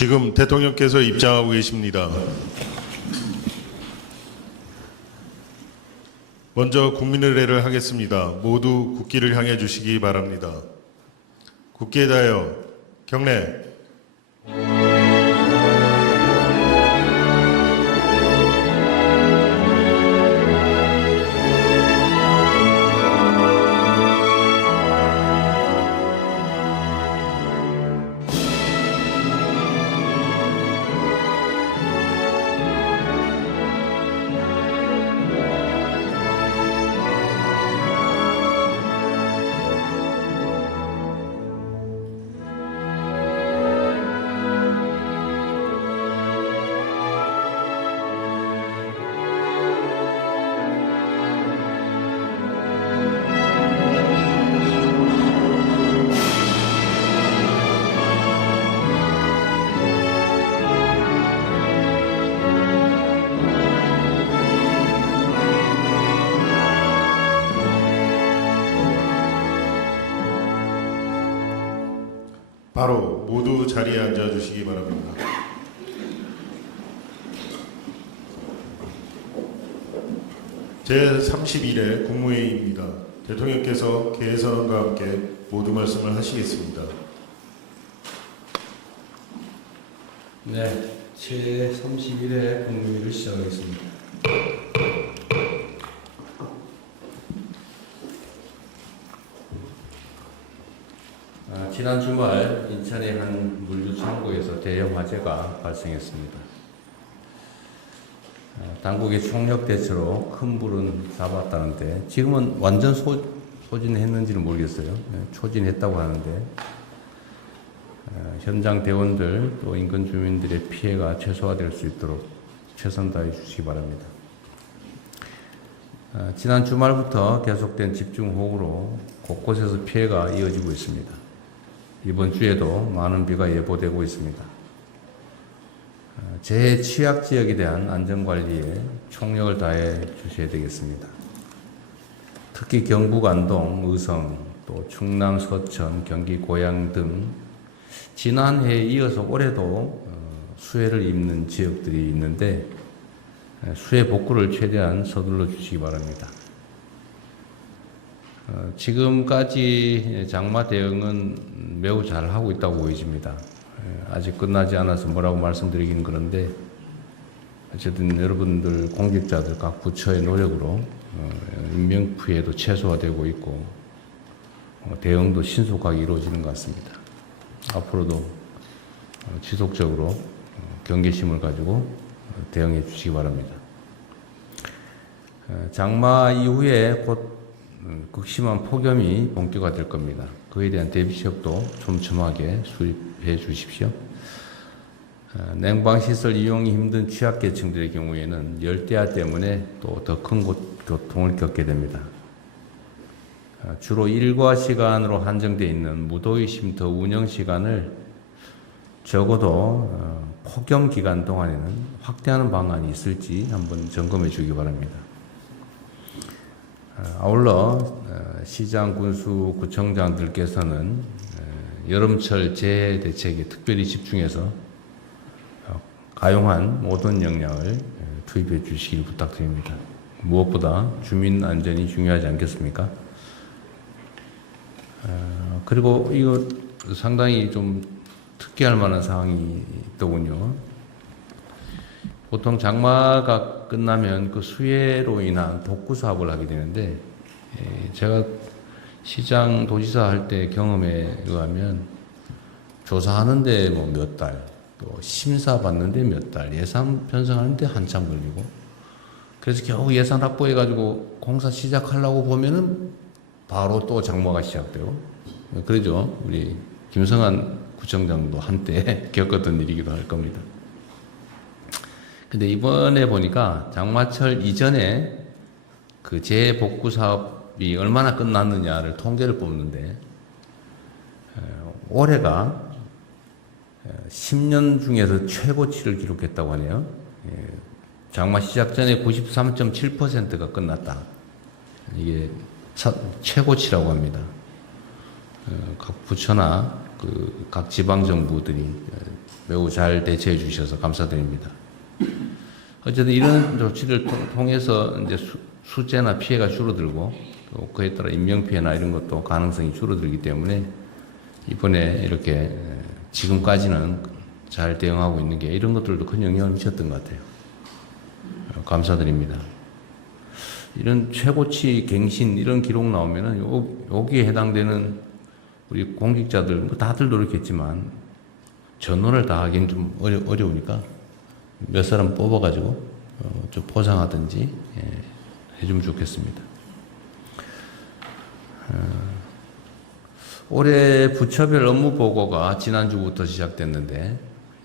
지금 대통령께서 입장하고 계십니다. 먼저 국민의례를 하겠습니다. 모두 국기를 향해 주시기 바랍니다. 국기에 대하여 경례. 바로 모두 자리에 앉아 주시기 바랍니다. 제31회 국무회의입니다. 대통령께서 개회선언과 함께 모두 말씀을 하시겠습니다. 네, 제31회 국무회의를 시작하겠습니다. 지난 주말 인천의 한 물류 창고에서 대형 화재가 발생했습니다. 당국의 총력 대처로 큰 불은 잡았다는데 지금은 완전 소진했는지는 모르겠어요. 초진했다고 하는데 현장 대원들 또 인근 주민들의 피해가 최소화될 수 있도록 최선 다해 주시기 바랍니다. 지난 주말부터 계속된 집중호우로 곳곳에서 피해가 이어지고 있습니다. 이번 주에도 많은 비가 예보되고 있습니다. 재해 취약 지역에 대한 안전관리에 총력을 다해 주셔야 되겠습니다. 특히 경북 안동, 의성, 또 충남 서천, 경기 고양 등 지난해에 이어서 올해도 수해를 입는 지역들이 있는데 수해 복구를 최대한 서둘러 주시기 바랍니다. 지금까지 장마 대응은 매우 잘 하고 있다고 보여집니다. 아직 끝나지 않아서 뭐라고 말씀드리긴 그런데 어쨌든 여러분들 공직자들 각 부처의 노력으로 인명 피해도 최소화되고 있고 대응도 신속하게 이루어지는 것 같습니다. 앞으로도 지속적으로 경계심을 가지고 대응해 주시기 바랍니다. 장마 이후에 곧 극심한 폭염이 본격화될 겁니다. 그에 대한 대비책도 촘촘하게 수립해 주십시오. 냉방시설 이용이 힘든 취약계층들의 경우에는 열대야 때문에 또 더 큰 고통을 겪게 됩니다. 주로 일과 시간으로 한정되어 있는 무더위 쉼터 운영 시간을 적어도 폭염 기간 동안에는 확대하는 방안이 있을지 한번 점검해 주기 바랍니다. 아울러 시장, 군수, 구청장들께서는 여름철 재해 대책에 특별히 집중해서 가용한 모든 역량을 투입해 주시길 부탁드립니다. 무엇보다 주민 안전이 중요하지 않겠습니까? 그리고 이거 상당히 좀 특이할 만한 상황이 있더군요. 보통 장마가 끝나면 그 수해로 인한 복구 사업을 하게 되는데 제가 시장 도지사 할 때 경험에 의하면 조사하는데 뭐 몇 달, 또 심사 받는데 몇 달, 예산 편성하는데 한참 걸리고 그래서 겨우 예산 확보해가지고 공사 시작하려고 보면은 바로 또 장마가 시작되고 그러죠. 우리 김성한 구청장도 한때 겪었던 일이기도 할 겁니다. 근데 이번에 보니까 장마철 이전에 그 재복구 사업이 얼마나 끝났느냐를 통계를 뽑는데 올해가 10년 중에서 최고치를 기록했다고 하네요. 장마 시작 전에 93.7%가 끝났다. 이게 최고치라고 합니다. 각 부처나 각 지방 정부들이 매우 잘 대처해 주셔서 감사드립니다. 어쨌든 이런 조치를 통해서 이제 수재나 피해가 줄어들고 또 그에 따라 인명피해나 이런 것도 가능성이 줄어들기 때문에 이번에 이렇게 지금까지는 잘 대응하고 있는 게 이런 것들도 큰 영향을 미쳤던 것 같아요. 감사드립니다. 이런 최고치 갱신 이런 기록 나오면은 여기에 해당되는 우리 공직자들 뭐 다들 노력했지만 전원을 다 하기는 좀 어려우니까 몇 사람 뽑아가지고 좀 포상하든지 해주면 좋겠습니다. 올해 부처별 업무 보고가 지난주부터 시작됐는데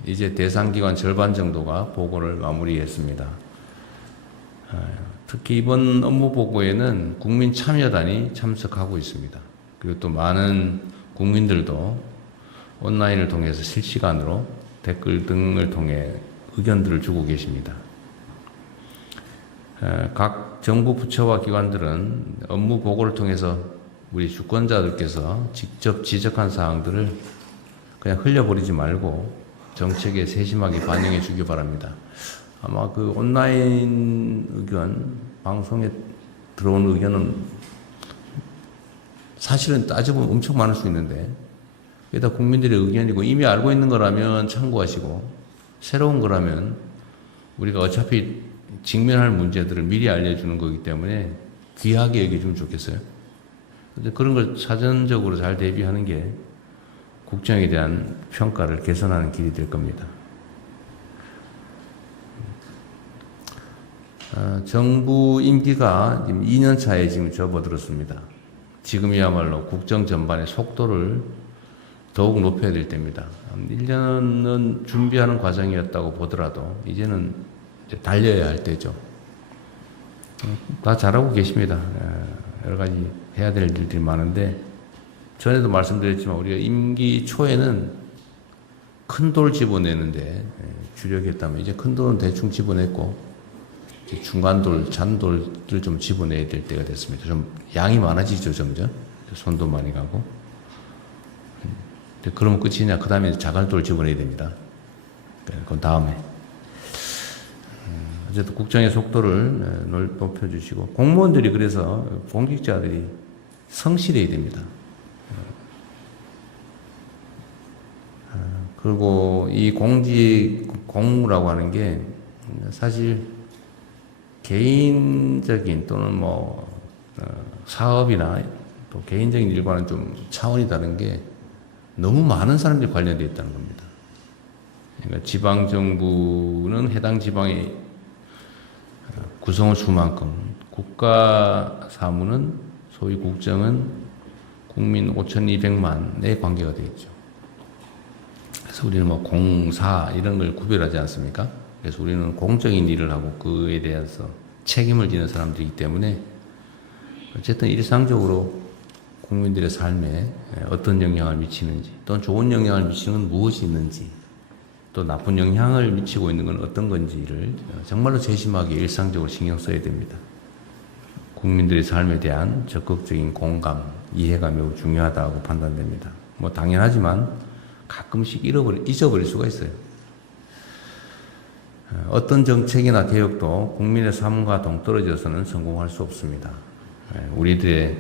이제 대상 기관 절반 정도가 보고를 마무리했습니다. 특히 이번 업무 보고에는 국민 참여단이 참석하고 있습니다. 그리고 또 많은 국민들도 온라인을 통해서 실시간으로 댓글 등을 통해 의견들을 주고 계십니다. 각 정부 부처와 기관들은 업무 보고를 통해서 우리 주권자들께서 직접 지적한 사항들을 그냥 흘려버리지 말고 정책에 세심하게 반영해 주기 바랍니다. 아마 그 온라인 의견, 방송에 들어온 의견은 사실은 따져보면 엄청 많을 수 있는데 그게 다 국민들의 의견이고 이미 알고 있는 거라면 참고하시고 새로운 거라면 우리가 어차피 직면할 문제들을 미리 알려주는 거기 때문에 귀하게 여겨주면 좋겠어요. 근데 그런 걸 사전적으로 잘 대비하는 게 국정에 대한 평가를 개선하는 길이 될 겁니다. 정부 임기가 지금 2년 차에 지금 접어들었습니다. 지금이야말로 국정 전반의 속도를 더욱 높여야 될 때입니다. 1년은 준비하는 과정이었다고 보더라도 이제는 이제 달려야 할 때죠. 다 잘하고 계십니다. 여러 가지 해야 될 일들이 많은데 전에도 말씀드렸지만 우리가 임기 초에는 큰 돌 집어내는데 주력했다면 이제 큰 돌은 대충 집어냈고 이제 중간 돌, 잔돌을 좀 집어내야 될 때가 됐습니다. 좀 양이 많아지죠, 점점. 손도 많이 가고. 그러면 끝이냐? 그 다음에 자갈돌 집어내야 됩니다. 그건 다음에. 어쨌든 국정의 속도를 높여주시고, 공무원들이 그래서 공직자들이 성실해야 됩니다. 그리고 이 공무라고 하는 게 사실 개인적인 또는 뭐 사업이나 또 개인적인 일과는 좀 차원이 다른 게 너무 많은 사람들이 관련되어 있다는 겁니다. 그러니까 지방정부는 해당 지방의 구성원 수만큼, 국가 사무는 소위 국정은 국민 5,200만에 관계가 되어 있죠. 그래서 우리는 뭐 공사 이런 걸 구별하지 않습니까? 그래서 우리는 공적인 일을 하고 그에 대해서 책임을 지는 사람들이기 때문에 어쨌든 일상적으로 국민들의 삶에 어떤 영향을 미치는지, 또 좋은 영향을 미치는 건 무엇이 있는지, 또 나쁜 영향을 미치고 있는 건 어떤 건지를 정말로 세심하게 일상적으로 신경 써야 됩니다. 국민들의 삶에 대한 적극적인 공감, 이해가 매우 중요하다고 판단됩니다. 뭐 당연하지만 가끔씩 잊어버릴 수가 있어요. 어떤 정책이나 개혁도 국민의 삶과 동떨어져서는 성공할 수 없습니다. 우리들의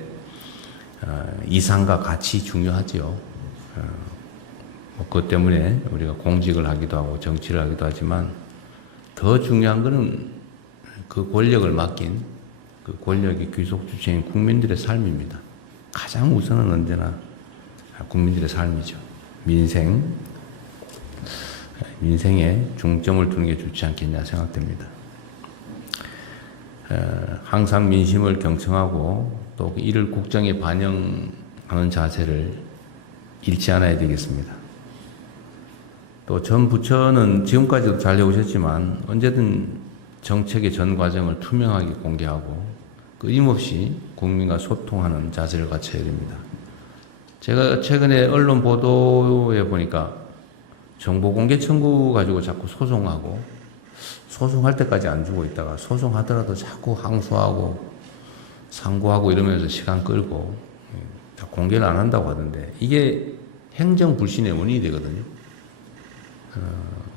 이상과 가치 중요하지요. 그것 때문에 우리가 공직을 하기도 하고 정치를 하기도 하지만 더 중요한 것은 그 권력을 맡긴 그 권력의 귀속 주체인 국민들의 삶입니다. 가장 우선은 언제나 국민들의 삶이죠. 민생에 중점을 두는 게 좋지 않겠냐 생각됩니다. 항상 민심을 경청하고 또 이를 국정에 반영하는 자세를 잃지 않아야 되겠습니다. 또 전 부처는 지금까지도 잘 해오셨지만 언제든 정책의 전 과정을 투명하게 공개하고 끊임없이 국민과 소통하는 자세를 갖춰야 됩니다. 제가 최근에 언론 보도에 보니까 정보공개 청구 가지고 자꾸 소송하고 소송할 때까지 안 주고 있다가 소송하더라도 자꾸 항소하고 상고하고 이러면서 시간 끌고 공개를 안 한다고 하던데 이게 행정불신의 원인이 되거든요.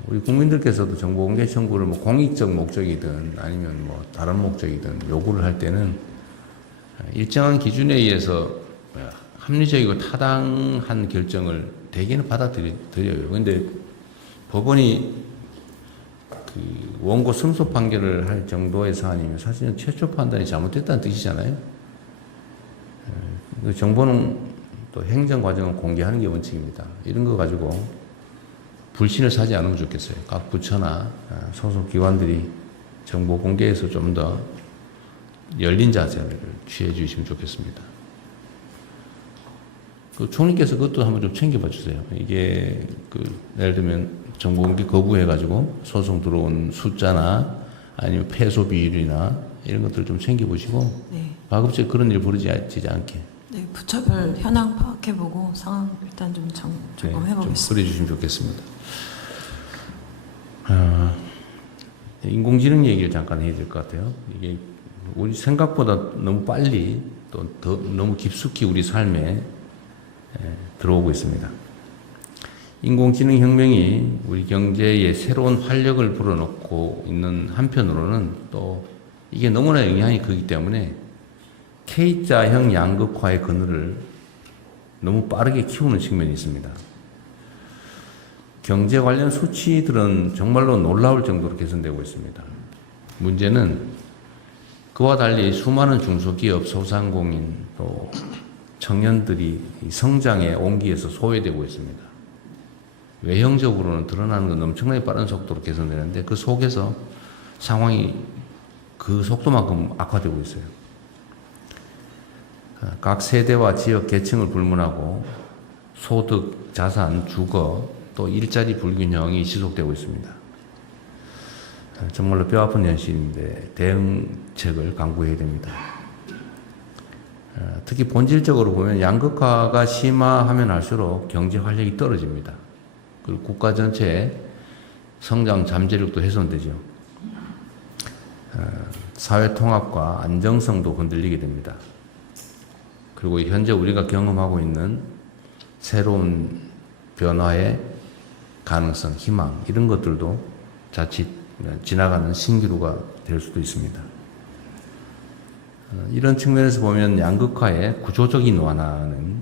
우리 국민들께서도 정보 공개 청구를 뭐 공익적 목적이든 아니면 뭐 다른 목적이든 요구를 할 때는 일정한 기준에 의해서 합리적이고 타당한 결정을 대개는 받아들여요. 근데 법원이 그 원고 승소 판결을 할 정도의 사안이면 사실은 최초 판단이 잘못됐다는 뜻이잖아요. 정보는 또 행정 과정을 공개하는 게 원칙입니다. 이런 거 가지고 불신을 사지 않으면 좋겠어요. 각 부처나 소속 기관들이 정보 공개에서 좀 더 열린 자세를 취해 주시면 좋겠습니다. 그 총리께서 그것도 한번 좀 챙겨봐 주세요. 이게 예를 들면 정보 공개 거부해가지고 소송 들어온 숫자나 아니면 패소 비율이나 이런 것들 좀 챙겨보시고 네. 가급적 그런 일 벌어지지 않게. 네, 부처별 현황 파악해보고 상황 일단 좀 좀 점검해보겠습니다. 그래주시면 좋겠습니다. 인공지능 얘기를 잠깐 해야 될 것 같아요. 이게 우리 생각보다 너무 빨리 또 더 너무 깊숙이 우리 삶에 들어오고 있습니다. 인공지능 혁명이 우리 경제에 새로운 활력을 불어넣고 있는 한편으로는 또 이게 너무나 영향이 크기 때문에 K자형 양극화의 그늘을 너무 빠르게 키우는 측면이 있습니다. 경제 관련 수치들은 정말로 놀라울 정도로 개선되고 있습니다. 문제는 그와 달리 수많은 중소기업, 소상공인, 또 청년들이 성장의 온기에서 소외되고 있습니다. 외형적으로는 드러나는 건 엄청나게 빠른 속도로 개선되는데 그 속에서 상황이 그 속도만큼 악화되고 있어요. 각 세대와 지역 계층을 불문하고 소득, 자산, 주거, 또 일자리 불균형이 지속되고 있습니다. 정말로 뼈아픈 현실인데 대응책을 강구해야 됩니다. 특히 본질적으로 보면 양극화가 심화하면 할수록 경제 활력이 떨어집니다. 그리고 국가 전체의 성장 잠재력도 훼손되죠. 사회 통합과 안정성도 흔들리게 됩니다. 그리고 현재 우리가 경험하고 있는 새로운 변화의 가능성, 희망 이런 것들도 자칫 지나가는 신기루가 될 수도 있습니다. 이런 측면에서 보면 양극화의 구조적인 완화는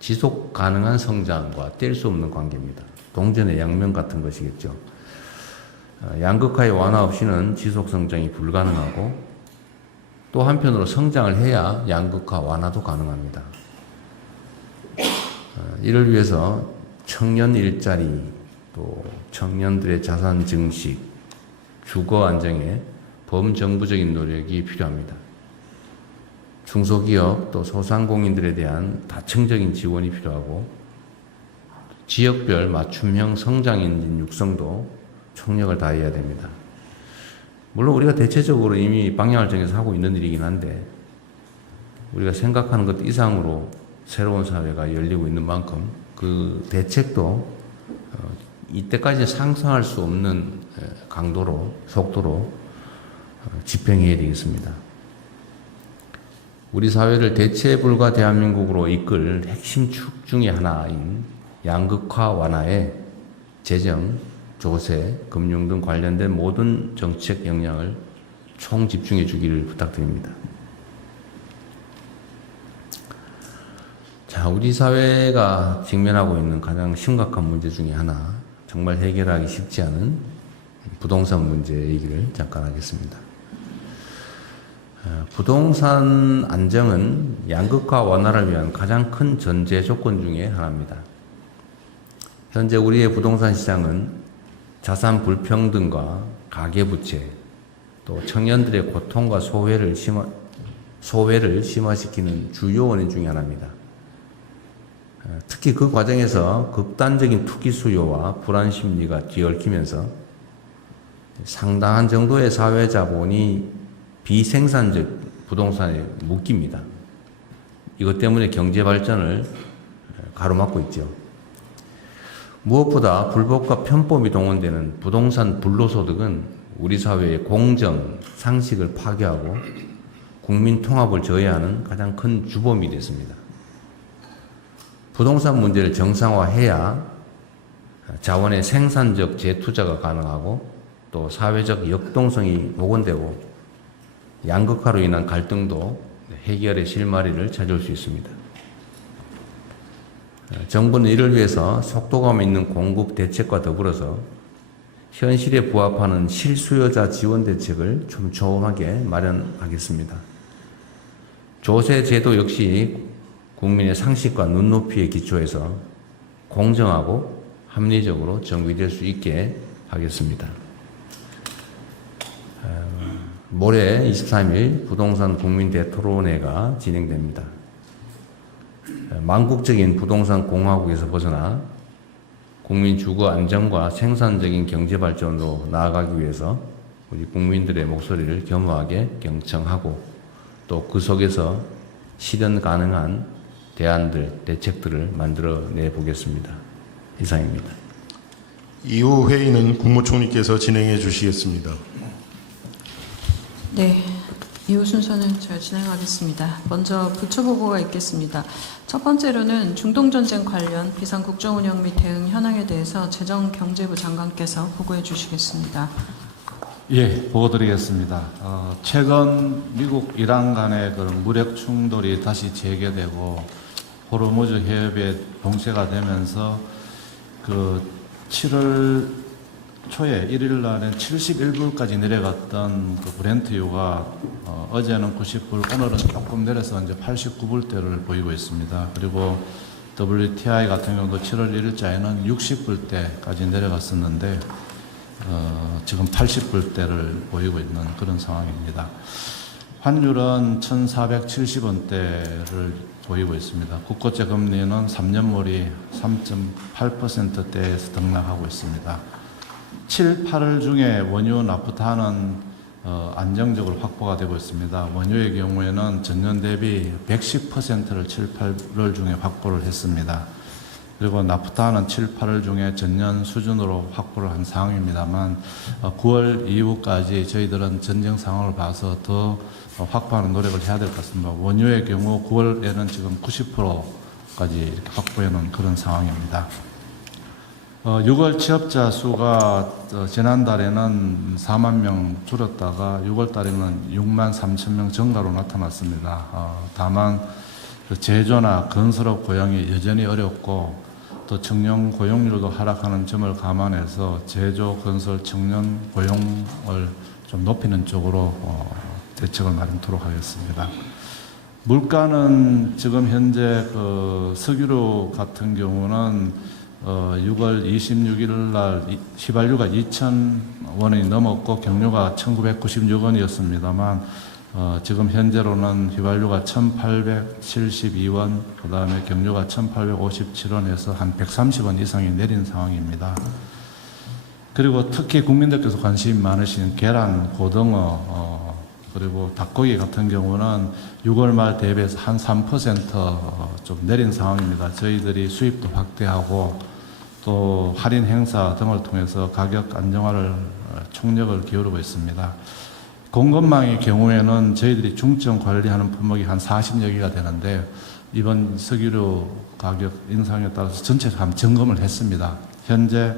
지속 가능한 성장과 뗄 수 없는 관계입니다. 동전의 양면 같은 것이겠죠. 양극화의 완화 없이는 지속 성장이 불가능하고 또 한편으로 성장을 해야 양극화 완화도 가능합니다. 이를 위해서 청년 일자리, 또 청년들의 자산 증식, 주거 안정에 범정부적인 노력이 필요합니다. 중소기업 또 소상공인들에 대한 다층적인 지원이 필요하고 지역별 맞춤형 성장 엔진 육성도 총력을 다해야 됩니다. 물론 우리가 대체적으로 이미 방향을 정해서 하고 있는 일이긴 한데 우리가 생각하는 것 이상으로 새로운 사회가 열리고 있는 만큼 그 대책도 이때까지 상상할 수 없는 강도로 속도로 집행해야 되겠습니다. 우리 사회를 대체 불가 대한민국으로 이끌 핵심 축 중의 하나인 양극화 완화에 재정, 조세, 금융 등 관련된 모든 정책 역량을 총 집중해 주기를 부탁드립니다. 자, 우리 사회가 직면하고 있는 가장 심각한 문제 중에 하나, 정말 해결하기 쉽지 않은 부동산 문제 얘기를 잠깐 하겠습니다. 부동산 안정은 양극화 완화를 위한 가장 큰 전제 조건 중에 하나입니다. 현재 우리의 부동산 시장은 자산 불평등과 가계부채, 또 청년들의 고통과 소외를 심화시키는 주요 원인 중에 하나입니다. 특히 그 과정에서 극단적인 투기 수요와 불안 심리가 뒤얽히면서 상당한 정도의 사회 자본이 비생산적 부동산에 묶입니다. 이것 때문에 경제 발전을 가로막고 있죠. 무엇보다 불법과 편법이 동원되는 부동산 불로소득은 우리 사회의 공정, 상식을 파괴하고 국민 통합을 저해하는 가장 큰 주범이 됐습니다. 부동산 문제를 정상화해야 자원의 생산적 재투자가 가능하고 또 사회적 역동성이 복원되고 양극화로 인한 갈등도 해결의 실마리를 찾을 수 있습니다. 정부는 이를 위해서 속도감 있는 공급 대책과 더불어서 현실에 부합하는 실수요자 지원 대책을 촘촘하게 마련하겠습니다. 조세 제도 역시 국민의 상식과 눈높이에 기초해서 공정하고 합리적으로 정비될 수 있게 하겠습니다. 모레 23일 부동산 국민 대토론회가 진행됩니다. 망국적인 부동산 공화국에서 벗어나 국민 주거 안정과 생산적인 경제 발전으로 나아가기 위해서 우리 국민들의 목소리를 겸허하게 경청하고 또 그 속에서 실현 가능한 대안들, 대책들을 만들어내 보겠습니다. 이상입니다. 이후 회의는 국무총리께서 진행해 주시겠습니다. 네, 이후 순서는 제가 진행하겠습니다. 먼저 부처 보고가 있겠습니다. 첫 번째로는 중동전쟁 관련 비상국정운영 및 대응 현황에 대해서 재정경제부 장관께서 보고해 주시겠습니다. 예, 보고 드리겠습니다. 최근 미국 이란 간의 그런 무력 충돌이 다시 재개되고 호르무즈 해협에 봉쇄가 되면서 그 7월 초에 1일 날에 71불까지 내려갔던 그 브렌트유가 어제는 90불, 오늘은 조금 내려서 이제 89불대를 보이고 있습니다. 그리고 WTI 같은 경우도 7월 1일자에는 60불대까지 내려갔었는데 지금 80불대를 보이고 있는 그런 상황입니다. 환율은 1,470원대를 보이고 있습니다. 국고채 금리는 3년물이 3.8%대에서 등락하고 있습니다. 7, 8월 중에 원유 나프타는 안정적으로 확보가 되고 있습니다. 원유의 경우에는 전년 대비 110%를 7, 8월 중에 확보를 했습니다. 그리고 나프타는 7, 8월 중에 전년 수준으로 확보를 한 상황입니다만 9월 이후까지 저희들은 전쟁 상황을 봐서 더 확보하는 노력을 해야 될 것 같습니다. 원유의 경우 9월에는 지금 90%까지 이렇게 확보해 놓은 그런 상황입니다. 6월 취업자 수가 지난달에는 4만 명 줄었다가 6월 달에는 6만 3천 명 증가로 나타났습니다. 다만 제조나 건설업 고용이 여전히 어렵고 또 청년 고용률도 하락하는 점을 감안해서 제조, 건설, 청년 고용을 좀 높이는 쪽으로 대책을 마련토록 하겠습니다. 물가는 지금 현재 그 석유로 같은 경우는 6월 26일 날 휘발유가 2,000원이 넘었고 경유가 1,996원이었습니다만 지금 현재로는 휘발유가 1,872원, 그 다음에 경유가 1,857원에서 한 130원 이상이 내린 상황입니다. 그리고 특히 국민들께서 관심 많으신 계란, 고등어, 그리고 닭고기 같은 경우는 6월 말 대비해서 한 3% 내린 상황입니다. 저희들이 수입도 확대하고 또 할인 행사 등을 통해서 가격 안정화를 총력을 기울이고 있습니다. 공급망의 경우에는 저희들이 중점 관리하는 품목이 한 40여 개가 되는데 이번 석유류 가격 인상에 따라서 전체적으로 한번 점검을 했습니다. 현재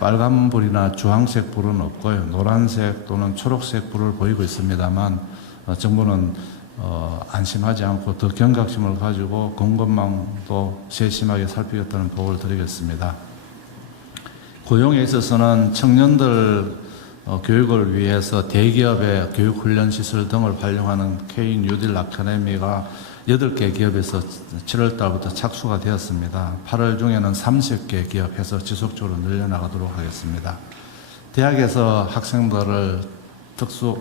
빨간불이나 주황색 불은 없고요. 노란색 또는 초록색 불을 보이고 있습니다만 정부는 안심하지 않고 더 경각심을 가지고 공급망도 세심하게 살피겠다는 보고를 드리겠습니다. 고용에 있어서는 청년들 교육을 위해서 대기업의 교육훈련시설 등을 활용하는 K-뉴딜 아카데미가 8개 기업에서 7월 달부터 착수가 되었습니다. 8월 중에는 30개 기업에서 지속적으로 늘려나가도록 하겠습니다. 대학에서 학생들을 특수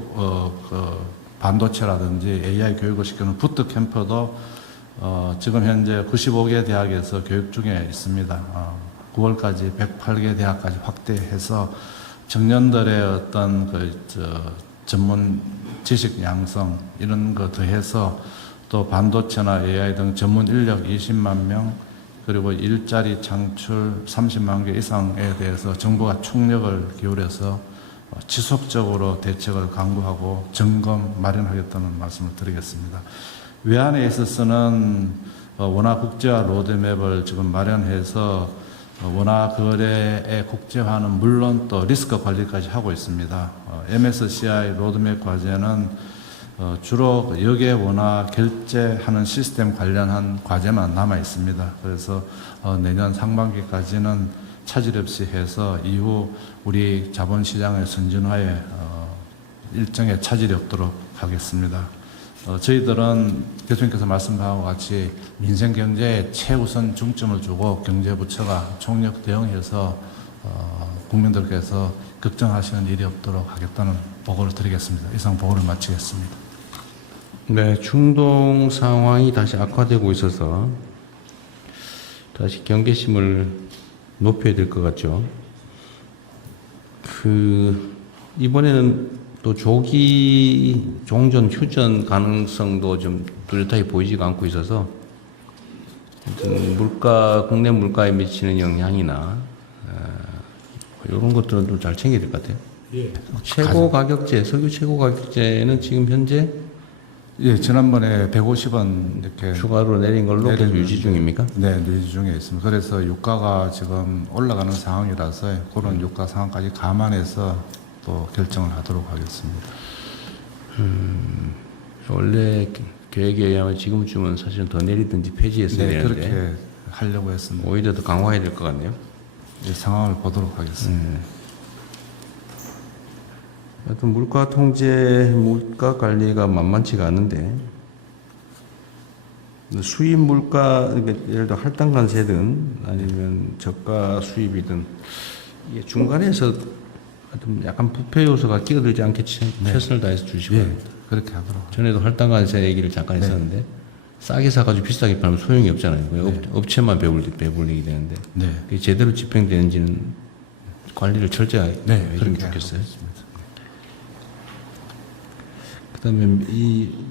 반도체라든지 AI 교육을 시키는 부트캠프도 지금 현재 95개 대학에서 교육 중에 있습니다. 9월까지 108개 대학까지 확대해서 청년들의 어떤 전문 지식 양성 이런 거 더해서 또 반도체나 AI 등 전문 인력 20만 명 그리고 일자리 창출 30만 개 이상에 대해서 정부가 총력을 기울여서 지속적으로 대책을 강구하고 점검 마련하겠다는 말씀을 드리겠습니다. 외환에 있어서는 원화 국제화 로드맵을 지금 마련해서 원화 거래의 국제화는 물론 또 리스크 관리까지 하고 있습니다. MSCI 로드맵 과제는 주로 역외 원화 결제하는 시스템 관련한 과제만 남아 있습니다. 그래서 내년 상반기까지는 차질 없이 해서 이후 우리 자본시장의 선진화에 일정의 차질이 없도록 하겠습니다. 저희들은 교수님께서 말씀하신 것 같이 민생경제에 최우선 중점을 두고 경제부처가 총력 대응해서 국민들께서 걱정하시는 일이 없도록 하겠다는 보고를 드리겠습니다. 이상 보고를 마치겠습니다. 네, 중동 상황이 다시 악화되고 있어서 다시 경계심을 높여야 될 것 같죠. 이번에는 또 조기 종전 휴전 가능성도 좀 뚜렷하게 보이지가 않고 있어서 국내 물가에 미치는 영향이나 이런 것들은 좀 잘 챙겨야 될 것 같아요. 예. 최고 가격제, 석유 최고 가격제는 지금 현재 예, 지난번에 150원 이렇게 추가로 내린 걸로 계속 유지 중입니까? 네, 유지 중에 있습니다. 그래서 유가가 지금 올라가는 상황이라서 그런 유가 상황까지 감안해서 또 결정을 하도록 하겠습니다. 원래 계획에 의하면 지금쯤은 사실은 더 내리든지 폐지했어야 네, 되는데 그렇게 하려고 했습니다. 오히려 더 강화해야 될 것 같네요. 이 상황을 보도록 하겠습니다. 하여튼 물가 통제, 물가 관리가 만만치가 않은데 수입 물가, 그러니까 예를 들어 할당관세든 아니면 저가 수입이든 이게 중간에서 하여튼 약간 부패 요소가 끼어들지 않게 최선을 다해서 주시고 예, 그렇게 하도록. 전에도 할당관세 얘기를 잠깐 했었는데 싸게 사가지고 비싸게 팔면 소용이 없잖아요. 업체만 배불리게 되는데 네, 그게 제대로 집행되는지는 관리를 철저하게 네, 해주면 그렇게 좋겠어요. 하겠습니다. 그다음에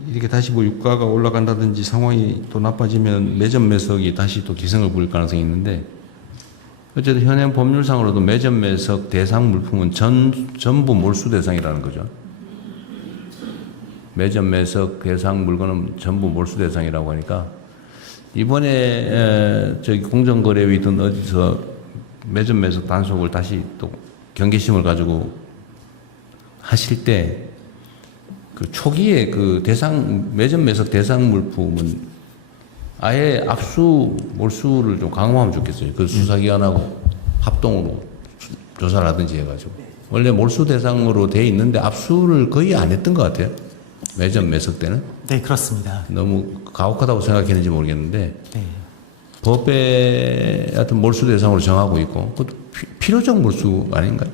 이렇게 다시 뭐 유가가 올라간다든지 상황이 또 나빠지면 매점 매석이 다시 또 기승을 부릴 가능성이 있는데 어쨌든 현행 법률상으로도 매점 매석 대상 물품은 전부 몰수 대상이라는 거죠. 매점 매석 대상 물건은 전부 몰수 대상이라고 하니까 이번에 저기 공정거래위든 어디서 매점 매석 단속을 다시 또 경계심을 가지고 하실 때 그 초기에 그 매점 매석 대상 물품은 아예 압수 몰수를 좀 강화하면 좋겠어요. 그 수사기관하고 합동으로 조사를 하든지 해가지고 원래 몰수 대상으로 돼 있는데 압수를 거의 안 했던 것 같아요. 매점 매석 때는 네, 그렇습니다. 너무 가혹하다고 생각했는지 모르겠는데 네. 법에 하여튼 몰수 대상으로 정하고 있고 그것도 필요적 몰수 아닌가요?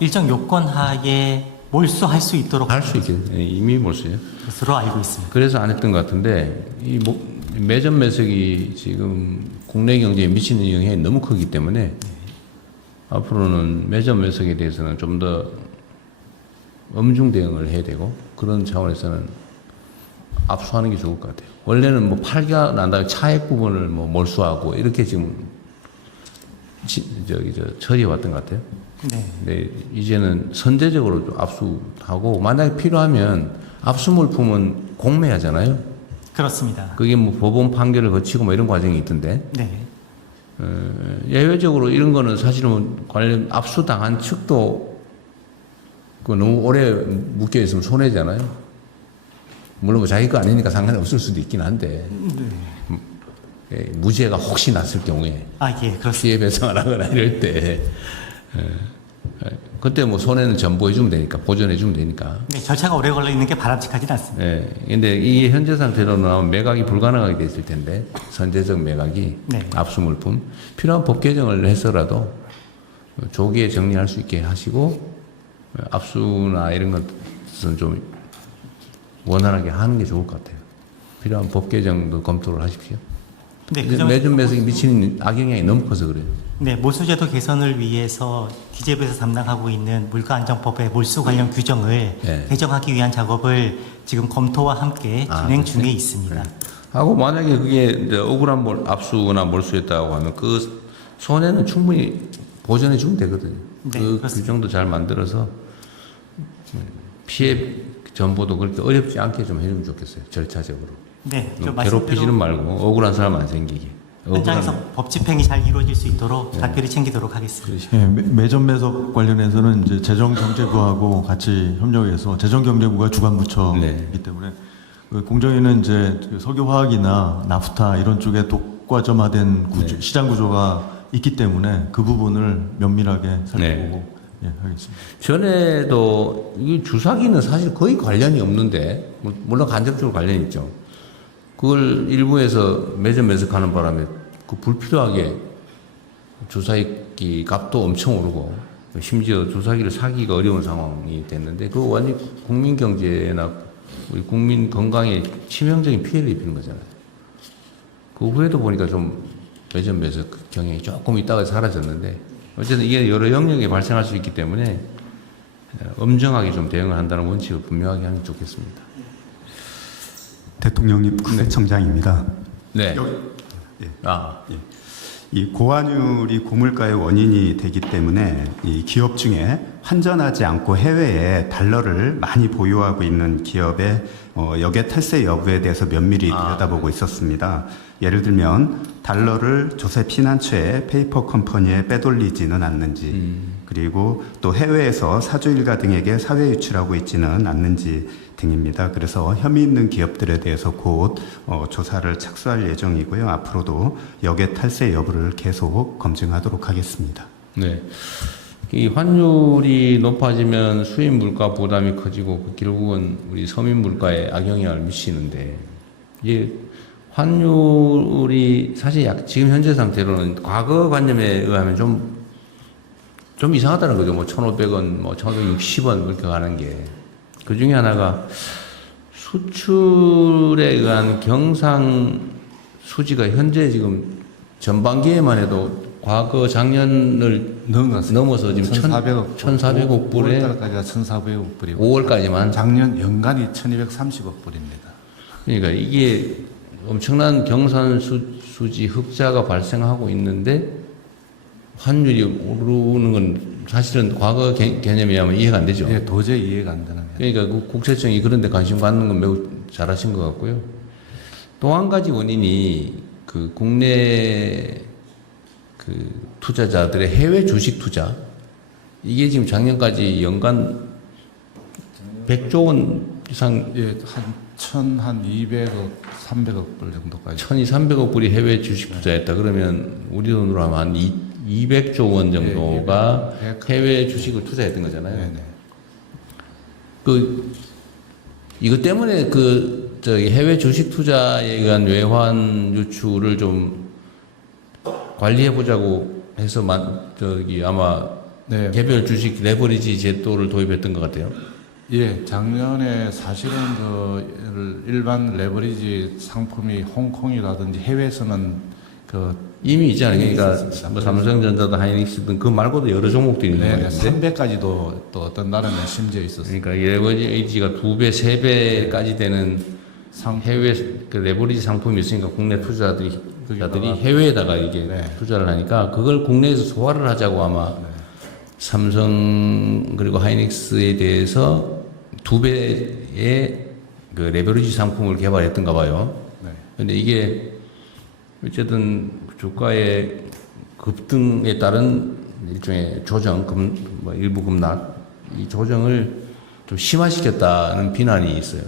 일정 요건 하에 몰수할 수 있도록 할 수 있게 이미 몰수예요. 것으로 알고 있습니다. 그래서 안 했던 것 같은데 매점 매석이 지금 국내 경제에 미치는 영향이 너무 크기 때문에 앞으로는 매점 매석에 대해서는 좀 더 엄중 대응을 해야 되고 그런 차원에서는 압수하는 게 좋을 것 같아요. 원래는 뭐 팔기가 난 다음에 차액 부분을 뭐 몰수하고 이렇게 지금 처리해 왔던 것 같아요. 네. 네, 이제는 선제적으로 좀 압수하고 만약에 필요하면 압수 물품은 공매하잖아요. 그렇습니다. 그게 뭐 법원 판결을 거치고 뭐 이런 과정이 있던데 네. 예외적으로 이런 거는 사실은 관련 압수당한 측도 그 너무 오래 묶여 있으면 손해잖아요. 물론 뭐 자기 거 아니니까 상관이 없을 수도 있긴 한데 무죄가 혹시 났을 경우에 아, 예, 그렇습니다. 피해 배상을 하거나 이럴 때 그때 뭐 손해는 전부해 주면 되니까 보전해 주면 되니까. 네, 절차가 오래 걸려 있는 게 바람직하진 않습니다. 예. 근데 이 현재 상태로는 매각이 불가능하게 됐을 텐데 선제적 매각이 네. 압수 물품 필요한 법 개정을 해서라도 조기에 정리할 수 있게 하시고 압수나 이런 것은 좀 원활하게 하는 게 좋을 것 같아요. 필요한 법 개정도 검토를 하십시오. 네, 이제 매점 매석이 미치는 악영향이 너무 커서 그래요. 네, 몰수제도 개선을 위해서 기재부에서 담당하고 있는 물가안정법의 몰수 관련 규정을 네. 개정하기 위한 작업을 지금 검토와 함께 진행 중에 있습니다. 하고 만약에 그게 이제 억울한 압수나 몰수했다고 하면 그 손해는 충분히 보전해 주면 되거든요. 네, 그 그렇습니다. 규정도 잘 만들어서 피해 전보도 그렇게 어렵지 않게 좀 해주면 좋겠어요. 절차적으로. 네, 저 너무 괴롭히지는 말씀대로 말고 억울한 사람 안 생기게. 현장에서 억울하네요. 법 집행이 잘 이루어질 수 있도록 각별히 챙기도록 하겠습니다. 예, 매점 매석 관련해서는 이제 재정경제부하고 같이 협력해서 재정경제부가 주관 부처이기 네. 때문에 그 공정위는 이제 그 석유화학이나 나프타 이런 쪽에 독과점화된 네. 시장 구조가 있기 때문에 그 부분을 면밀하게 살펴보고 네. 예, 하겠습니다. 전에도 이 주사기는 사실 거의 관련이 없는데 물론 간접적으로 관련이 있죠. 그걸 일부에서 매점 매석하는 바람에 그 불필요하게 주사기 값도 엄청 오르고 심지어 주사기를 사기가 어려운 상황이 됐는데 그 완전 국민 경제나 우리 국민 건강에 치명적인 피해를 입히는 거잖아요. 그 후에도 보니까 좀 매점 매석 경향이 조금 있다가 사라졌는데 어쨌든 이게 여러 영역에 발생할 수 있기 때문에 엄정하게 좀 대응을 한다는 원칙을 분명하게 하면 좋겠습니다. 대통령님 국세청장입니다. 네. 예. 아, 이 고환율이 고물가의 원인이 되기 때문에 이 기업 중에 환전하지 않고 해외에 달러를 많이 보유하고 있는 기업의 역외 탈세 여부에 대해서 면밀히 들여다보고 있었습니다. 예를 들면 달러를 조세 피난처에 페이퍼 컴퍼니에 빼돌리지는 않는지, 그리고 또 해외에서 사주일가 등에게 사회 유출하고 있지는 않는지 등입니다. 그래서 혐의 있는 기업들에 대해서 곧 조사를 착수할 예정이고요. 앞으로도 역외 탈세 여부를 계속 검증하도록 하겠습니다. 네. 이 환율이 높아지면 수입 물가 부담이 커지고 결국은 우리 서민 물가에 악영향을 미치는데 이게 환율이 사실 지금 현재 상태로는 과거 관념에 의하면 좀 이상하다는 거죠. 뭐 1,500원, 뭐 1,560원 그렇게 가는 게. 그 중에 하나가 수출에 의한 경상 수지가 현재 지금 전반기에만 해도 과거 작년을 넘어서 지금 1,400억 불에 5월달까지가 1,400억 불이고 5월까지만. 작년 연간이 1,230억 불입니다. 그러니까 이게 엄청난 경산 수지 흑자가 발생하고 있는데 환율이 오르는 건 사실은 과거 개념에 의하면 이해가 안 되죠. 예, 도저히 이해가 안 되는 거예요. 그러니까 그 국세청이 그런 데 관심 갖는 건 매우 잘하신 것 같고요. 또 한 가지 원인이 그 국내 그 투자자들의 해외 주식 투자. 이게 지금 작년까지 연간 100조 원 이상 예, 한 200억, 300억 불 정도까지. 1,300억 불이 해외 주식 투자했다. 그러면 우리 돈으로 하면 한 200조 원 정도가 해외 주식을 투자했던 거잖아요. 네네. 이것 때문에 저기 해외 주식 투자에 의한 외환 유출을 좀 관리해 보자고 해서 아마 네. 개별 주식 레버리지 제도를 도입했던 것 같아요. 예, 작년에 사실은 그 일반 레버리지 상품이 홍콩이라든지 해외에서는 그 이미 있잖아요. 그러니까 있었습니다. 뭐 삼성전자도 하이닉스든 그 말고도 여러 종목들이 있는 네, 거였는데 3배까지도 또 어떤 나라는 심지어 있었어요. 그러니까 이 레버리지가 2배, 3배까지 되는 해외 그 레버리지 상품이 있으니까 국내 투자자들이 해외에다가 이게 네. 투자를 하니까 그걸 국내에서 소화를 하자고 아마 삼성 그리고 하이닉스에 대해서 2배의 그 레버리지 상품을 개발했던가 봐요. 네. 근데 이게 어쨌든 주가의 급등에 따른 일종의 조정, 뭐 일부 급락, 이 조정을 좀 심화시켰다는 비난이 있어요.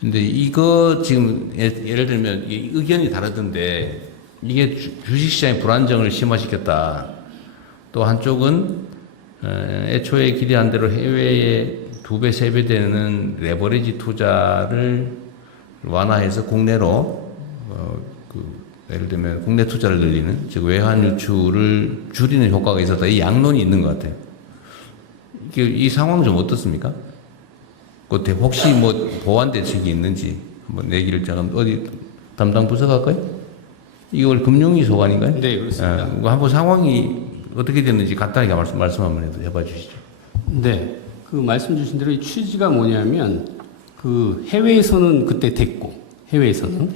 근데 이거 지금 예를 들면 의견이 다르던데 이게 주식시장의 불안정을 심화시켰다. 또 한쪽은 애초에 기대한 대로 해외에 2배, 3배 되는 레버리지 투자를 완화해서 국내로 예를 들면 국내 투자를 늘리는 즉 외환 유출을 줄이는 효과가 있었다. 이 양론이 있는 것 같아요. 이 상황 좀 어떻습니까? 혹시 뭐 보완 대책이 있는지 한번 내기를 잠깐 어디 담당 부서 갈까요? 이걸 금융위 소관인가요? 네, 그렇습니다. 한번 상황이 어떻게 됐는지 간단하게 말씀 한번 해봐 주시죠. 네, 그 말씀 주신 대로 이 취지가 뭐냐면 그 해외에서는 그때 됐고 해외에서는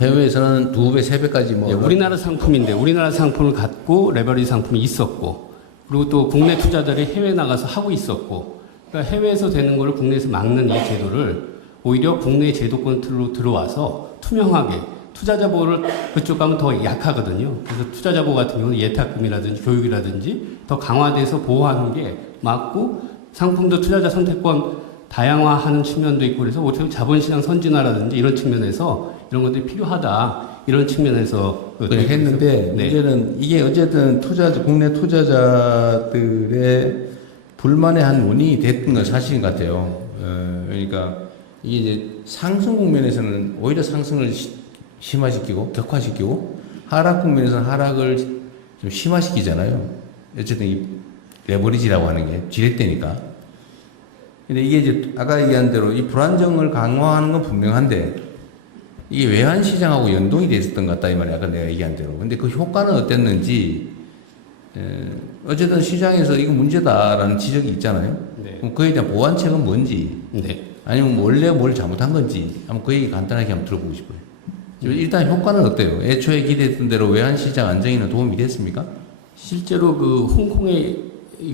2배, 3배까지 뭐 예, 우리나라 상품인데 우리나라 상품을 갖고 레버리지 상품이 있었고 그리고 또 국내 투자자들이 해외 나가서 하고 있었고 그러니까 해외에서 되는 걸 국내에서 막는 이 제도를 오히려 국내 제도권 틀로 들어와서 투명하게 투자자 보호를 그쪽 가면 더 약하거든요. 그래서 투자자 보호 같은 경우는 예탁금이라든지 교육이라든지 더 강화돼서 보호하는 게 맞고 상품도 투자자 선택권 다양화하는 측면도 있고 그래서 오히려 자본시장 선진화라든지 이런 측면에서 이런 것들이 필요하다. 이런 측면에서 그렇게 했는데 네. 문제는 이게 어쨌든 국내 투자자들의 불만의 한 원인이 됐던 건 사실인 것 같아요. 그러니까 이게 이제 상승 국면에서는 오히려 상승을 심화시키고 격화시키고 하락 국면에서는 하락을 좀 심화시키잖아요. 어쨌든 이 레버리지라고 하는 게 지렛대니까. 근데 이게 이제 아까 얘기한 대로 이 불안정을 강화하는 건 분명한데 이게 외환 시장하고 연동이 돼 있었던 것 같다 이 말이야. 아까 내가 얘기한 대로. 근데 그 효과는 어땠는지 어쨌든 시장에서 이거 문제다라는 지적이 있잖아요. 네. 그럼 그에 대한 보완책은 뭔지 네. 아니면 원래 뭘 잘못한 건지 한번 그 얘기 간단하게 한번 들어보고 싶어요. 일단 효과는 어때요? 애초에 기대했던 대로 외환 시장 안정에는 도움이 됐습니까? 실제로 그 홍콩에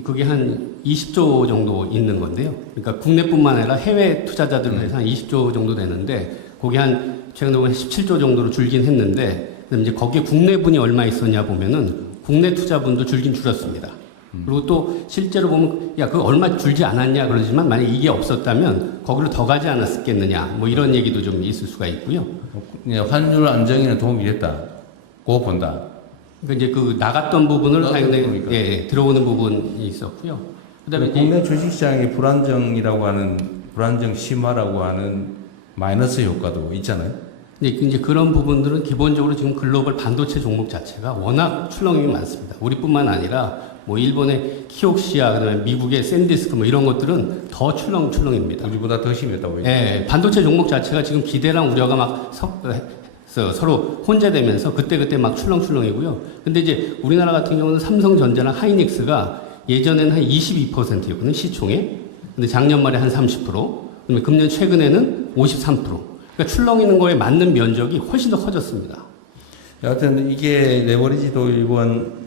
그게 한 20조 정도 있는 건데요. 그러니까 국내뿐만 아니라 해외 투자자들로 해서 한 20조 정도 되는데 거기 한 최근에 보면 17조 정도로 줄긴 했는데 그다음에 이제 거기에 국내분이 얼마 있었냐 보면은 국내 투자분도 줄긴 줄었습니다. 그리고 또 실제로 보면 야, 그거 얼마 줄지 않았냐 그러지만 만약에 이게 없었다면 거기로 더 가지 않았겠느냐 뭐 이런 얘기도 좀 있을 수가 있고요. 환율 안정에는 도움이 됐다. 고 본다. 그러니까 이제 그 나갔던 부분을 당연히 그러니까. 예, 들어오는 부분이 있었고요. 그다음에 국내 주식시장의 불안정이라고 하는 불안정 심화라고 하는 마이너스 효과도 있잖아요. 이제 그런 부분들은 기본적으로 지금 글로벌 반도체 종목 자체가 워낙 출렁임이 많습니다. 우리뿐만 아니라 뭐 일본의 키옥시아, 그다음에 미국의 샌디스크 뭐 이런 것들은 더 출렁입니다. 우리보다 더 심했다고. 예, 반도체 종목 자체가 지금 기대랑 우려가 막 서로 혼재되면서 그때 막 출렁이고요. 근데 이제 우리나라 같은 경우는 삼성전자랑 하이닉스가 예전에는 한 22%였거든요, 시총에. 근데 작년 말에 한 30%, 그다음에 금년 최근에는 53%. 그러니까 출렁이는 거에 맞는 면적이 훨씬 더 커졌습니다. 여하튼 이게 레버리지도 이번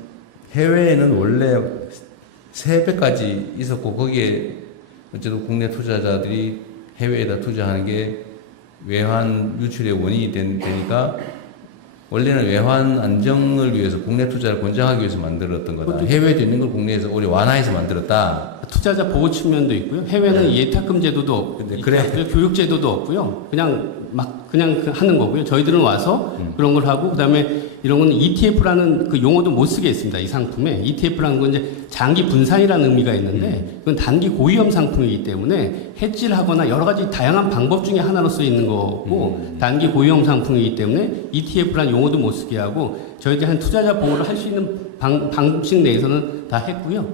해외에는 원래 3배까지 있었고 거기에 어쨌든 국내 투자자들이 해외에다 투자하는 게 외환 유출의 원인이 되니까 원래는 외환 안정을 위해서 국내 투자를 권장하기 위해서 만들었던 거다. 해외에도 있는 걸 국내에서 오히려 완화해서 만들었다. 투자자 보호 측면도 있고요. 해외는 예탁금 제도도 근데 그래. 있고요. 교육 제도도 없고요. 그냥 하는 거고요. 저희들은 와서 그런 걸 하고 그다음에 이런 건 ETF라는 그 용어도 못 쓰게 했습니다. 이 상품에 ETF라는 건 이제 장기 분산이라는 의미가 있는데 그건 단기 고위험 상품이기 때문에 해지를 하거나 여러 가지 다양한 방법 중에 하나로 쓰여 있는 거고 단기 고위험 상품이기 때문에 ETF라는 용어도 못 쓰게 하고 저희들이 한 투자자 보호를 할 수 있는 방식 내에서는 다 했고요.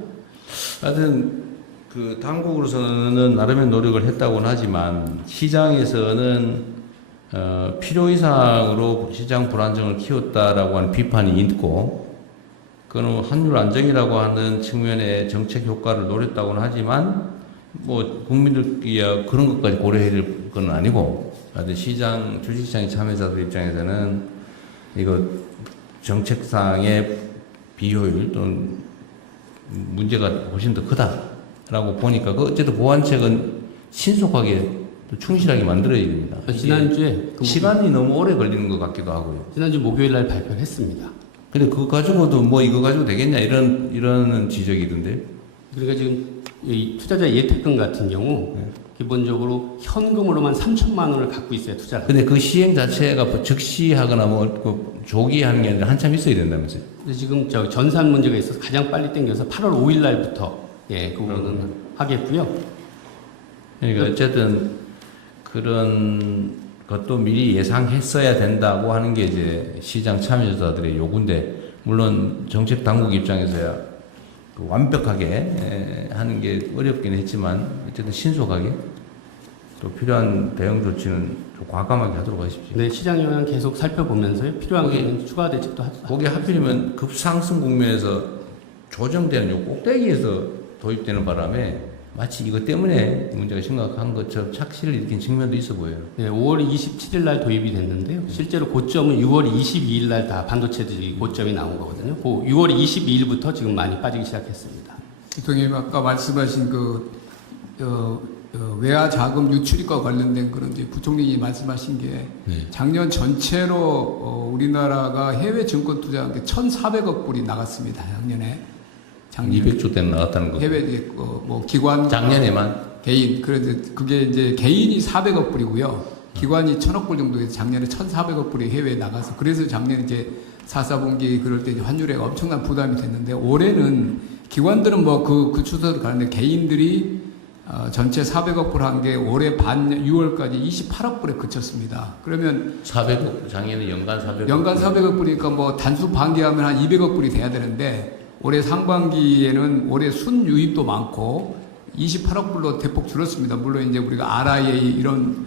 하여튼 그 당국으로서는 나름의 노력을 했다고는 하지만 시장에서는 필요 이상으로 시장 불안정을 키웠다라고 하는 비판이 있고 그건 환율 안정이라고 하는 측면의 정책 효과를 노렸다고는 하지만 뭐 국민들이야 그런 것까지 고려해야 될 건 아니고 하여튼 주식시장 참여자들 입장에서는 이거 정책상의 비효율 또는 문제가 훨씬 더 크다라고 보니까 그 어쨌든 보완책은 신속하게 또 충실하게 만들어야 됩니다. 지난주에 시간이 너무 오래 걸리는 것 같기도 하고요. 지난주 목요일 날 발표를 했습니다. 근데 그거 가지고도 뭐 이거 가지고 되겠냐 이런 지적이던데. 그러니까 지금 이 투자자 예탁금 같은 경우 기본적으로 현금으로만 3천만 원을 갖고 있어야 투자를. 근데 그 시행 자체가 뭐 즉시하거나 뭐 조기 하는 게 아니라 한참 있어야 된다면서요. 근데 지금 저 전산 문제가 있어서 가장 빨리 땡겨서 8월 5일 날부터 그거는 하겠고요. 그러니까 어쨌든 그런 것도 미리 예상했어야 된다고 하는 게 이제 시장 참여자들의 요구인데 물론 정책 당국 입장에서야 그 완벽하게 하는 게 어렵긴 했지만 어쨌든 신속하게 또 필요한 대응 조치는 좀 과감하게 하도록 하십시오. 네, 시장 영향 계속 살펴보면서요. 필요한 게 추가 대책도 하죠. 거기 하필이면 급상승 국면에서 조정되는 요 꼭대기에서 도입되는 바람에 마치 이것 때문에 문제가 심각한 것처럼 착시를 일으킨 측면도 있어 보여요. 네, 5월 27일 날 도입이 됐는데요. 실제로 고점은 6월 22일 날 다 반도체들이 고점이 나온 거거든요. 그 6월 22일부터 지금 많이 빠지기 시작했습니다. 대통령님 아까 말씀하신 외화 자금 유출입과 관련된 그런 이제 부총리님 말씀하신 게 네. 작년 전체로 우리나라가 해외 증권 투자한 게 1,400억 불이 나갔습니다. 작년에. 200조 대는 나갔다는 거. 해외 이제 뭐 기관 작년에만. 개인 그래서 그게 이제 개인이 400억 불이고요. 기관이 1,000억 불 정도 해서 작년에 1,400억 불이 해외에 나가서 그래서 작년에 이제 4.4분기 그럴 때 이제 환율에 엄청난 부담이 됐는데 올해는 기관들은 뭐 그 추세로 가는데 개인들이 전체 400억 불 한 게 올해 반 6월까지 28억 불에 그쳤습니다. 그러면 400억, 작년에 연간 400억. 연간 400억 불이니까 뭐 단수 반기하면 한 200억 불이 돼야 되는데 올해 상반기에는 올해 순유입도 많고 28억 불로 대폭 줄었습니다. 물론 이제 우리가 RIA 이런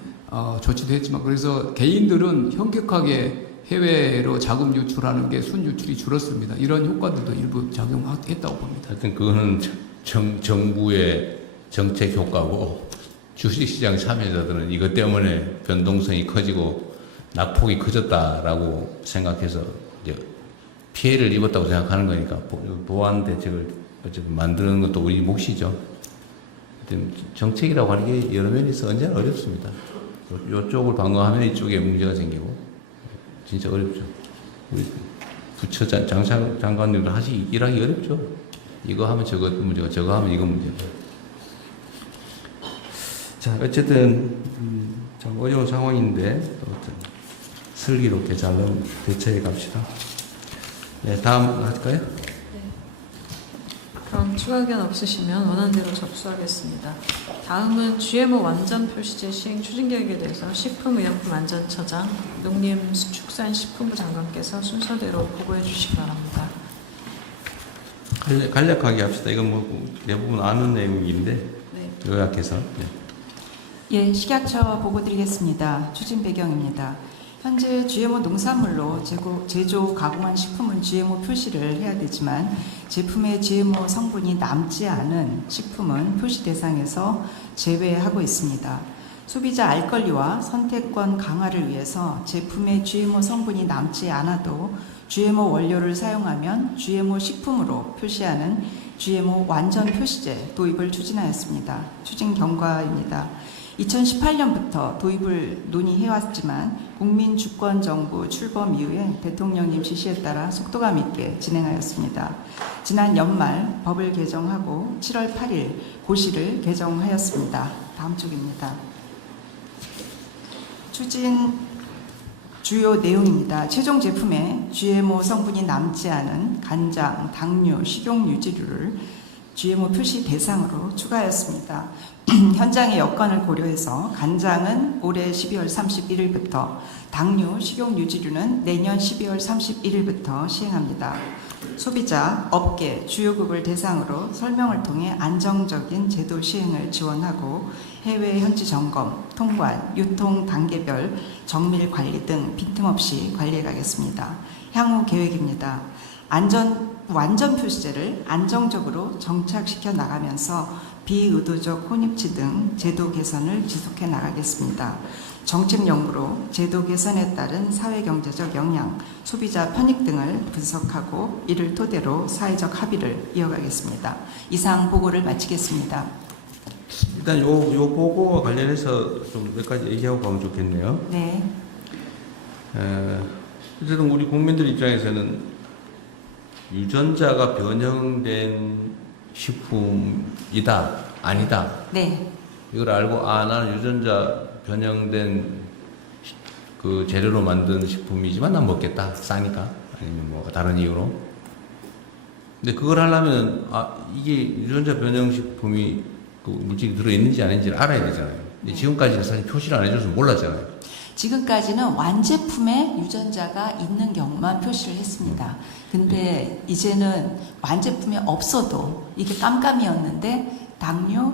조치도 했지만 그래서 개인들은 현격하게 해외로 자금 유출하는 게 순유출이 줄었습니다. 이런 효과들도 일부 작용했다고 봅니다. 하여튼 그거는 정부의 정책 효과고 주식시장 참여자들은 이것 때문에 변동성이 커지고 낙폭이 커졌다라고 생각해서 이제 피해를 입었다고 생각하는 거니까 보완 대책을 어쨌든 만드는 것도 우리 몫이죠. 하여튼 정책이라고 하는 게 여러 면이 있어 언제나 어렵습니다. 이쪽을 방어하면 이쪽에 문제가 생기고 진짜 어렵죠. 우리 부처 장관님들 일하기 어렵죠. 이거 하면 저거 문제가, 저거 하면 이거 문제가. 자, 어쨌든 참 어려운 상황인데 어떤 슬기롭게 잘 대처해 갑시다. 네, 다음 할까요? 그럼 추가 의견 없으시면 원하는 대로 접수하겠습니다. 다음은 GMO 완전 표시제 시행 추진 계획에 대해서 식품의약품안전처장 농림축산식품부 장관께서 순서대로 보고해 주시기 바랍니다. 간략하게 합시다. 이건 뭐 대부분 아는 내용인데 네. 요약해서. 네. 예, 식약처 보고 드리겠습니다. 추진 배경입니다. 현재 GMO 농산물로 제조, 가공한 식품은 GMO 표시를 해야 되지만 제품에 GMO 성분이 남지 않은 식품은 표시 대상에서 제외하고 있습니다. 소비자 알 권리와 선택권 강화를 위해서 제품에 GMO 성분이 남지 않아도 GMO 원료를 사용하면 GMO 식품으로 표시하는 GMO 완전 표시제 도입을 추진하였습니다. 추진 경과입니다. 2018년부터 도입을 논의해왔지만 국민주권정부 출범 이후에 대통령님 지시에 따라 속도감 있게 진행하였습니다. 지난 연말 법을 개정하고 7월 8일 고시를 개정하였습니다. 다음 쪽입니다. 추진 주요 내용입니다. 최종 제품에 GMO 성분이 남지 않은 간장, 당류, 식용유지류를 GMO 표시 대상으로 추가하였습니다. 현장의 여건을 고려해서 간장은 올해 12월 31일부터, 당류, 식용유지류는 내년 12월 31일부터 시행합니다. 소비자, 업계, 주요국을 대상으로 설명을 통해 안정적인 제도 시행을 지원하고 해외 현지 점검, 통관, 유통 단계별 정밀 관리 등 빈틈없이 관리해 가겠습니다. 향후 계획입니다. 완전 표시제를 안정적으로 정착시켜 나가면서 비의도적 혼입치 등 제도 개선을 지속해 나가겠습니다. 정책 연구로 제도 개선에 따른 사회경제적 영향, 소비자 편익 등을 분석하고 이를 토대로 사회적 합의를 이어가겠습니다. 이상 보고를 마치겠습니다. 일단 요 보고와 관련해서 좀 몇 가지 얘기하고 가면 좋겠네요. 네. 어쨌든 우리 국민들 입장에서는 유전자가 변형된 식품이다, 아니다. 네. 이걸 알고 나는 유전자 변형된 그 재료로 만든 식품이지만 난 먹겠다, 싸니까 아니면 뭐 다른 이유로. 근데 그걸 하려면 이게 유전자 변형 식품이 그 물질이 들어 있는지 아닌지를 알아야 되잖아요. 근데 지금까지는 사실 표시를 안 해줘서 몰랐잖아요. 지금까지는 완제품에 유전자가 있는 경우만 표시를 했습니다. 근데 이제는 완제품에 없어도 이게 깜깜이었는데 당류,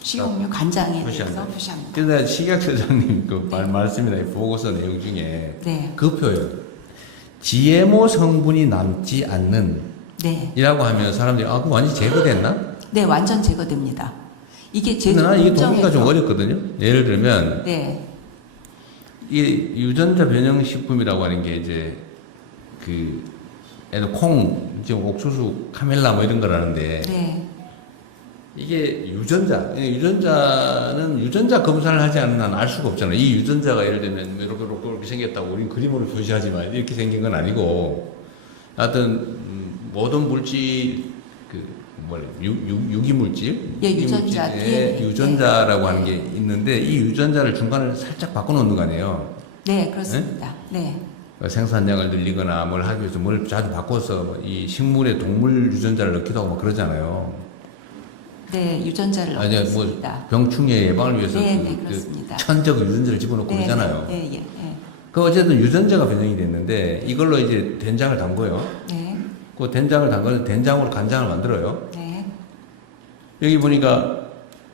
식용유, 간장에 대해서 표시합니다. 그래서 식약처장님 그 말씀이나 보고서 내용 중에 네. 그 표현 GMO 성분이 남지 않는 네. 이라고 하면 사람들이 그거 완전히 제거됐나? 네, 완전 제거됩니다. 이게 근데 제조 나는 이게 동의가 공정에서 좀 어렵거든요. 예를 들면 네. 이 유전자 변형 식품이라고 하는 게 이제 콩, 지금 옥수수, 카멜라 뭐 이런 거라는데 네. 이게 유전자는 유전자 검사를 하지 않는 한 알 수가 없잖아요. 이 유전자가 예를 들면 이렇게 생겼다고 우리는 그림으로 표시하지만 이렇게 생긴 건 아니고, 하여튼 모든 물질 유기물질, 예, 유전자, 유기물질의 유전자라고 하는 게 있는데 이 유전자를 중간에 살짝 바꿔놓는 거 아니에요. 네, 그렇습니다. 네. 생산량을 늘리거나 뭘 하기 위해서 뭘 자주 바꿔서 이 식물에 동물 유전자를 넣기도 하고 막 그러잖아요. 네, 유전자를 넣고 아니, 있습니다. 병충해 예방을 위해서 네, 네, 그렇습니다. 천적 유전자를 집어넣고 네, 그러잖아요. 네, 예, 예. 그 어쨌든 유전자가 변형이 됐는데 이걸로 이제 된장을 담궈요. 네, 그 된장을 담그는 된장으로 간장을 만들어요. 네, 여기 보니까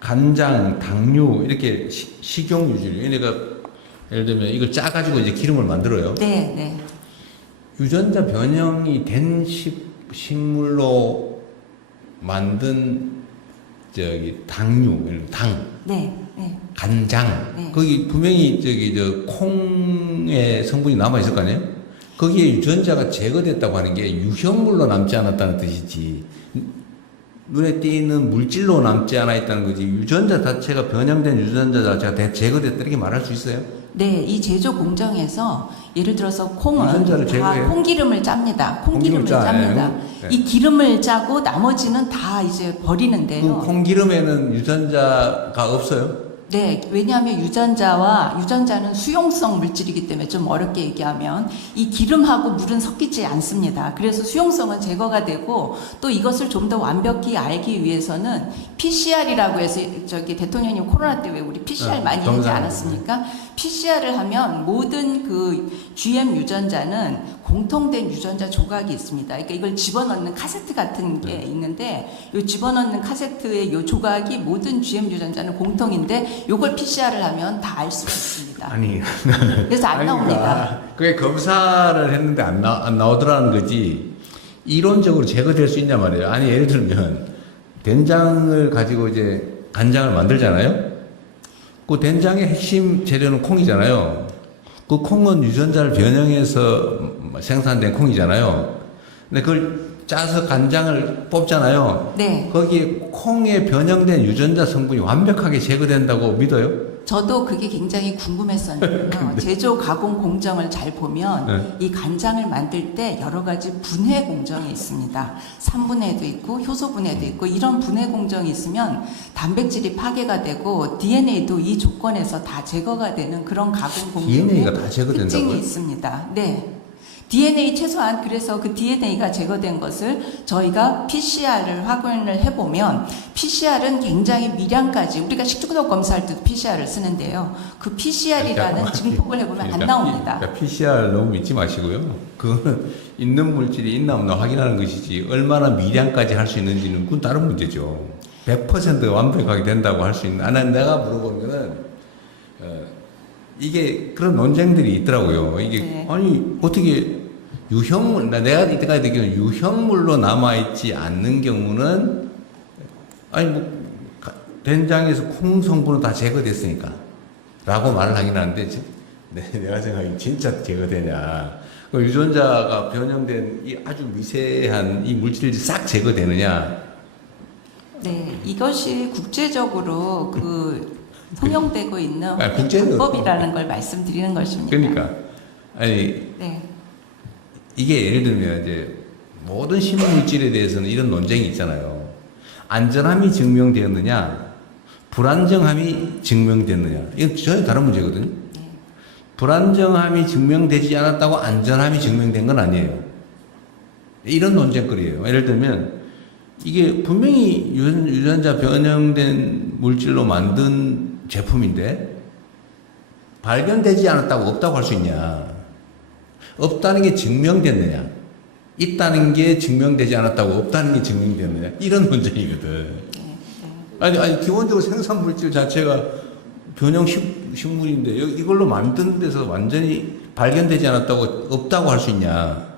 간장, 당류 이렇게 식용 유질. 그러니까 예를 들면 이걸 짜가지고 이제 기름을 만들어요. 네, 네. 유전자 변형이 된 식물로 만든 당류, 당, 네, 네. 간장. 네. 거기 분명히 콩의 성분이 남아 있을 거 아니에요? 거기에 유전자가 제거됐다고 하는 게 유형물로 남지 않았다는 뜻이지. 눈에 띄는 물질로 남지 않아 있다는 거지. 유전자 자체가 변형된 유전자 자체가 제거됐다 이렇게 말할 수 있어요? 네, 이 제조 공정에서 예를 들어서 콩은 유전자를 다 제거해요? 콩기름을 짭니다. 콩기름을 콩기름 짭니다. 짜요? 네. 이 기름을 짜고 나머지는 다 이제 버리는데요. 그 콩기름에는 유전자가 없어요? 네, 왜냐하면 유전자는 수용성 물질이기 때문에 좀 어렵게 얘기하면 이 기름하고 물은 섞이지 않습니다. 그래서 수용성은 제거가 되고 또 이것을 좀 더 완벽히 알기 위해서는 PCR이라고 해서 대통령님 코로나 때 왜 우리 PCR 많이 하지 정상. 않았습니까? PCR을 하면 모든 그 GM 유전자는 공통된 유전자 조각이 있습니다. 그러니까 이걸 집어넣는 카세트 같은 게 있는데 이 집어넣는 카세트의 이 조각이 모든 GM 유전자는 공통인데 이걸 PCR을 하면 다 알 수 있습니다. 아니. 그래서 안 나옵니다. 그게 검사를 했는데 안 나오더라는 거지. 이론적으로 제거될 수 있냐 말이에요. 아니, 예를 들면, 된장을 가지고 이제 간장을 만들잖아요? 그 된장의 핵심 재료는 콩이잖아요. 그 콩은 유전자를 변형해서 생산된 콩이잖아요. 근데 그걸 짜서 간장을 뽑잖아요. 네. 거기에 콩에 변형된 유전자 성분이 완벽하게 제거된다고 믿어요? 저도 그게 굉장히 궁금했었는데요. 제조 가공 공정을 잘 보면 네. 이 간장을 만들 때 여러 가지 분해 공정이 있습니다. 산분해도 있고 효소분해도 있고 이런 분해 공정이 있으면 단백질이 파괴가 되고 DNA도 이 조건에서 다 제거가 되는 그런 가공 공정의 DNA가 다 제거된다고요? 특징이 있습니다. 네. DNA 최소한 그래서 그 DNA가 제거된 것을 저희가 PCR을 확인을 해보면 PCR은 굉장히 미량까지 우리가 식중독 검사할 때도 PCR을 쓰는데요. 그 PCR이라는 증폭을 해보면 안 나옵니다. 그러니까 PCR 너무 믿지 마시고요. 그거는 있는 물질이 있나 없나 확인하는 것이지 얼마나 미량까지 할 수 있는지는 그건 다른 문제죠. 100% 완벽하게 된다고 할 수 있는. 내가 물어보는 거는 이게 그런 논쟁들이 있더라고요. 이게 네. 아니 어떻게 유형물 내가 이때까지 느끼는 유형물로 남아 있지 않는 경우는 아니 뭐 된장에서 콩 성분은 다 제거됐으니까라고 말을 하긴 하는데 내가 생각하기엔 진짜 제거되냐? 그 유전자가 변형된 이 아주 미세한 이 물질이 싹 제거되느냐? 네, 이것이 국제적으로 통용되고 있는 국제는 방법이라는 걸 말씀드리는 것입니다. 그러니까 아니 네. 이게 예를 들면 이제 모든 신물질에 대해서는 이런 논쟁이 있잖아요. 안전함이 증명되었느냐, 불안정함이 증명됐느냐. 이건 전혀 다른 문제거든요. 불안정함이 증명되지 않았다고 안전함이 증명된 건 아니에요. 이런 논쟁거리예요. 예를 들면 이게 분명히 유전자 변형된 물질로 만든 제품인데 발견되지 않았다고 없다고 할 수 있냐? 없다는 게 증명됐느냐? 있다는 게 증명되지 않았다고 없다는 게 증명됐느냐? 이런 논쟁이거든. 아니 기본적으로 생산 물질 자체가 변형 식물인데 이걸로 만든 데서 완전히 발견되지 않았다고 없다고 할 수 있냐?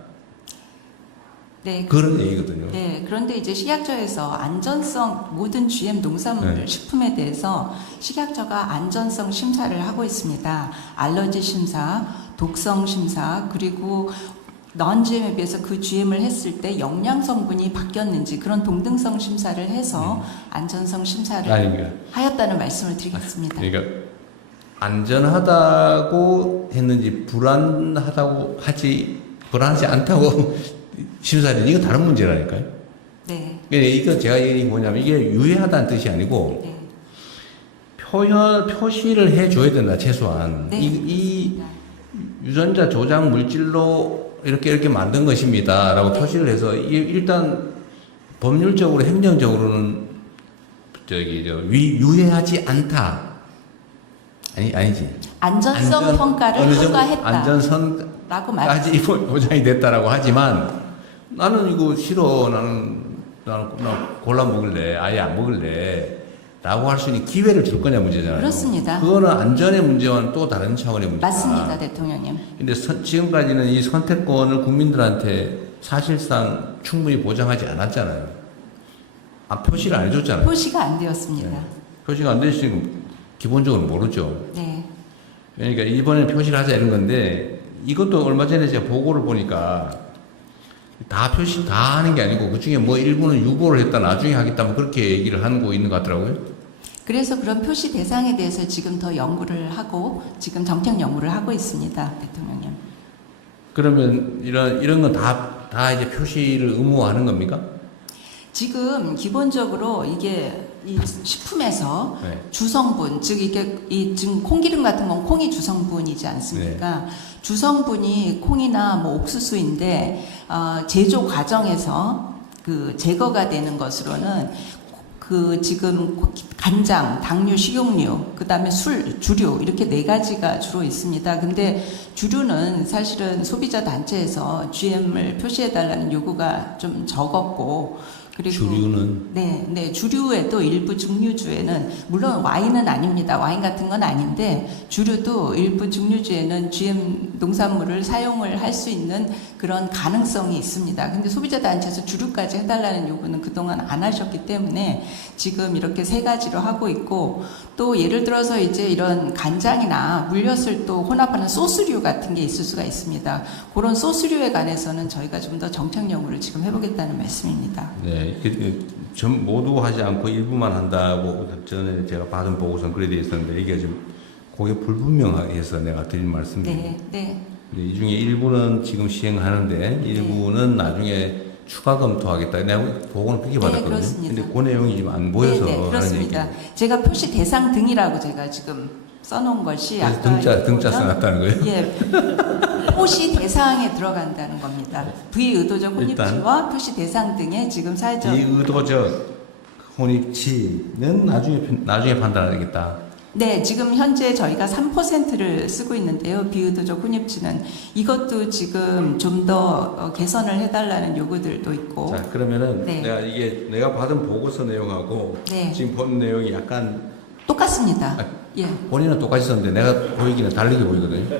네, 그런 얘기거든요. 네, 그런데 이제 식약처에서 안전성 모든 GM 농산물 네. 식품에 대해서 식약처가 안전성 심사를 하고 있습니다. 알러지 심사, 독성 심사, 그리고 non-GM에 비해서 그 GM을 했을 때 영양 성분이 바뀌었는지 그런 동등성 심사를 해서 안전성 심사를 아니, 하였다는 말씀을 드리겠습니다. 그러니까 안전하다고 했는지 불안하지 않다고 심사를 이거 다른 문제라니까요. 네. 그러니까 이거 제가 얘기 뭐냐면 이게 유해하다는 뜻이 아니고 네. 표시를 해줘야 된다 최소한. 네. 이 유전자 조작 물질로 이렇게 만든 것입니다라고 네. 표시를 해서 일단 법률적으로 행정적으로는 유해하지 않다. 아니지. 안전성 평가를 어느 정도 통과했다. 안전선까지 라고 말했습니다. 보장이 됐다라고 하지만 나는 이거 싫어. 나는 골라 먹을래. 아예 안 먹을래. 라고 할 수 있는 기회를 줄 거냐 문제잖아요. 그렇습니다. 그거는 안전의 문제와는 또 다른 차원의 문제다. 맞습니다, 대통령님. 근데 지금까지는 이 선택권을 국민들한테 사실상 충분히 보장하지 않았잖아요. 표시를 안 해줬잖아요. 표시가 안 되었습니다. 네. 표시가 안 됐으니까 기본적으로 모르죠. 네. 그러니까 이번에 표시를 하자 이런 건데 이것도 얼마 전에 제가 보고를 보니까 다 표시 다 하는 게 아니고 그 중에 뭐 일부는 유보를 했다 나중에 하겠다 뭐 그렇게 얘기를 하고 있는 것 같더라고요. 그래서 그런 표시 대상에 대해서 지금 더 연구를 하고 지금 정책 연구를 하고 있습니다, 대통령님. 그러면 이런 건 다 이제 표시를 의무화하는 겁니까? 지금 기본적으로 이게 이 식품에서 네. 주성분, 즉 이게 지금 콩기름 같은 건 콩이 주성분이지 않습니까? 네. 주성분이 콩이나 뭐 옥수수인데 제조 과정에서 그 제거가 되는 것으로는 그 지금 간장, 당류, 식용유, 그 다음에 술, 주류 이렇게 4가지가 주로 있습니다. 근데 주류는 사실은 소비자 단체에서 GM을 표시해달라는 요구가 좀 적었고 그리고 주류는 네, 주류에도 일부 증류주에는 물론 와인은 아닙니다. 와인 같은 건 아닌데 주류도 일부 증류주에는 GM 농산물을 사용을 할 수 있는 그런 가능성이 있습니다. 근데 소비자 단체에서 주류까지 해달라는 요구는 그동안 안 하셨기 때문에 지금 이렇게 3가지로 하고 있고 또 예를 들어서 이제 이런 간장이나 물엿을 또 혼합하는 소스류 같은 게 있을 수가 있습니다. 그런 소스류에 관해서는 저희가 좀 더 정책 연구를 지금 해보겠다는 말씀입니다. 네, 모두 하지 않고 일부만 한다고 전에 제가 받은 보고서는 그래 돼 있었는데 이게 좀 그게 불분명해서 내가 드린 말씀입니다. 네, 네. 이 중에 일부는 지금 시행하는데 일부는 나중에 추가 검토하겠다. 내가 보고는 그렇게 받았거든요. 그렇습니다. 근데 그 내용이 지금 안 보여서 네, 하는 그렇습니다. 얘기예요. 제가 표시 대상 등이라고 제가 지금 써놓은 것이 그래서 아까 등자 써놨다는 거예요? 예, 표시 대상에 들어간다는 겁니다. 비의도적 혼입치와 표시 대상 등의 지금 사회적 비의도적 혼입치는 나중에 판단하겠다. 네, 지금 현재 저희가 3%를 쓰고 있는데요. 비의도적 혼입치는 이것도 지금 좀 더 개선을 해달라는 요구들도 있고. 자, 그러면은 네. 내가 받은 보고서 내용하고 네. 지금 본 내용이 약간 똑같습니다. 예. 본인은 똑같이 썼는데 내가 보이기는 다르게 보이거든요.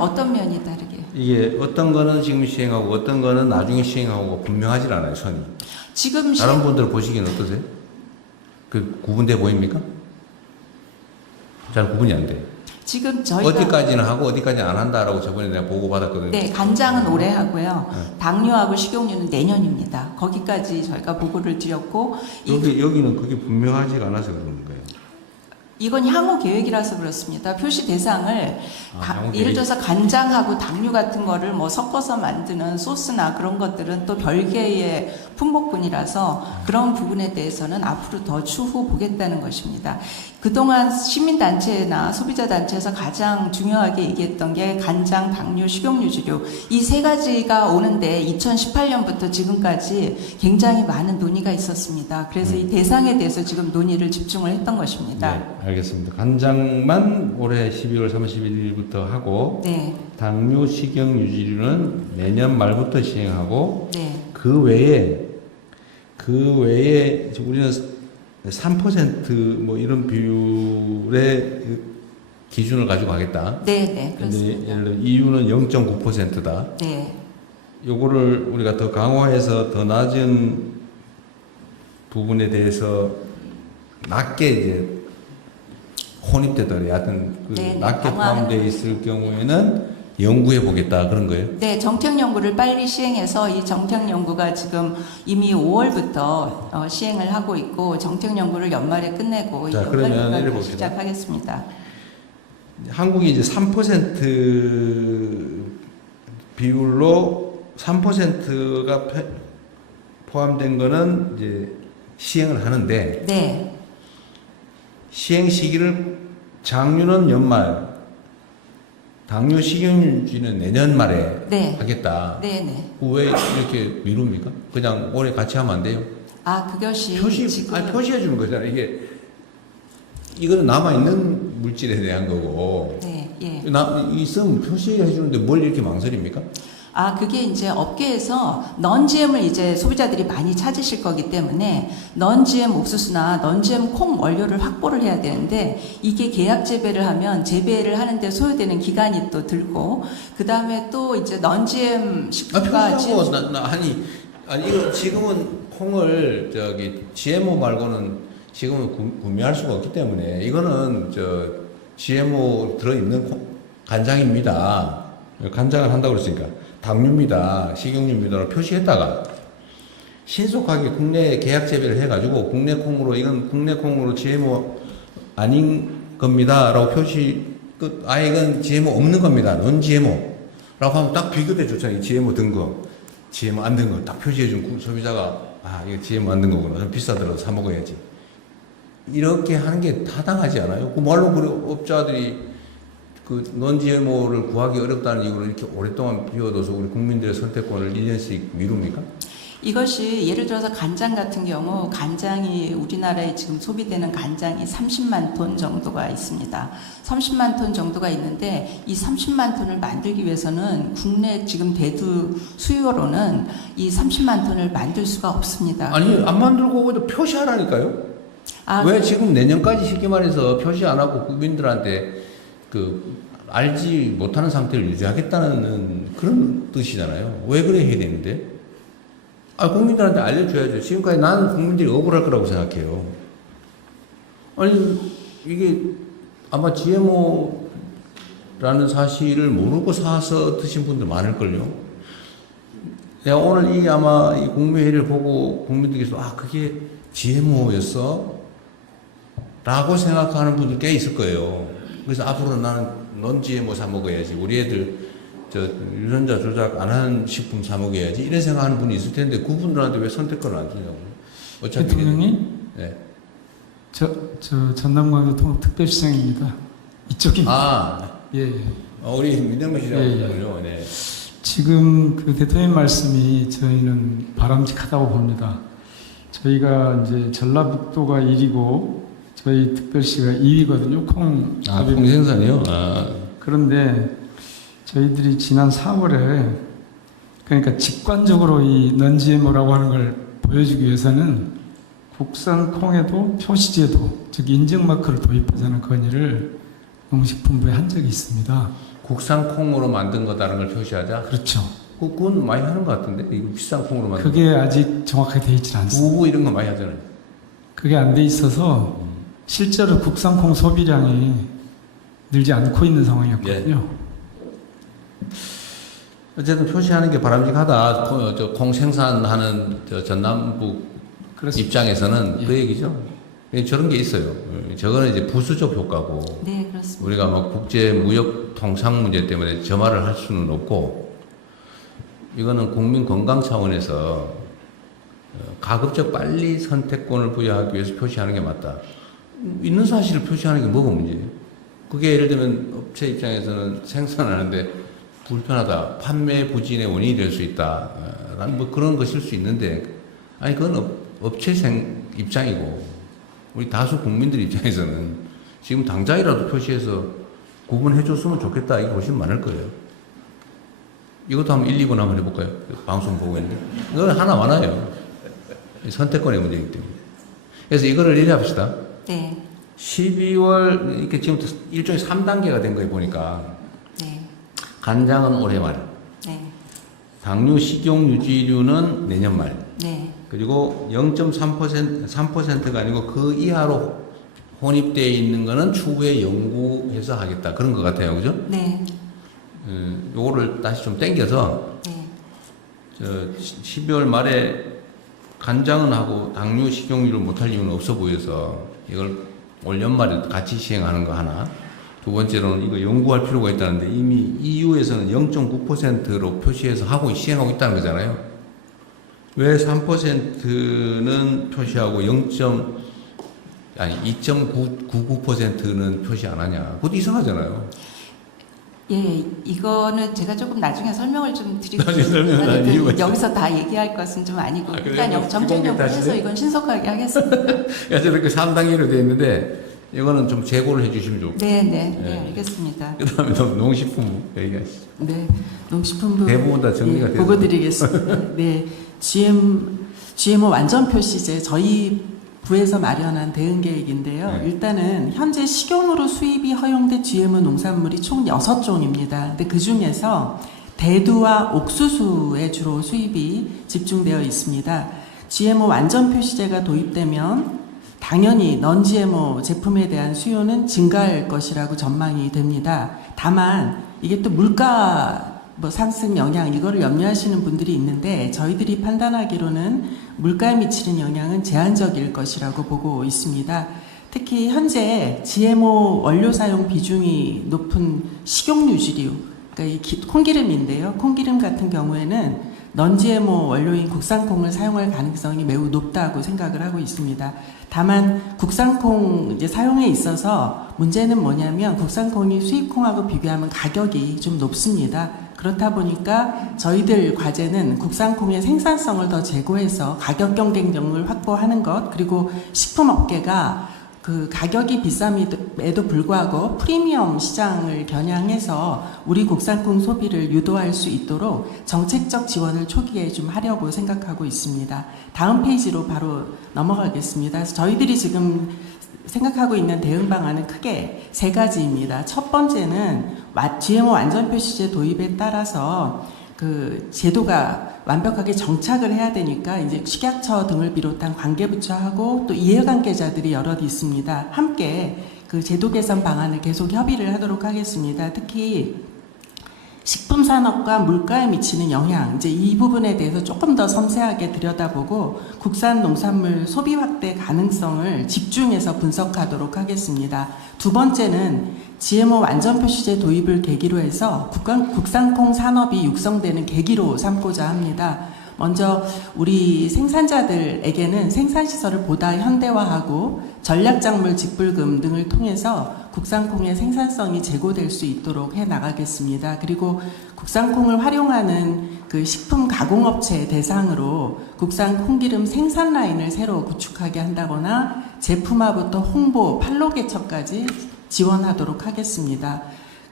어떤 면이 다르게? 이게 어떤 거는 지금 시행하고 어떤 거는 나중에 시행하고 분명하지 않아요, 선이. 지금 다른 분들 보시기는 어떠세요? 그 구분돼 보입니까? 잘 구분이 안 돼요. 지금 저희가 어디까지는 하고 어디까지는 안 한다라고 저번에 내가 보고 받았거든요. 네, 간장은 올해 하고요. 당뇨하고 식용유는 내년입니다. 거기까지 저희가 보고를 드렸고 여기는 그게 분명하지가 않아서 그러는 거예요. 이건 향후 계획이라서 그렇습니다. 표시 대상을 향후 계획. 예를 들어서 간장하고 당류 같은 거를 뭐 섞어서 만드는 소스나 그런 것들은 또 별개의 품목군이라서 그런 부분에 대해서는 앞으로 더 추후 보겠다는 것입니다. 그동안 시민단체나 소비자단체에서 가장 중요하게 얘기했던 게 간장, 당류, 식용유 주류 이 3가지가 오는데 2018년부터 지금까지 굉장히 많은 논의가 있었습니다. 그래서 이 대상에 대해서 지금 논의를 집중을 했던 것입니다. 네, 알겠습니다. 간장만 올해 12월 31일부터 하고 네. 당류, 식용 유지류는 내년 말부터 시행하고 네. 그 외에 우리는 3%뭐 이런 비율의 기준을 가지고 하겠다. 네, 네, 그렇습니다. 예를 들어 EU는 0.9%다. 네. 요거를 우리가 더 강화해서 더 낮은 부분에 대해서 낮게 이제 혼입되더라도 하여튼 네, 낮게 강화하는 포함되어 있을 경우에는 연구해 보겠다 그런 거예요? 네, 정책 연구를 빨리 시행해서 이 정책 연구가 지금 이미 5월부터 시행을 하고 있고 정책 연구를 연말에 끝내고 자, 연말 그러면 기간으로 이래 봅시다. 시작하겠습니다. 한국이 이제 3% 비율로 3%가 포함된 거는 이제 시행을 하는데 네, 시행 시기를 장류는 연말, 당뇨 식용유지는 내년 말에 네, 하겠다. 네, 네. 왜 이렇게 미룹니까? 그냥 올해 같이 하면 안 돼요? 아, 그것이 표시, 지금 아니, 표시해 주는 거잖아요. 이거는 남아있는 물질에 대한 거고. 네, 예. 있으면 표시해 주는데 뭘 이렇게 망설입니까? 아, 그게 이제 업계에서 넌GM을 이제 소비자들이 많이 찾으실 거기 때문에 넌GM 옥수수나 넌GM 콩 원료를 확보를 해야 되는데 이게 계약 재배를 하면 재배를 하는데 소요되는 기간이 또 들고 그 다음에 또 이제 넌GM 식품과 표시하고 아니 이거 지금은 콩을 GMO 말고는 지금은 구매할 수가 없기 때문에 이거는 GMO 들어있는 간장입니다. 간장을 한다고 그랬으니까 당류입니다. 식용유입니다로 표시했다가 신속하게 국내 계약 재배를 해가지고 국내 콩으로 이건 국내 콩으로 GMO 아닌 겁니다라고 아예 이건 GMO 없는 겁니다. 넌 GMO라고 하면 딱 비교돼 줬잖아요. GMO 든 거, GMO 안 든 거 딱 표시해 준 소비자가 이거 GMO 안 든 거구나. 좀 비싸더라도 사 먹어야지. 이렇게 하는 게 타당하지 않아요? 그 말로 그래 업자들이 넌 GMO를 구하기 어렵다는 이유로 이렇게 오랫동안 비워둬서 우리 국민들의 선택권을 1년씩 미룹니까? 이것이 예를 들어서 간장 같은 경우 간장이 우리나라에 지금 소비되는 간장이 30만 톤 정도가 있습니다. 30만 톤 정도가 있는데 이 30만 톤을 만들기 위해서는 국내 지금 대두 수요로는 이 30만 톤을 만들 수가 없습니다. 아니 안 만들고 그냥 표시하라니까요. 왜 지금 내년까지 쉽게 말해서 표시 안 하고 국민들한테 알지 못하는 상태를 유지하겠다는 그런 뜻이잖아요. 왜 그래 해야 되는데? 국민들한테 알려줘야죠. 지금까지 나는 국민들이 억울할 거라고 생각해요. 아니, 이게 아마 GMO라는 사실을 모르고 사서 드신 분들 많을걸요. 내가 오늘 아마 이 국무회의를 보고 국민들께서 그게 GMO였어? 라고 생각하는 분들 꽤 있을 거예요. 그래서 앞으로 나는 넌 GMO 사 먹어야지. 우리 애들 유전자 조작 안 하는 식품 사 먹어야지. 이런 생각하는 분이 있을 텐데 그분들한테 왜 선택권을 안 주냐고. 어차피 대통령님, 네. 저 전남광주 통합특별시장입니다. 이쪽입니다. 예. 우리 민정근 시장이군요. 네. 지금 그 대통령 말씀이 저희는 바람직하다고 봅니다. 저희가 이제 전라북도가 1위고 저희 특별시가 2위거든요. 콩 생산이요? 그런데 저희들이 지난 4월에 그러니까 직관적으로 이 넌GMO라고 하는 걸 보여주기 위해서는 국산 콩에도 표시제도 즉 인증마크를 도입하자는 건의를 농식품부에 한 적이 있습니다. 국산 콩으로 만든 거다라는 걸 표시하자? 그렇죠. 그건 많이 하는 것 같은데? 이거 비싼 콩으로 만든 그게 아직 정확하게 되어 있지 않습니다. 두부 이런 거 많이 하잖아요. 그게 안 돼 있어서 실제로 국산 콩 소비량이 늘지 않고 있는 상황이었거든요. 어쨌든 표시하는 게 바람직하다. 콩 생산하는 전남북 그렇습니다. 입장에서는 그 얘기죠. 저런 게 있어요. 저거는 이제 부수적 효과고. 네, 그렇습니다. 우리가 국제 무역 통상 문제 때문에 저 말을 할 수는 없고, 이거는 국민 건강 차원에서 가급적 빨리 선택권을 부여하기 위해서 표시하는 게 맞다. 있는 사실을 표시하는 게 뭐가 문제예요? 그게 예를 들면 업체 입장에서는 생산하는데 불편하다, 판매 부진의 원인이 될 수 있다, 라는 그런 것일 수 있는데, 그건 업체 입장이고, 우리 다수 국민들 입장에서는 지금 당장이라도 표시해서 구분해줬으면 좋겠다, 이게 훨씬 많을 거예요. 이것도 한번 1, 2분 한번 해볼까요? 방송 보고 있는데. 이건 하나 많아요. 선택권의 문제이기 때문에. 그래서 이거를 이래 합시다. 네. 12월, 이렇게 지금 일종의 3단계가 된 거에 보니까, 네. 간장은 올해 말, 네. 당류 식용 유지류는 내년 말, 네. 그리고 0.3%가 아니고 그 이하로 혼입되어 있는 거는 추후에 연구해서 하겠다. 그런 것 같아요. 그죠? 네. 요거를 다시 좀 땡겨서 네. 12월 말에 간장은 하고 당류, 식용유를 못할 이유는 없어 보여서 이걸 올 연말에 같이 시행하는 거 하나. 두 번째로는 이거 연구할 필요가 있다는데 이미 EU에서는 0.9%로 표시해서 시행하고 있다는 거잖아요. 왜 3%는 표시하고 2.99%는 표시 안 하냐? 그것도 이상하잖아요. 예, 이거는 제가 조금 나중에 설명을 좀 나중에 설명을 할 이유가 있어요. 여기서 다 얘기할 것은 좀 아니고 그래요? 일단 정책 여부를 해서 이건 신속하게 하겠습니다. 저렇게 3단계로 되어 있는데 이거는 좀 재고를 해주시면 좋을 것 같아요. 네, 알겠습니다. 그 다음에 농식품 얘기하시죠. 네, 농식품부 대부분 다 정리가 돼서. 보고 드리겠습니다. 네, GMO 완전 표시제 저희 부에서 마련한 대응 계획인데요. 네. 일단은 현재 식용으로 수입이 허용된 GMO 농산물이 총 6종입니다. 근데 그 중에서 대두와 옥수수에 주로 수입이 집중되어 있습니다. GMO 완전 표시제가 도입되면 당연히 non-GMO 제품에 대한 수요는 증가할 것이라고 전망이 됩니다. 다만 이게 또 물가 상승 영향 이거를 염려하시는 분들이 있는데 저희들이 판단하기로는 물가에 미치는 영향은 제한적일 것이라고 보고 있습니다. 특히 현재 GMO 원료 사용 비중이 높은 식용유지류, 그러니까 이 콩기름인데요. 콩기름 같은 경우에는 non-GMO 원료인 국산콩을 사용할 가능성이 매우 높다고 생각을 하고 있습니다. 다만 국산콩 이제 사용에 있어서 문제는 뭐냐면 국산콩이 수입콩하고 비교하면 가격이 좀 높습니다. 그렇다 보니까 저희들 과제는 국산콩의 생산성을 더 제고해서 가격 경쟁력을 확보하는 것, 그리고 식품업계가 그 가격이 비쌈에도 불구하고 프리미엄 시장을 겨냥해서 우리 국산콩 소비를 유도할 수 있도록 정책적 지원을 초기에 좀 하려고 생각하고 있습니다. 다음 페이지로 바로 넘어가겠습니다. 그래서 저희들이 지금 생각하고 있는 대응 방안은 크게 3가지입니다. 첫 번째는 GMO 완전 표시제 도입에 따라서 그 제도가 완벽하게 정착을 해야 되니까 이제 식약처 등을 비롯한 관계부처하고 또 이해관계자들이 여럿 있습니다. 함께 그 제도 개선 방안을 계속 협의를 하도록 하겠습니다. 특히 식품 산업과 물가에 미치는 영향, 이제 이 부분에 대해서 조금 더 섬세하게 들여다보고 국산 농산물 소비 확대 가능성을 집중해서 분석하도록 하겠습니다. 두 번째는 GMO 완전 표시제 도입을 계기로 해서 국산콩 산업이 육성되는 계기로 삼고자 합니다. 먼저 우리 생산자들에게는 생산시설을 보다 현대화하고 전략작물 직불금 등을 통해서 국산콩의 생산성이 제고될 수 있도록 해나가겠습니다. 그리고 국산콩을 활용하는 그 식품 가공업체 대상으로 국산 콩기름 생산 라인을 새로 구축하게 한다거나 제품화부터 홍보, 판로 개척까지 지원하도록 하겠습니다.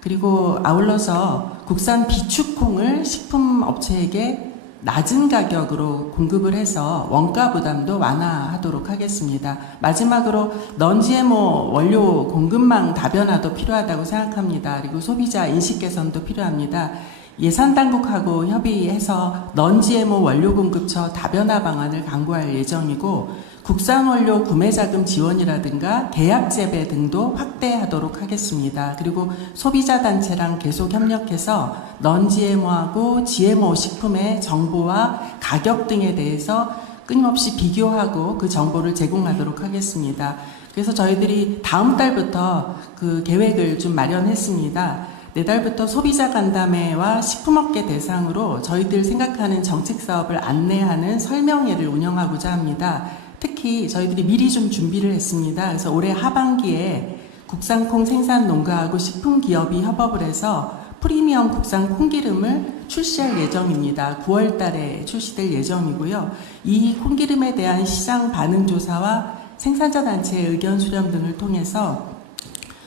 그리고 아울러서 국산 비축콩을 식품업체에게 낮은 가격으로 공급을 해서 원가 부담도 완화하도록 하겠습니다. 마지막으로 non-GMO 원료 공급망 다변화도 필요하다고 생각합니다. 그리고 소비자 인식 개선도 필요합니다. 예산 당국하고 협의해서 non-GMO 원료 공급처 다변화 방안을 강구할 예정이고 국산 원료 구매 자금 지원이라든가 계약 재배 등도 확대하도록 하겠습니다. 그리고 소비자 단체랑 계속 협력해서 non-GMO하고 GMO 식품의 정보와 가격 등에 대해서 끊임없이 비교하고 그 정보를 제공하도록 하겠습니다. 그래서 저희들이 다음 달부터 그 계획을 좀 마련했습니다. 내달부터 소비자 간담회와 식품업계 대상으로 저희들 생각하는 정책 사업을 안내하는 설명회를 운영하고자 합니다. 특히 저희들이 미리 좀 준비를 했습니다. 그래서 올해 하반기에 국산콩 생산 농가하고 식품기업이 협업을 해서 프리미엄 국산 콩기름을 출시할 예정입니다. 9월 달에 출시될 예정이고요. 이 콩기름에 대한 시장 반응 조사와 생산자 단체의 의견 수렴 등을 통해서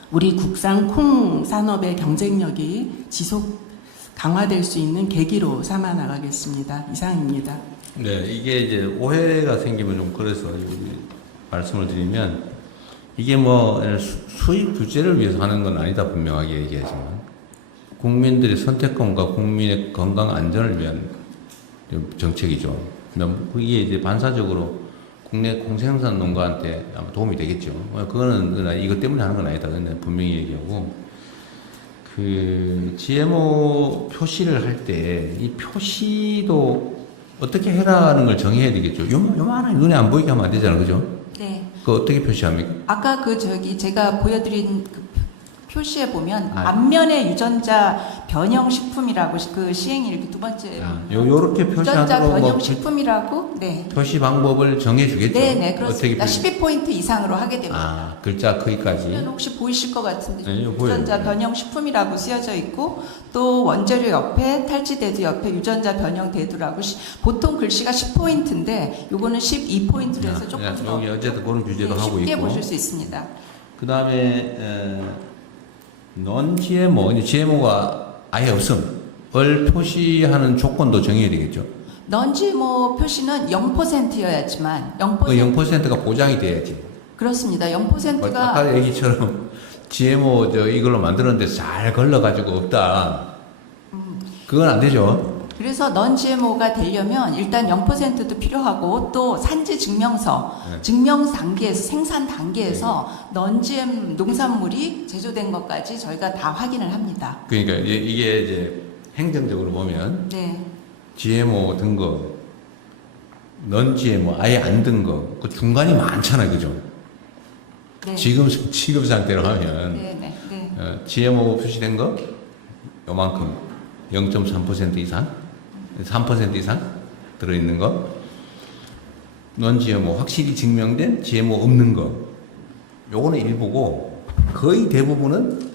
우리 국산 콩 산업의 경쟁력이 지속 강화될 수 있는 계기로 삼아 나가겠습니다. 이상입니다. 네, 이게 이제 오해가 생기면 좀 그래서 말씀을 드리면 이게 뭐 수입 규제를 위해서 하는 건 아니다 분명하게 얘기하지만 국민들의 선택권과 국민의 건강 안전을 위한 정책이죠. 그게 이제 반사적으로 국내 콩생산 농가한테 아마 도움이 되겠죠. 그거는 이것 때문에 하는 건 아니다. 근데 분명히 얘기하고 그 GMO 표시를 할 때 이 표시도 어떻게 해라는 걸 정해야 되겠죠. 요만한 눈에 안 보이게 하면 안 되잖아요, 그죠? 네. 그거 어떻게 표시합니까? 아까 제가 보여드린 그 표시에 보면 아. 앞면에 유전자 변형 식품이라고 그 시행일 두 번째 요렇게 유전자 표시하도록 변형 뭐 식품이라고 네. 표시 방법을 정해주겠죠. 네네 어떻게 그렇습니다. 표시? 12포인트 이상으로 하게 됩니다. 아, 글자 크기까지. 혹시 보이실 것 같은데 네, 이거 보여요. 유전자 변형 식품이라고 쓰여져 있고 또 원재료 옆에 탈취대두 옆에 유전자 변형 대두라고 보통 글씨가 10포인트인데 요거는 12포인트로 해서 조금 더 여기 어쨌든 그런 규제도 하고 쉽게 있고. 보실 수 있습니다. 그 다음에 non GMO, GMO가 아예 없음을 표시하는 조건도 정해야 되겠죠. 넌지모 표시는 0%여야지만 0%, 그 0%가 보장이 돼야지. 그렇습니다. 뭐 0%가 아까 얘기처럼 GMO 이걸로 만들었는데 잘 걸러가지고 없다. 그건 안 되죠. 그래서 넌지모가 되려면 일단 0%도 필요하고 또 산지 증명서, 네. 증명 단계에서 생산 단계에서 넌지엠 농산물이 제조된 것까지 저희가 다 확인을 합니다. 그러니까 이게 이제 행정적으로 보면 네, GMO 든 거, non GMO 아예 안 든 거, 그 중간이 많잖아요, 그죠? 네, 지금 상태로 하면 네, 네, 네. GMO 표시된 거 요만큼 0.3% 이상, 3% 이상 들어있는 거, non GMO 확실히 증명된 GMO 없는 거, 요거는 일부고 거의 대부분은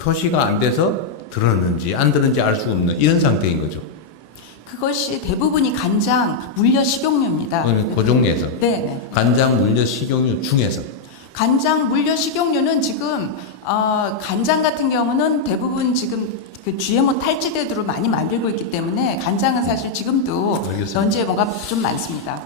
표시가 안 돼서 들었는지 안 들었는지 알 수 없는 이런 상태인 거죠. 그것이 대부분이 간장, 물엿, 식용유입니다. 그 종류에서 네, 네. 간장, 물엿, 식용유 중에서 간장, 물엿, 식용유는 지금 간장 같은 경우는 대부분 지금 그 GMO 탈취대두로 많이 만들고 있기 때문에 간장은 사실 지금도 알겠습니다. 넌지에모가 좀 많습니다.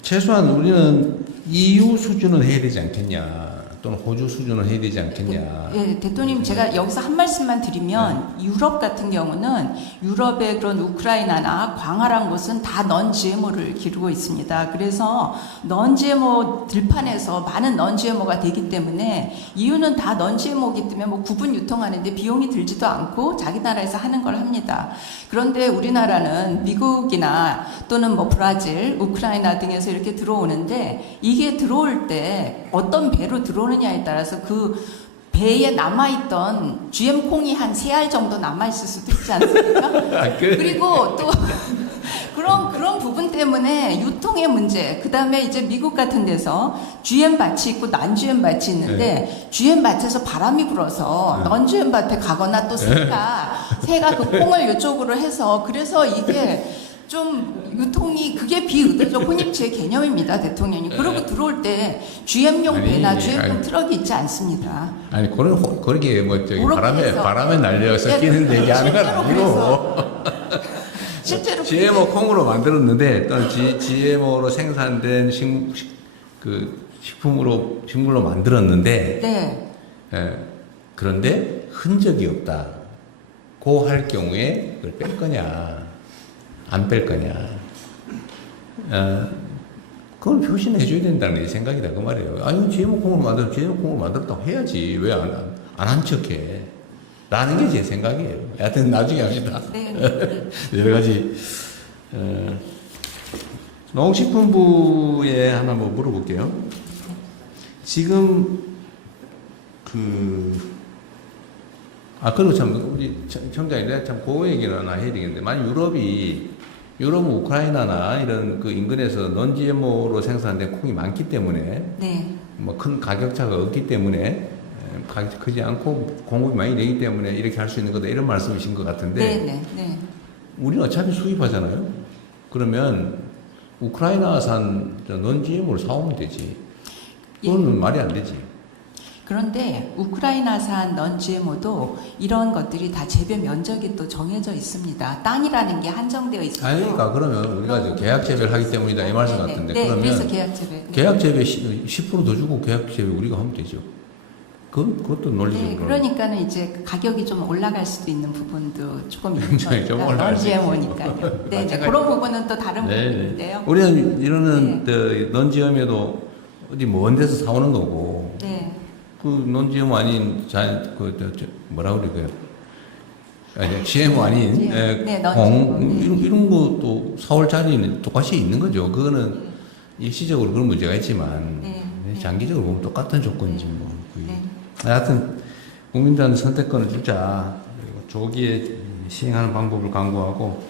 최소한 우리는 EU 수준은 해야 되지 않겠냐, 또는 호주 수준은 해야 되지 않겠냐. 예, 대통령 제가 여기서 한 말씀만 드리면 유럽 같은 경우는 유럽의 그런 우크라이나나 광활한 곳은 다 넌지에모를 기르고 있습니다. 그래서 넌지에모 들판에서 많은 넌지에모가 되기 때문에 EU는 다 넌지에모이기 때문에 뭐 구분 유통하는데 비용이 들지도 않고 자기 나라에서 하는 걸 합니다. 그런데 우리나라는 미국이나 또는 뭐 브라질, 우크라이나 등에서 이렇게 들어오는데 이게 들어올 때 어떤 배로 들어오느냐에 따라서 그 배에 남아있던 GM 콩이 한 3알 정도 남아있을 수도 있지 않습니까? 그리고 또 그런 부분 때문에 유통의 문제, 그 다음에 이제 미국 같은 데서 GM 밭이 있고 난 GM 밭이 있는데 GM 밭에서 바람이 불어서 넌 GM 밭에 가거나 또 새가 그 콩을 이쪽으로 해서 그래서 이게 좀 유통이 그게 비의도적 혼입지의 개념입니다, 대통령이. 그러고 들어올 때 GM용 배나 GM용 트럭이 있지 않습니다. 아니 그렇게 뭐 저기 해서. 바람에 날려서 끼는 얘기하는 건 아니고. 실제로 GMO 콩으로 만들었는데 또 GMO로 생산된 식물로 만들었는데 네. 그런데 흔적이 없다. 고 할 경우에 그걸 뺄 거냐 안 뺄 거냐. 그걸 표시는 해줘야 된다는 내 생각이다 그 말이에요. 아니 GMO 콩으로 만들었다고 해야지 왜 안 한 척해? 라는 게 제 생각이에요. 하여튼 나중에 합시다. 네. 여러 가지 농식품부에 하나 뭐 물어볼게요. 지금 그리고 참 우리 청장님 내가 참 그 얘기를 하나 해야 되겠는데, 만약 유럽은 우크라이나나 이런 그 인근에서 non-GMO로 생산된 콩이 많기 때문에 네. 뭐 큰 가격차가 없기 때문에 가격이 크지 않고 공급이 많이 되기 때문에 이렇게 할 수 있는 거다 이런 말씀이신 것 같은데, 네. 우리는 어차피 수입하잖아요. 그러면 우크라이나산 non-GMO를 사오면 되지. 그건 말이 안 되지. 그런데 우크라이나산 넌지에모도 이런 것들이 다 재배 면적이 또 정해져 있습니다. 땅이라는 게 한정되어 있어요. 아니, 그러니까 그러면 우리가 계약 재배를 하기 때문이다 이 말씀 같은데, 네, 그러면 그래서 계약 재배. 네. 계약 재배 10%더 주고 계약 재배 우리가 하면 되죠. 그것도 논리적으로. 네, 그러니까는 이제 가격이 좀 올라갈 수도 있는 부분도 조금 있는 굉장히 좀 거니까 올라갈 수 넌지에모니까요. 네, 그런 부분은 또 다른 부분인데요. 우리는 이러는 non-GMO도 어디 먼 데서 사오는 거고. 네. 그 논지엠 아닌 뭐라 그래요? 아니, GMO 아닌 이런 것도 4월짜리는 똑같이 있는 거죠. 그거는 일시적으로 그런 문제가 있지만 장기적으로 보면 똑같은 조건이지 뭐. 하여튼 국민들한테 선택권을 주자. 그리고 조기에 시행하는 방법을 강구하고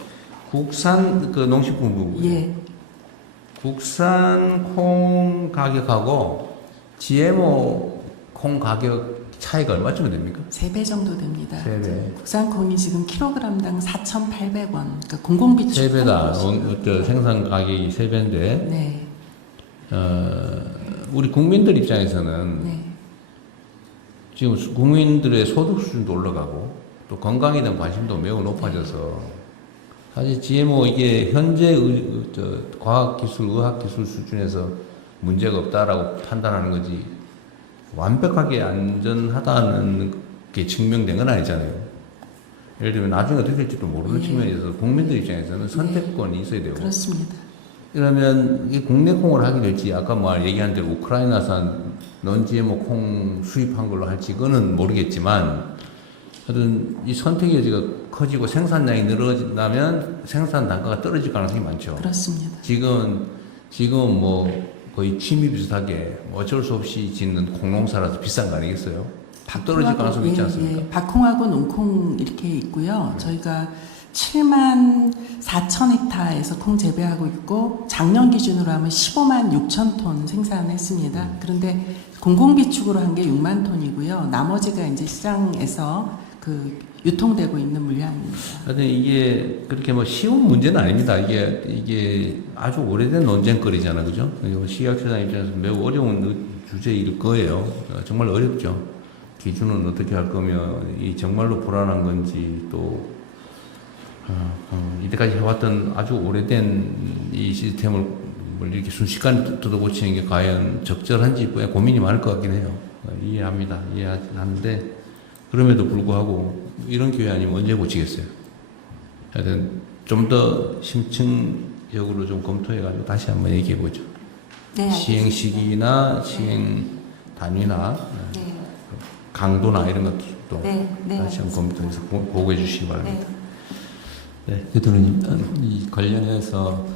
국산 그 농식품부 국산 콩 가격하고 GMO 콩 가격 차이가 얼마쯤 됩니까? 3배 정도 됩니다. 3배. 국산 콩이 지금 킬로그램당 4,800원. 그러니까 공공비축 3배다. 생산 가격이 3배인데. 네. 우리 국민들 입장에서는 네. 지금 국민들의 소득 수준도 올라가고 또 건강에 대한 관심도 매우 높아져서 사실 GMO 이게 현재 과학기술, 의학기술 수준에서 문제가 없다라고 판단하는 거지 완벽하게 안전하다는 게 증명된 건 아니잖아요. 예를 들면 나중에 어떻게 될지도 모르는 측면에서 국민들 입장에서는 선택권이 있어야 되고. 그렇습니다. 그러면 이게 국내 콩을 하게 될지 아까 얘기한 대로 우크라이나산 non-GMO 콩 수입한 걸로 할지 그거는 모르겠지만 하여튼 이 선택의 여지가 커지고 생산량이 늘어나면 생산 단가가 떨어질 가능성이 많죠. 그렇습니다. 지금 뭐 거의 취미 비슷하게 어쩔 수 없이 짓는 콩농사라서 비싼 거 아니겠어요? 다 떨어질 가능성이 있지 않습니까? 박콩하고 농콩 이렇게 있고요. 저희가 7만 4천 헥타에서 콩 재배하고 있고 작년 기준으로 하면 15만 6천 톤 생산했습니다. 그런데 공공비축으로 한 게 6만 톤이고요. 나머지가 이제 시장에서 그 유통되고 있는 물량입니다. 하여튼 이게 그렇게 뭐 쉬운 문제는 아닙니다. 이게 아주 오래된 논쟁거리잖아요, 그죠? 시각처장 입장에서 매우 어려운 주제일 거예요. 정말 어렵죠. 기준은 어떻게 할 거며 이 정말로 불안한 건지 또 이때까지 해왔던 아주 오래된 이 시스템을 이렇게 순식간에 뜯어고치는 게 과연 적절한지 고민이 많을 것 같긴 해요. 이해합니다. 이해하는데 그럼에도 불구하고 이런 기회 아니면 언제 고치겠어요. 하여튼 좀 더 심층적으로 좀 검토해가지고 다시 한번 얘기해보죠. 네, 시행 시기나 시행 단위나 강도나 이런 것도 다시 한번 검토해서 보고해 주시기 바랍니다. 대통령님, 이 관련해서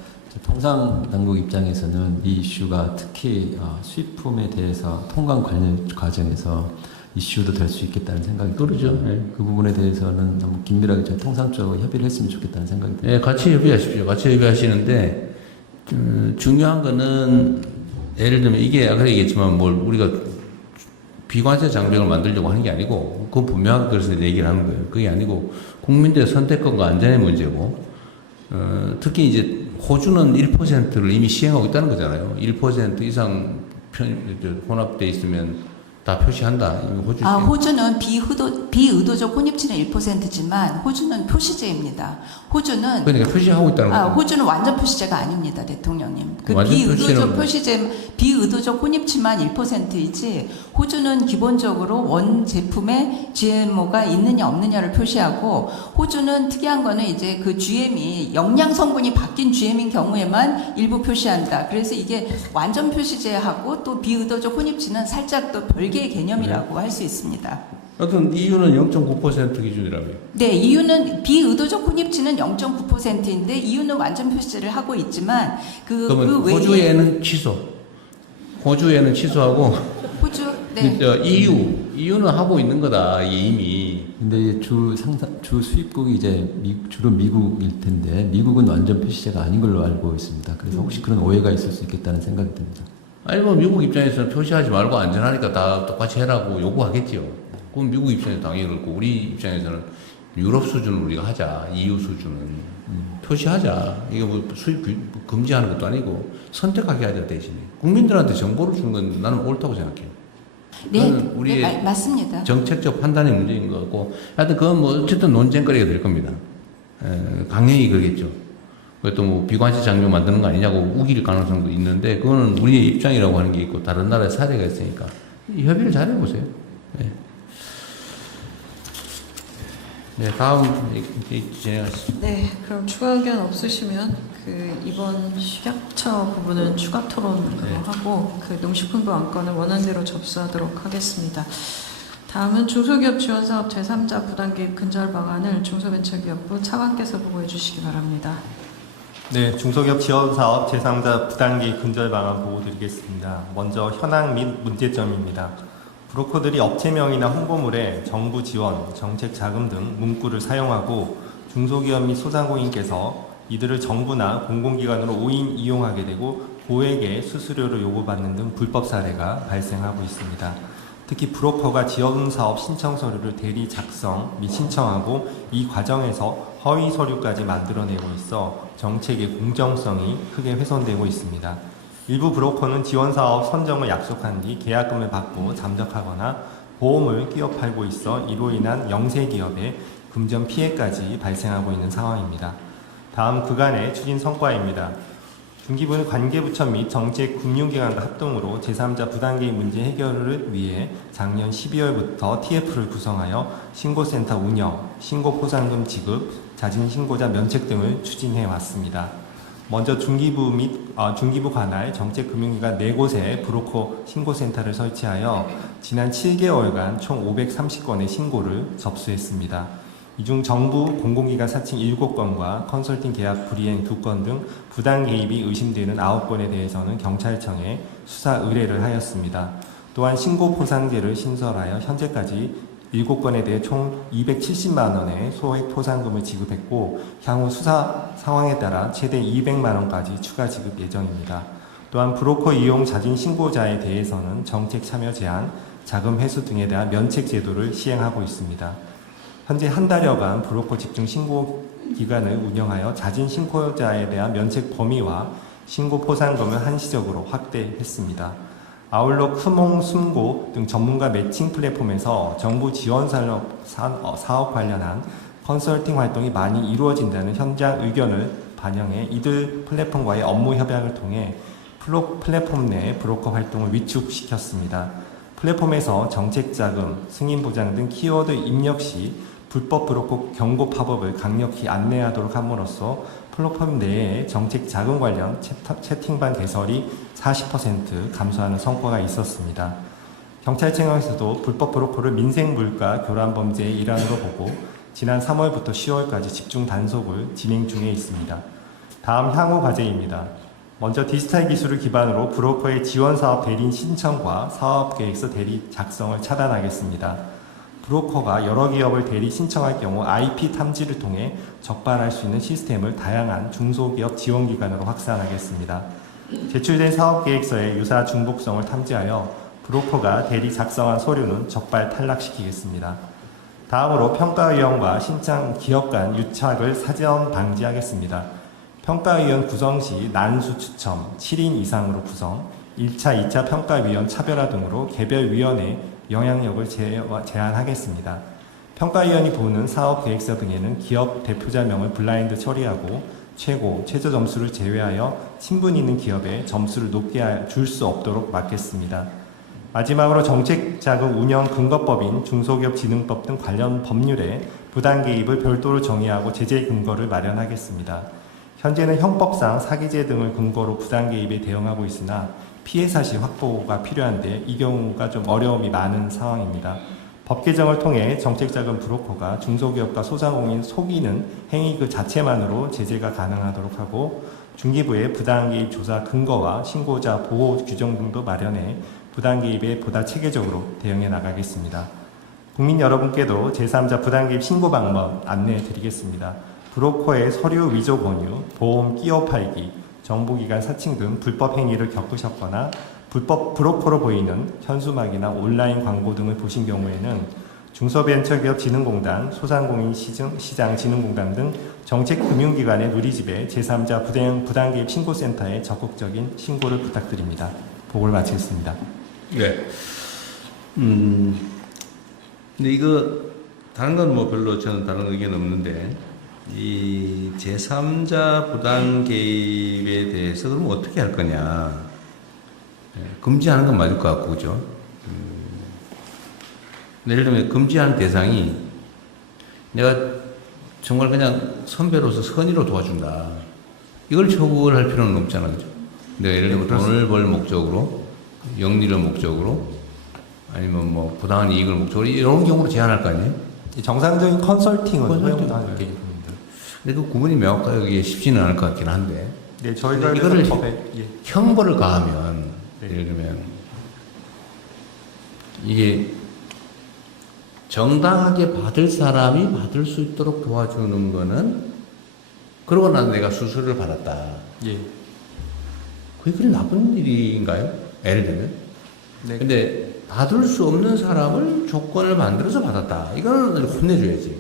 통상당국 입장에서는 이 이슈가 특히 수입품에 대해서 통관 관련 과정에서 이슈도 될 수 있겠다는 생각이 그러죠. 그 부분에 대해서는 너무 긴밀하게 저희 통상적으로 협의를 했으면 좋겠다는 생각이 듭니다. 네, 같이 협의하십시오. 같이 협의하시는데 중요한 거는 예를 들면 이게 아까 얘기했지만 우리가 비관세 장벽을 만들려고 하는 게 아니고 그건 분명하게 그래서 얘기를 하는 거예요. 그게 아니고 국민들의 선택권과 안전의 문제고 특히 이제 호주는 1%를 이미 시행하고 있다는 거잖아요. 1% 이상 혼합돼 있으면 다 표시한다. 호주는 비의도적 혼입치는 1%지만 호주는 표시제입니다. 호주는 그러니까 표시하고 있다는 거죠. 호주는 완전 표시제가 아닙니다, 대통령님. 그 완전 비의도적 비의도적 혼입치만 1%이지 호주는 기본적으로 원 제품에 GMO가 있느냐 없느냐를 표시하고 호주는 특이한 거는 이제 그 GM이 영양 성분이 바뀐 GM인 경우에만 일부 표시한다. 그래서 이게 완전 표시제하고 또 비의도적 혼입치는 살짝 또 별개의 개념이라고 할 수 있습니다. 하여튼 EU는 0.9% 기준이라며. 네, EU는 비의도적 혼입치는 0.9%인데 EU는 완전 표시를 하고 있지만 그러면 호주에는 취소. 호주에는 취소하고 EU는 하고 있는 거다 이미. 근데 주 수입국이 이제 주로 미국일 텐데 미국은 완전 표시제가 아닌 걸로 알고 있습니다. 그래서 혹시 그런 오해가 있을 수 있겠다는 생각이 듭니다. 아니 뭐 미국 입장에서는 표시하지 말고 안전하니까 다 똑같이 해라고 요구하겠지요. 그럼 미국 입장에서 당연히 그렇고 우리 입장에서는 유럽 수준을 우리가 하자. EU 수준은 표시하자. 이게 뭐 수입 금지하는 것도 아니고 선택하게 하자 대신에 국민들한테 정보를 주는 건 나는 옳다고 생각해요. 네, 우리의 맞습니다. 정책적 판단의 문제인 것 같고 하여튼 그건 뭐 어쨌든 논쟁거리가 될 겁니다. 강행이 그러겠죠. 그것도 뭐 비관세 장벽 만드는 거 아니냐고 우길 가능성도 있는데 그거는 우리의 입장이라고 하는 게 있고 다른 나라의 사례가 있으니까 협의를 잘 해보세요. 네. 네, 다음 진행하시죠. 네, 그럼 추가 의견 없으시면 이번 식약처 부분은 추가 토론으로 하고 농식품부 안건은 원안대로 접수하도록 하겠습니다. 다음은 중소기업 지원사업 제3자 부당기입 근절 방안을 중소벤처기업부 차관께서 보고해 주시기 바랍니다. 네, 중소기업 지원사업 제3자 부당기입 근절 방안 보고 드리겠습니다. 먼저 현황 및 문제점입니다. 브로커들이 업체명이나 홍보물에 정부 지원, 정책 자금 등 문구를 사용하고 중소기업 및 소상공인께서 이들을 정부나 공공기관으로 오인 이용하게 되고 고액의 수수료를 요구받는 등 불법 사례가 발생하고 있습니다. 특히 브로커가 지원사업 신청 서류를 대리 작성 및 신청하고 이 과정에서 허위 서류까지 만들어내고 있어 정책의 공정성이 크게 훼손되고 있습니다. 일부 브로커는 지원사업 선정을 약속한 뒤 계약금을 받고 잠적하거나 보험을 끼워 팔고 있어 이로 인한 영세기업의 금전 피해까지 발생하고 있는 상황입니다. 다음 그간의 추진 성과입니다. 중기부는 관계부처 및 정책금융기관과 합동으로 제3자 부당기입 문제 해결을 위해 작년 12월부터 TF를 구성하여 신고센터 운영, 신고포상금 지급, 자진신고자 면책 등을 추진해 왔습니다. 먼저 중기부 관할 정책금융기관 4곳에 브로커 신고센터를 설치하여 지난 7개월간 총 530건의 신고를 접수했습니다. 이 중 정부 공공기관 사칭 7건과 컨설팅 계약 불이행 2건 등 부당 개입이 의심되는 9건에 대해서는 경찰청에 수사 의뢰를 하였습니다. 또한 신고 포상제를 신설하여 현재까지 7건에 대해 총 270만 원의 소액 포상금을 지급했고 향후 수사 상황에 따라 최대 200만 원까지 추가 지급 예정입니다. 또한 브로커 이용 자진 신고자에 대해서는 정책 참여 제한, 자금 회수 등에 대한 면책 제도를 시행하고 있습니다. 현재 한 달여간 브로커 집중 신고 기간을 운영하여 자진 신고자에 대한 면책 범위와 신고 포상금을 한시적으로 확대했습니다. 아울러 크몽, 숨고 등 전문가 매칭 플랫폼에서 정부 지원 사업 관련한 컨설팅 활동이 많이 이루어진다는 현장 의견을 반영해 이들 플랫폼과의 업무 협약을 통해 플랫폼 내 브로커 활동을 위축시켰습니다. 플랫폼에서 정책자금, 승인보장 등 키워드 입력 시 불법 브로커 경고 팝업을 강력히 안내하도록 함으로써 플랫폼 내에 정책 자금 관련 채팅방 개설이 40% 감소하는 성과가 있었습니다. 경찰청에서도 불법 브로커를 민생물가 교란범죄의 일환으로 보고 지난 3월부터 10월까지 집중 단속을 진행 중에 있습니다. 다음 향후 과제입니다. 먼저 디지털 기술을 기반으로 브로커의 지원사업 대리 신청과 사업계획서 대리 작성을 차단하겠습니다. 브로커가 여러 기업을 대리 신청할 경우 IP 탐지를 통해 적발할 수 있는 시스템을 다양한 중소기업 지원기관으로 확산하겠습니다. 제출된 사업계획서의 유사 중복성을 탐지하여 브로커가 대리 작성한 서류는 적발 탈락시키겠습니다. 다음으로 평가위원과 신청 기업 간 유착을 사전 방지하겠습니다. 평가위원 구성 시 난수 추첨 7인 이상으로 구성, 1차, 2차 평가위원 차별화 등으로 개별 위원회 영향력을 제한하겠습니다. 평가위원이 보는 사업계획서 등에는 기업 대표자명을 블라인드 처리하고 최저 점수를 제외하여 친분 있는 기업에 점수를 높게 줄 수 없도록 막겠습니다. 마지막으로 정책자금 운영 근거법인 중소기업진흥법 등 관련 법률에 부당개입을 별도로 정의하고 제재 근거를 마련하겠습니다. 현재는 형법상 사기죄 등을 근거로 부당개입에 대응하고 있으나 피해 사실 확보가 필요한데 이 경우가 좀 어려움이 많은 상황입니다. 법 개정을 통해 정책자금 브로커가 중소기업과 소상공인 속이는 행위 그 자체만으로 제재가 가능하도록 하고 중기부의 부당개입 조사 근거와 신고자 보호 규정 등도 마련해 부당개입에 보다 체계적으로 대응해 나가겠습니다. 국민 여러분께도 제3자 부당개입 신고 방법 안내해 드리겠습니다. 브로커의 서류 위조 권유, 보험 끼워 팔기, 정보기관 사칭 등 불법 행위를 겪으셨거나 불법 브로커로 보이는 현수막이나 온라인 광고 등을 보신 경우에는 중소벤처기업진흥공단, 소상공인시장진흥공단 등 정책금융기관의 누리집에 제3자 부당개입 신고센터에 적극적인 신고를 부탁드립니다. 보고를 마치겠습니다. 네. 근데 이거 다른 건 뭐 별로 저는 다른 의견 없는데 이 제3자 부당 개입에 대해서 그럼 어떻게 할 거냐? 금지하는 건 맞을 것 같고, 그죠? 예를 들면 금지하는 대상이 내가 정말 그냥 선배로서 선의로 도와준다. 이걸 처벌할 필요는 없잖아요. 그죠? 내가 예를 들면 돈을 벌 목적으로, 영리를 목적으로, 아니면 뭐 부당한 이익을 목적으로 이런 경우로 제한할 거 아니에요? 정상적인 컨설팅은 허용하는 게 있습니다. 근데 그 구분이 명확하게 쉽지는 않을 것 같긴 한데. 네, 저희가 이거를 법에 형벌을 가하면 예를 들면 이게 정당하게 받을 사람이 받을 수 있도록 도와주는 거는 그러고 난 내가 수수료를 받았다. 예. 그게 그리 나쁜 일인가요? 예를 들면. 네. 근데 받을 수 없는 사람을 조건을 만들어서 받았다. 이거는 혼내줘야지.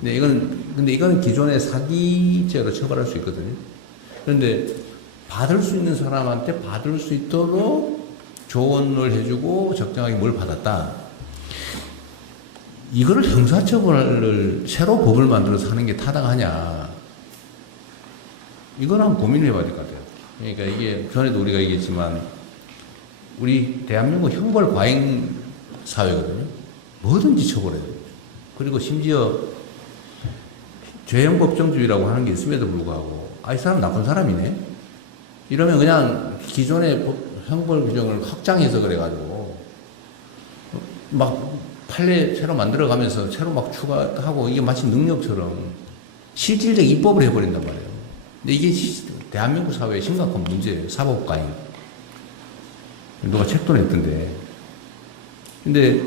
근데 이거는 기존의 사기죄로 처벌할 수 있거든요. 그런데 받을 수 있는 사람한테 받을 수 있도록 조언을 해주고 적정하게 뭘 받았다. 이거를 형사처벌을 새로 법을 만들어서 하는 게 타당하냐. 이걸 한번 고민을 해봐야 될 것 같아요. 그러니까 이게 전에도 우리가 얘기했지만 우리 대한민국 형벌 과잉 사회거든요. 뭐든지 처벌해요. 그리고 심지어 죄형 법정주의라고 하는 게 있음에도 불구하고 이 사람 나쁜 사람이네. 이러면 그냥 기존의 형벌 규정을 확장해서 그래가지고 막 판례 새로 만들어가면서 새로 막 추가하고 이게 마치 능력처럼 실질적 입법을 해버린단 말이에요. 근데 이게 대한민국 사회의 심각한 문제예요. 사법과잉. 누가 책도 냈던데. 근데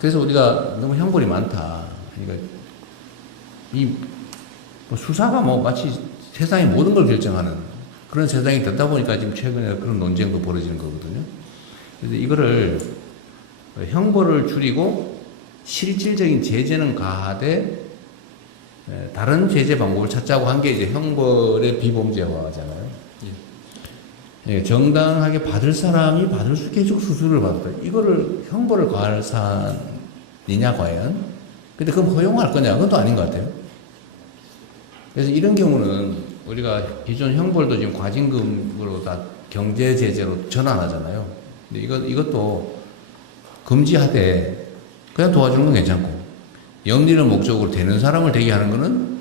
그래서 우리가 너무 형벌이 많다. 그러니까 뭐 수사가 뭐 마치 세상의 모든 걸 결정하는 그런 세상이 됐다 보니까 지금 최근에 그런 논쟁도 벌어지는 거거든요. 그래서 이거를 형벌을 줄이고 실질적인 제재는 가하되 다른 제재 방법을 찾자고 한 게 이제 형벌의 비범죄화잖아요. 예. 정당하게 받을 사람이 받을 수 있게 해주고 수수료를 받았다. 이거를 형벌을 가할 사안이냐 과연? 근데 그럼 허용할 거냐? 그건 또 아닌 것 같아요. 그래서 이런 경우는 우리가 기존 형벌도 지금 과징금으로 다 경제 제재로 전환하잖아요. 근데 이것도 금지하되 그냥 도와주는 건 괜찮고 영리를 목적으로 되는 사람을 되게 하는 거는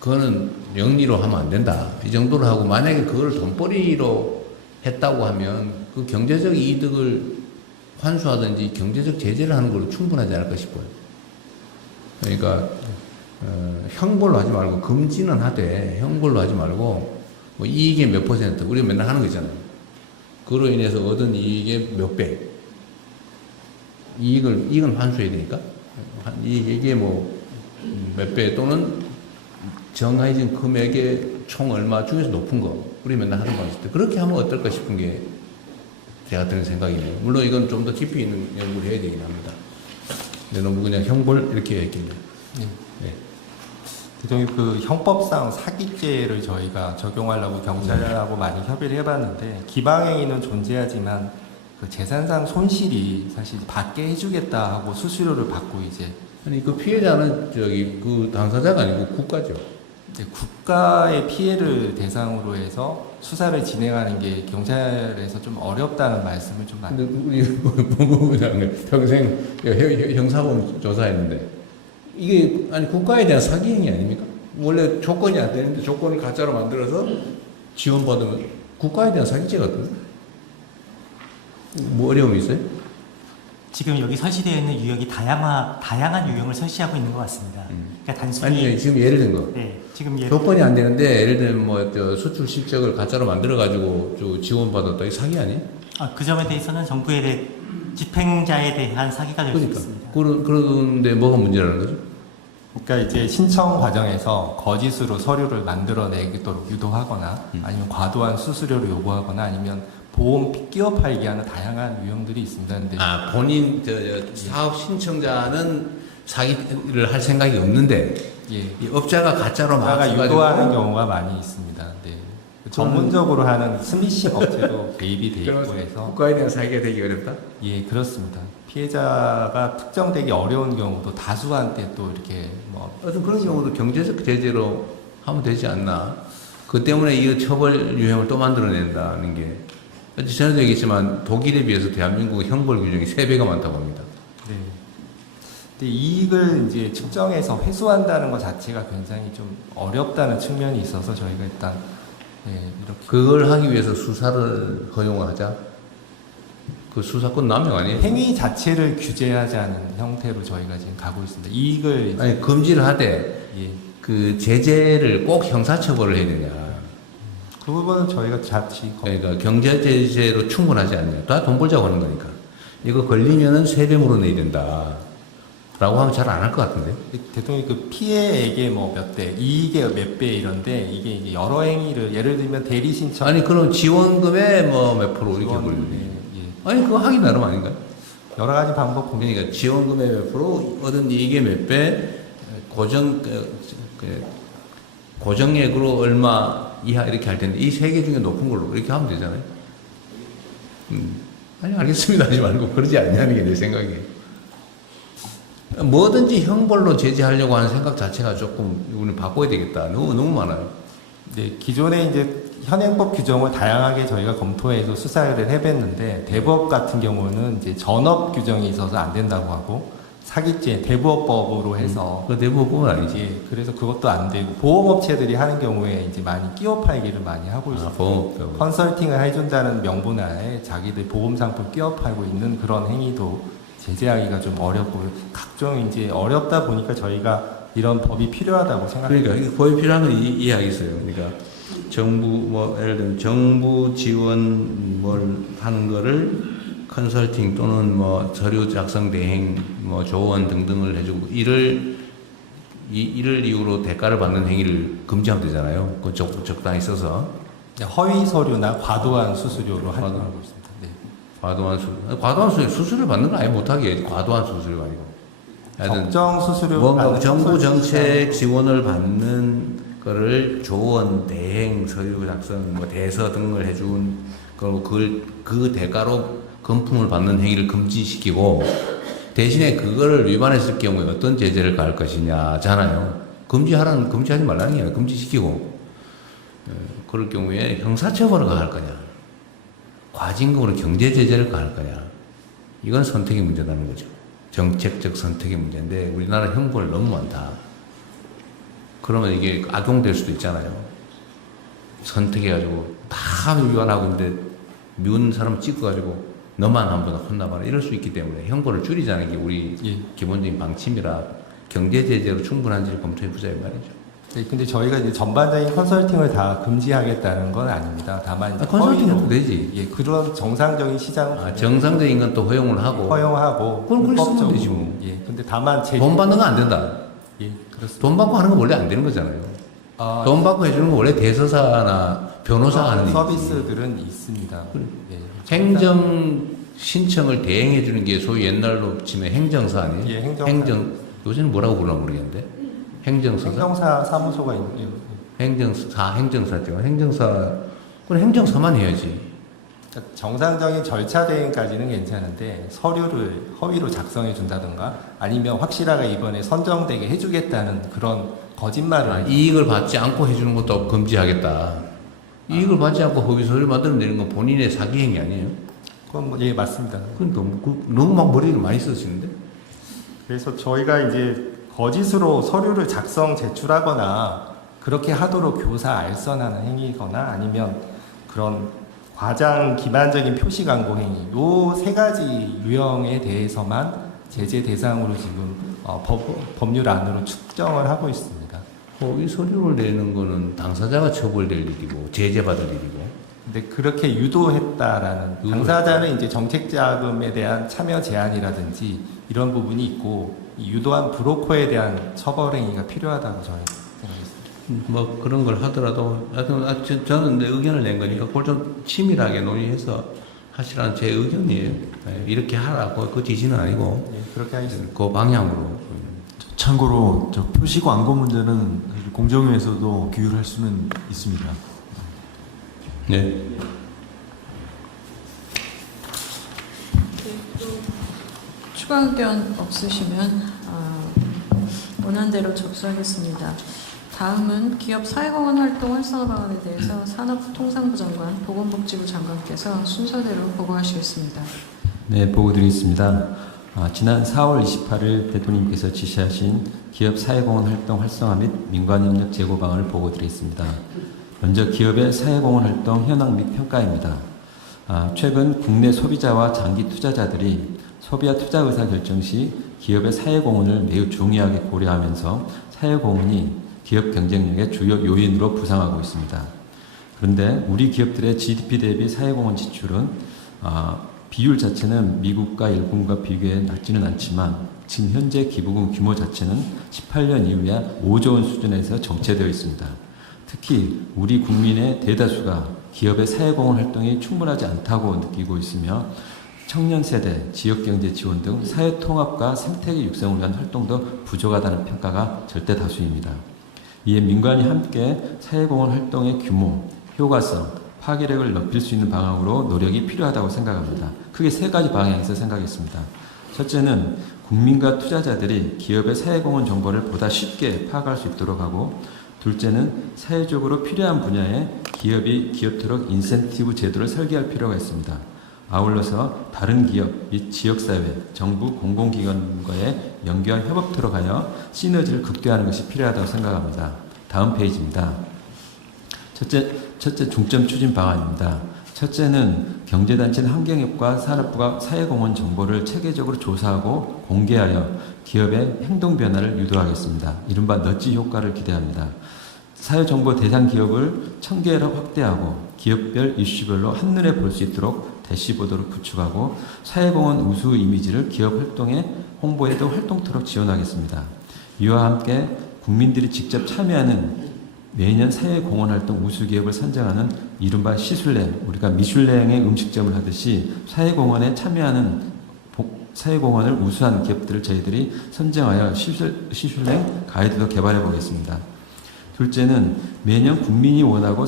그거는 영리로 하면 안 된다. 이 정도로 하고 만약에 그걸 돈벌이로 했다고 하면 그 경제적 이득을 환수하든지 경제적 제재를 하는 걸로 충분하지 않을까 싶어요. 그러니까 형벌로 하지 말고 금지는 하되 형벌로 하지 말고 뭐 이익의 몇 %, 우리가 맨날 하는 거 있잖아요. 그로 인해서 얻은 이익의 몇 배. 이익은 환수해야 되니까. 이게 뭐 몇 배 또는 정해진 금액의 총 얼마 중에서 높은 거. 우리 맨날 하는 거 있을 때 그렇게 하면 어떨까 싶은 게 제가 드는 생각이네요. 물론 이건 좀 더 깊이 있는 연구를 해야 되긴 합니다. 근데 너무 그냥 형벌 이렇게 했겠네요. 네. 대통령 그 형법상 사기죄를 저희가 적용하려고 경찰하고 많이 협의를 해봤는데 기방행위는 존재하지만 그 재산상 손실이 사실 받게 해주겠다 하고 수수료를 받고 이제 아니 그 피해자는 그 당사자가 아니고 국가죠. 이제 국가의 피해를 대상으로 해서 수사를 진행하는 게 경찰에서 좀 어렵다는 말씀을 좀 많이. 근데 우리 법무부 장관 평생 형사범 조사했는데 이게 아니 국가에 대한 사기 행위 아닙니까? 원래 조건이 안 되는데 조건을 가짜로 만들어서 지원받으면 국가에 대한 사기죄거든요. 뭐 어려움이 있어요? 지금 여기 설치되어 있는 유형이 다양한 유형을 설치하고 있는 것 같습니다. 그러니까 단순히 아니 지금 예를 든 거. 네, 지금 조건이 안 되는데 예를 들면 뭐 수출 실적을 가짜로 만들어 가지고 지원받았다. 이 사기 아니에요? 그 점에 대해서는 정부에 대해 집행자에 대한 사기가 될 수 있습니다. 그런데 뭐가 문제라는 거죠? 그러니까 이제 신청 과정에서 거짓으로 서류를 만들어내도록 유도하거나 아니면 과도한 수수료를 요구하거나 아니면 보험 끼워 팔기 하는 다양한 유형들이 있습니다. 근데 본인 사업 신청자는 사기를 할 생각이 없는데 예. 이 업자가 가짜로 유도하는 경우가 많이 있습니다. 네. 전문적으로 하는 스미싱 업체도 개입이 돼 있고 해서 국가에 대한 사기가 되기 어렵다? 예, 그렇습니다. 피해자가 특정되기 어려운 경우도 다수한테 또 이렇게 뭐 어떤 그런 경우도 경제적 제재로 하면 되지 않나? 그 때문에 이 처벌 유형을 또 만들어낸다는 게 전에도 얘기했지만 독일에 비해서 대한민국의 형벌 규정이 3배가 많다고 합니다. 네. 근데 이익을 이제 측정해서 회수한다는 것 자체가 굉장히 좀 어렵다는 측면이 있어서 저희가 일단 이렇게 그걸 하기 위해서 수사를 허용하자. 그 수사권 남용 아니에요? 행위 자체를 규제하자는 형태로 저희가 지금 가고 있습니다. 이익을 이제 아니 금지를 하되 그 제재를 꼭 형사처벌을 해야 되냐? 그 부분은 저희가 자치 그러니까 경제 제재로 충분하지 않냐? 다 돈 벌자고 하는 거니까. 이거 걸리면은 세배 물어내야 된다. 라고 하면 잘 안 할 것 같은데. 대통령이 그 피해액의 뭐 몇 대, 이익의 몇 배 이런데 이게 여러 행위를 예를 들면 대리 신청 아니 그럼 지원금의 뭐 몇 프로 이렇게 걸리네. 아니 그거 하기 나름 아닌가요? 여러 가지 방법 그러니까 지원금의 몇 프로, 얻은 이익의 몇 배, 고정액으로 얼마 이하 이렇게 할 텐데 이 세 개 중에 높은 걸로 이렇게 하면 되잖아요. 아니 알겠습니다 하지 말고 그러지 않냐는 게 내 생각이에요. 뭐든지 형벌로 제재하려고 하는 생각 자체가 조금 우리는 바꿔야 되겠다. 너무 많아요. 네, 기존에 이제 현행법 규정을 다양하게 저희가 검토해서 수사를 해봤는데 대부업 같은 경우는 이제 전업 규정이 있어서 안 된다고 하고 사기죄 대부업법으로 해서 그 대부업법은 아니지. 예, 그래서 그것도 안 되고 보험업체들이 하는 경우에 이제 많이 끼워 팔기를 많이 하고 있어요. 보험업체. 컨설팅을 해준다는 명분하에 자기들 보험 상품 끼워 팔고 있는 그런 행위도 제재하기가 좀 어렵고 각종 이제 어렵다 보니까 저희가 이런 법이 필요하다고 생각합니다. 그러니까 이 법이 필요한 건 이해하겠어요. 그러니까 정부 뭐 예를 들면 정부 지원 뭘 하는 거를 컨설팅 또는 뭐 서류 작성 대행 뭐 조언 등등을 해주고 이를 이유로 대가를 받는 행위를 금지하면 되잖아요. 그 적당히 써서 허위 서류나 과도한 수수료로 활동하고 있습니다. 네. 과도한 수수료 받는 거 아예 못하게 해야지. 과도한 수수료가 아니고. 적정 수수료 뭔가 정부 정책 지원을 받는 거를 조언, 대행, 서류 작성, 뭐 대서 등을 해준 그리고 그 대가로 금품을 받는 행위를 금지시키고 대신에 그거를 위반했을 경우에 어떤 제재를 가할 것이냐잖아요. 금지하지 말라는 게 아니라 금지시키고 그럴 경우에 형사처벌을 가할 거냐, 과징금으로 경제 제재를 가할 거냐. 이건 선택의 문제라는 거죠. 정책적 선택의 문제인데 우리나라 형벌 너무 많다. 그러면 이게 악용될 수도 있잖아요. 선택해가지고 다 위반하고 있는데 미운 사람 찍어가지고 너만 한번 혼나봐라 이럴 수 있기 때문에 형벌을 줄이자는 게 우리 기본적인 방침이라 경제 제재로 충분한지를 검토해보자 이 말이죠. 네, 근데 저희가 이제 전반적인 컨설팅을 다 금지하겠다는 건 아닙니다. 다만 이제 컨설팅 해도 되지. 예, 그런 정상적인 시장 정상적인 건 또 허용하고 그럼 그걸 쓰면 되지 뭐. 예, 근데 다만 돈 받는 건 안 된다. 예, 그렇습니다. 돈 받고 하는 건 원래 안 되는 거잖아요. 돈 받고 해주는 건 원래 대서사나 변호사가 하는 일이지. 서비스들은 있습니다. 예, 행정 신청을 대행해 주는 게 소위 옛날로 치면 행정사 아니에요? 예, 행정사. 요새는 뭐라고 부르나 모르겠는데. 행정사 사무소가 있는 행정사죠. 그건 행정사만 해야지. 정상적인 절차 대행까지는 괜찮은데 서류를 허위로 작성해 준다든가 아니면 확실하게 이번에 선정되게 해주겠다는 그런 거짓말을 이익을 받지 않고 해주는 것도 금지하겠다. 이익을 받지 않고 허위 서류를 만들어내는 건 본인의 사기 행위 아니에요? 그건 뭐, 예, 맞습니다. 그건 너무 막 머리를 많이 쓰시는데? 그래서 저희가 이제 거짓으로 서류를 작성 제출하거나 그렇게 하도록 교사 알선하는 행위거나 아니면 그런 과장 기만적인 표시 광고 행위 요 세 가지 유형에 대해서만 제재 대상으로 지금 법률 안으로 측정을 하고 있습니다. 이 서류를 내는 거는 당사자가 처벌될 일이고 제재받을 일이고. 근데 그렇게 유도했다라는 당사자는 이제 정책 자금에 대한 참여 제한이라든지 이런 부분이 있고 이 유도한 브로커에 대한 처벌 행위가 필요하다고 저희 생각했습니다. 뭐 그런 걸 하더라도 하여튼 저는 내 의견을 낸 거니까 그걸 좀 치밀하게 논의해서 하시라는 제 의견이에요. 이렇게 하라고 그 지시는 아니고 그렇게 하겠습니다. 그 방향으로. 참고로 저 표시 광고 문제는 공정위에서도 규율할 수는 있습니다. 네. 추가 의견 없으시면 원안대로 접수하겠습니다. 다음은 기업 사회공헌 활동 활성화 방안에 대해서 산업통상부 장관, 보건복지부 장관께서 순서대로 보고하시겠습니다. 네, 보고 드리겠습니다. 지난 4월 28일 대통령께서 지시하신 기업 사회공헌 활동 활성화 및 민관협력 제고 방안을 보고드리겠습니다. 먼저 기업의 사회공헌 활동 현황 및 평가입니다. 최근 국내 소비자와 장기 투자자들이 소비와 투자 의사 결정 시 기업의 사회공헌을 매우 중요하게 고려하면서 사회공헌이 기업 경쟁력의 주요 요인으로 부상하고 있습니다. 그런데 우리 기업들의 GDP 대비 사회공헌 지출은 비율 자체는 미국과 일본과 비교해 낮지는 않지만 지금 현재 기부금 규모 자체는 18년 이후에 5조 원 수준에서 정체되어 있습니다. 특히 우리 국민의 대다수가 기업의 사회공헌 활동이 충분하지 않다고 느끼고 있으며 청년 세대, 지역경제 지원 등 사회 통합과 생태계 육성을 위한 활동도 부족하다는 평가가 절대 다수입니다. 이에 민관이 함께 사회공헌 활동의 규모, 효과성, 파괴력을 높일 수 있는 방향으로 노력이 필요하다고 생각합니다. 크게 세 가지 방향에서 생각했습니다. 첫째는 국민과 투자자들이 기업의 사회공헌 정보를 보다 쉽게 파악할 수 있도록 하고, 둘째는 사회적으로 필요한 분야에 기업이 기업토록 인센티브 제도를 설계할 필요가 있습니다. 아울러서 다른 기업 및 지역사회, 정부, 공공기관과의 연계와 협업토록 하여 시너지를 극대화하는 것이 필요하다고 생각합니다. 다음 페이지입니다. 첫째 중점 추진 방안입니다. 첫째는 경제단체인 환경협과 산업부가 사회공헌 정보를 체계적으로 조사하고 공개하여 기업의 행동 변화를 유도하겠습니다. 이른바 너지 효과를 기대합니다. 사회정보 대상 기업을 1000개로 확대하고 기업별 이슈별로 한눈에 볼 수 있도록 대시보드를 구축하고 사회공헌 우수 이미지를 기업 활동의 홍보에도 활동토록 지원하겠습니다. 이와 함께 국민들이 직접 참여하는 매년 사회공헌 활동 우수 기업을 선정하는 이른바 시슐랭, 우리가 미슐랭의 음식점을 하듯이 사회공헌에 참여하는 사회공헌을 우수한 기업들을 저희들이 선정하여 시슐랭 가이드도 개발해 보겠습니다. 둘째는 매년 국민이 원하는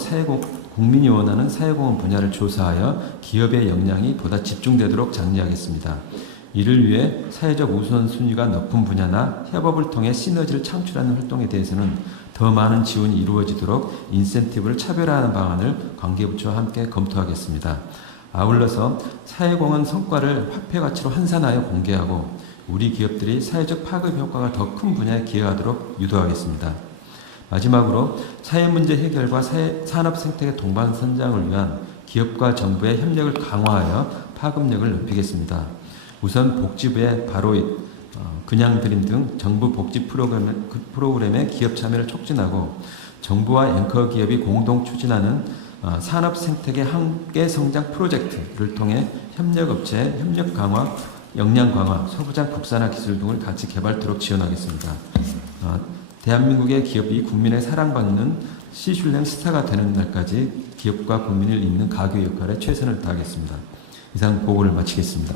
사회공헌 분야를 조사하여 기업의 역량이 보다 집중되도록 장려하겠습니다. 이를 위해 사회적 우선순위가 높은 분야나 협업을 통해 시너지를 창출하는 활동에 대해서는 더 많은 지원이 이루어지도록 인센티브를 차별화하는 방안을 관계부처와 함께 검토하겠습니다. 아울러서 사회공헌 성과를 화폐 가치로 환산하여 공개하고 우리 기업들이 사회적 파급 효과가 더 큰 분야에 기여하도록 유도하겠습니다. 마지막으로 사회문제 해결과 산업 생태계 동반 선장을 위한 기업과 정부의 협력을 강화하여 파급력을 높이겠습니다. 우선 복지부의 바로잇, 그냥드림 등 정부 복지 프로그램의 기업 참여를 촉진하고 정부와 앵커 기업이 공동 추진하는 산업 생태계 함께 성장 프로젝트를 통해 협력업체의 협력 강화, 역량 강화, 소부장 국산화 기술 등을 같이 개발토록 지원하겠습니다. 대한민국의 기업이 국민의 사랑받는 시슐랭 스타가 되는 날까지 기업과 국민을 잇는 가교 역할에 최선을 다하겠습니다. 이상 보고를 마치겠습니다.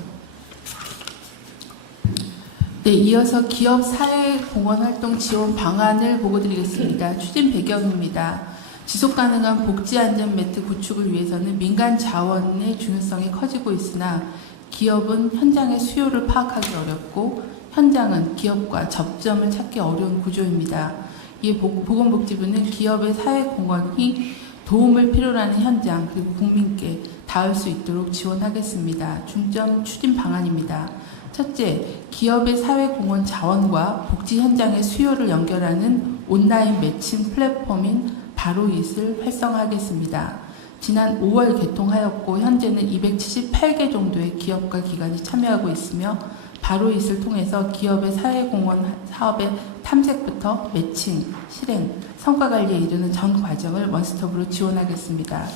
네, 이어서 기업 사회공헌 활동 지원 방안을 보고드리겠습니다. 추진 배경입니다. 지속가능한 복지안전 매트 구축을 위해서는 민간 자원의 중요성이 커지고 있으나 기업은 현장의 수요를 파악하기 어렵고 현장은 기업과 접점을 찾기 어려운 구조입니다. 이에 보건복지부는 기업의 사회공헌이 도움을 필요로 하는 현장 그리고 국민께 닿을 수 있도록 지원하겠습니다. 중점 추진 방안입니다. 첫째, 기업의 사회공헌 자원과 복지 현장의 수요를 연결하는 온라인 매칭 플랫폼인 바로잇을 활성화하겠습니다. 지난 5월 개통하였고 현재는 278개 정도의 기업과 기관이 참여하고 있으며 바로잇을 통해서 기업의 사회공헌 사업의 탐색부터 매칭, 실행, 성과관리에 이르는 전 과정을 원스톱으로 지원하겠습니다.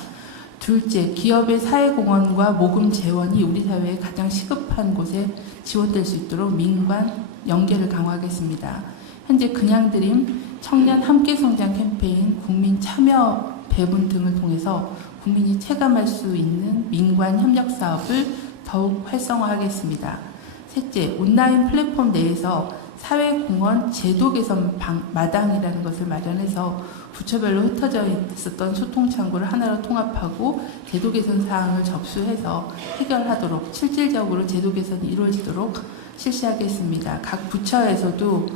둘째, 기업의 사회공헌과 모금 재원이 우리 사회에 가장 시급한 곳에 지원될 수 있도록 민관 연계를 강화하겠습니다. 현재 그냥드림, 청년 함께성장 캠페인, 국민 참여 배분 등을 통해서 국민이 체감할 수 있는 민관 협력 사업을 더욱 활성화하겠습니다. 셋째, 온라인 플랫폼 내에서 사회공헌 제도 개선 마당이라는 것을 마련해서 부처별로 흩어져 있었던 소통 창구를 하나로 통합하고 제도 개선 사항을 접수해서 해결하도록 실질적으로 제도 개선이 이루어지도록 실시하겠습니다. 각 부처에서도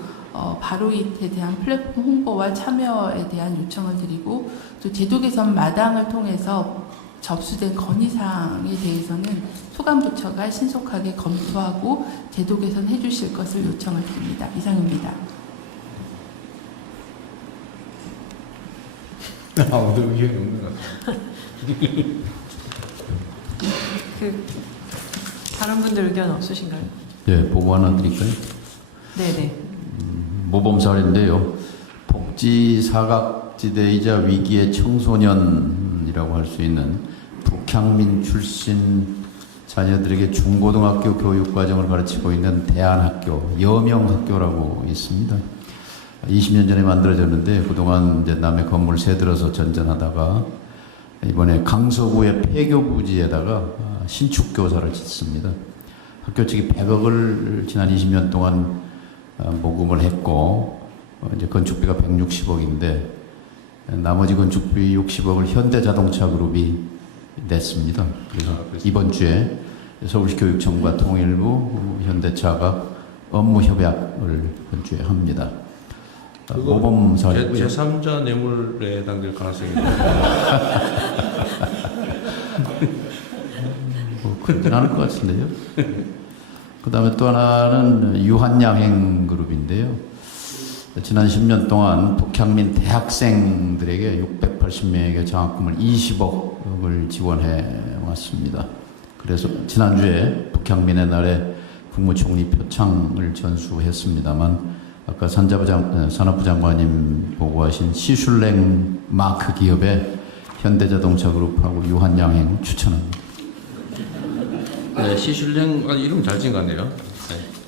바로잇에 대한 플랫폼 홍보와 참여에 대한 요청을 드리고 또 제도 개선 마당을 통해서 접수된 건의사항에 대해서는 소관부처가 신속하게 검토하고 제도 개선해 주실 것을 요청을 드립니다. 이상입니다. 아무도 의견이 없는 것 같아요. 다른 분들 의견 없으신가요? 네, 보고 하나 드릴까요? 네네. 모범사례인데요. 복지 사각지대이자 위기의 청소년이라고 할 수 있는 북향민 출신 자녀들에게 중고등학교 교육과정을 가르치고 있는 대안학교, 여명학교라고 있습니다. 20년 전에 만들어졌는데 그동안 이제 남의 건물 새들어서 전전하다가 이번에 강서구의 폐교 부지에다가 신축 교사를 짓습니다. 학교 측이 100억을 지난 20년 동안 모금을 했고 이제 건축비가 160억인데 나머지 건축비 60억을 현대자동차 그룹이 냈습니다. 그래서 이번 주에 서울시 교육청과 통일부, 현대차가 업무 협약을 이번 주에 합니다. 모범 사례고요. 제3자 뇌물에 해당될 가능성이 그렇진 않을 것 같은데요. 그 다음에 또 하나는 유한양행 그룹인데요. 지난 10년 동안 북향민 대학생들에게 680명에게 장학금을 20억을 지원해 왔습니다. 그래서 지난주에 북향민의 날에 국무총리 표창을 전수했습니다.만 아까 산업부 장관님 보고하신 시슐랭 마크 기업의 현대자동차 그룹하고 유한양행 추천합니다. 네, 시슐랭 이름 잘 지은 것 같네요.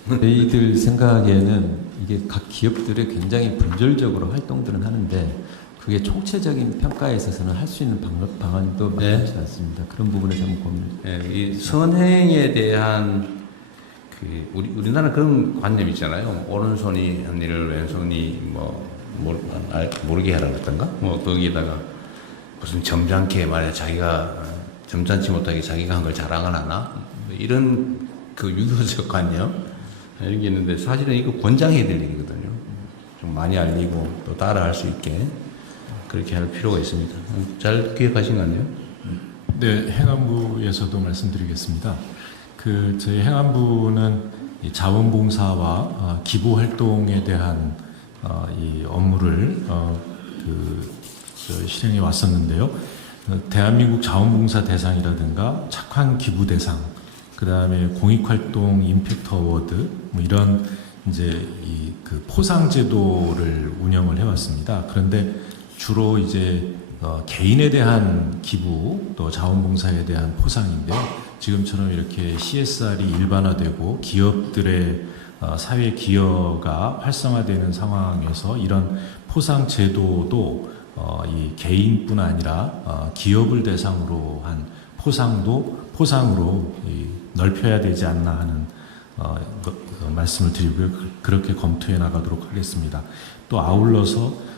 네. 저희들 생각에는 이게 각 기업들의 굉장히 분절적으로 활동들은 하는데 그게 총체적인 평가에 있어서는 할 수 있는 방안도 많지 않습니다. 그런 부분에서 한번 고민. 네, 이 선행에 대한 우리나라 그런 관념이 있잖아요. 오른손이 한 일을 왼손이 모르게 하라 그랬던가? 거기에다가 무슨 점잖게 말이야 자기가 점잖지 못하게 자기가 한 걸 자랑을 하나? 이런 유도적 관념 이런 게 있는데 사실은 이거 권장해야 될 일이거든요. 좀 많이 알리고 또 따라할 수 있게 그렇게 할 필요가 있습니다. 잘 기획하신 거 아니에요? 네, 행안부에서도 말씀드리겠습니다. 저희 행안부는 이 자원봉사와 기부 활동에 대한 이 업무를 실행해 왔었는데요. 대한민국 자원봉사 대상이라든가 착한 기부 대상, 그 다음에 공익활동 임팩트 어워드 이런 이제 포상 제도를 운영을 해왔습니다. 그런데 주로 이제 개인에 대한 기부 또 자원봉사에 대한 포상인데요. 지금처럼 이렇게 CSR이 일반화되고 기업들의 사회 기여가 활성화되는 상황에서 이런 포상 제도도 이 개인뿐 아니라 기업을 대상으로 한 포상으로 넓혀야 되지 않나 하는 말씀을 드리고요. 그렇게 검토해 나가도록 하겠습니다. 또 아울러서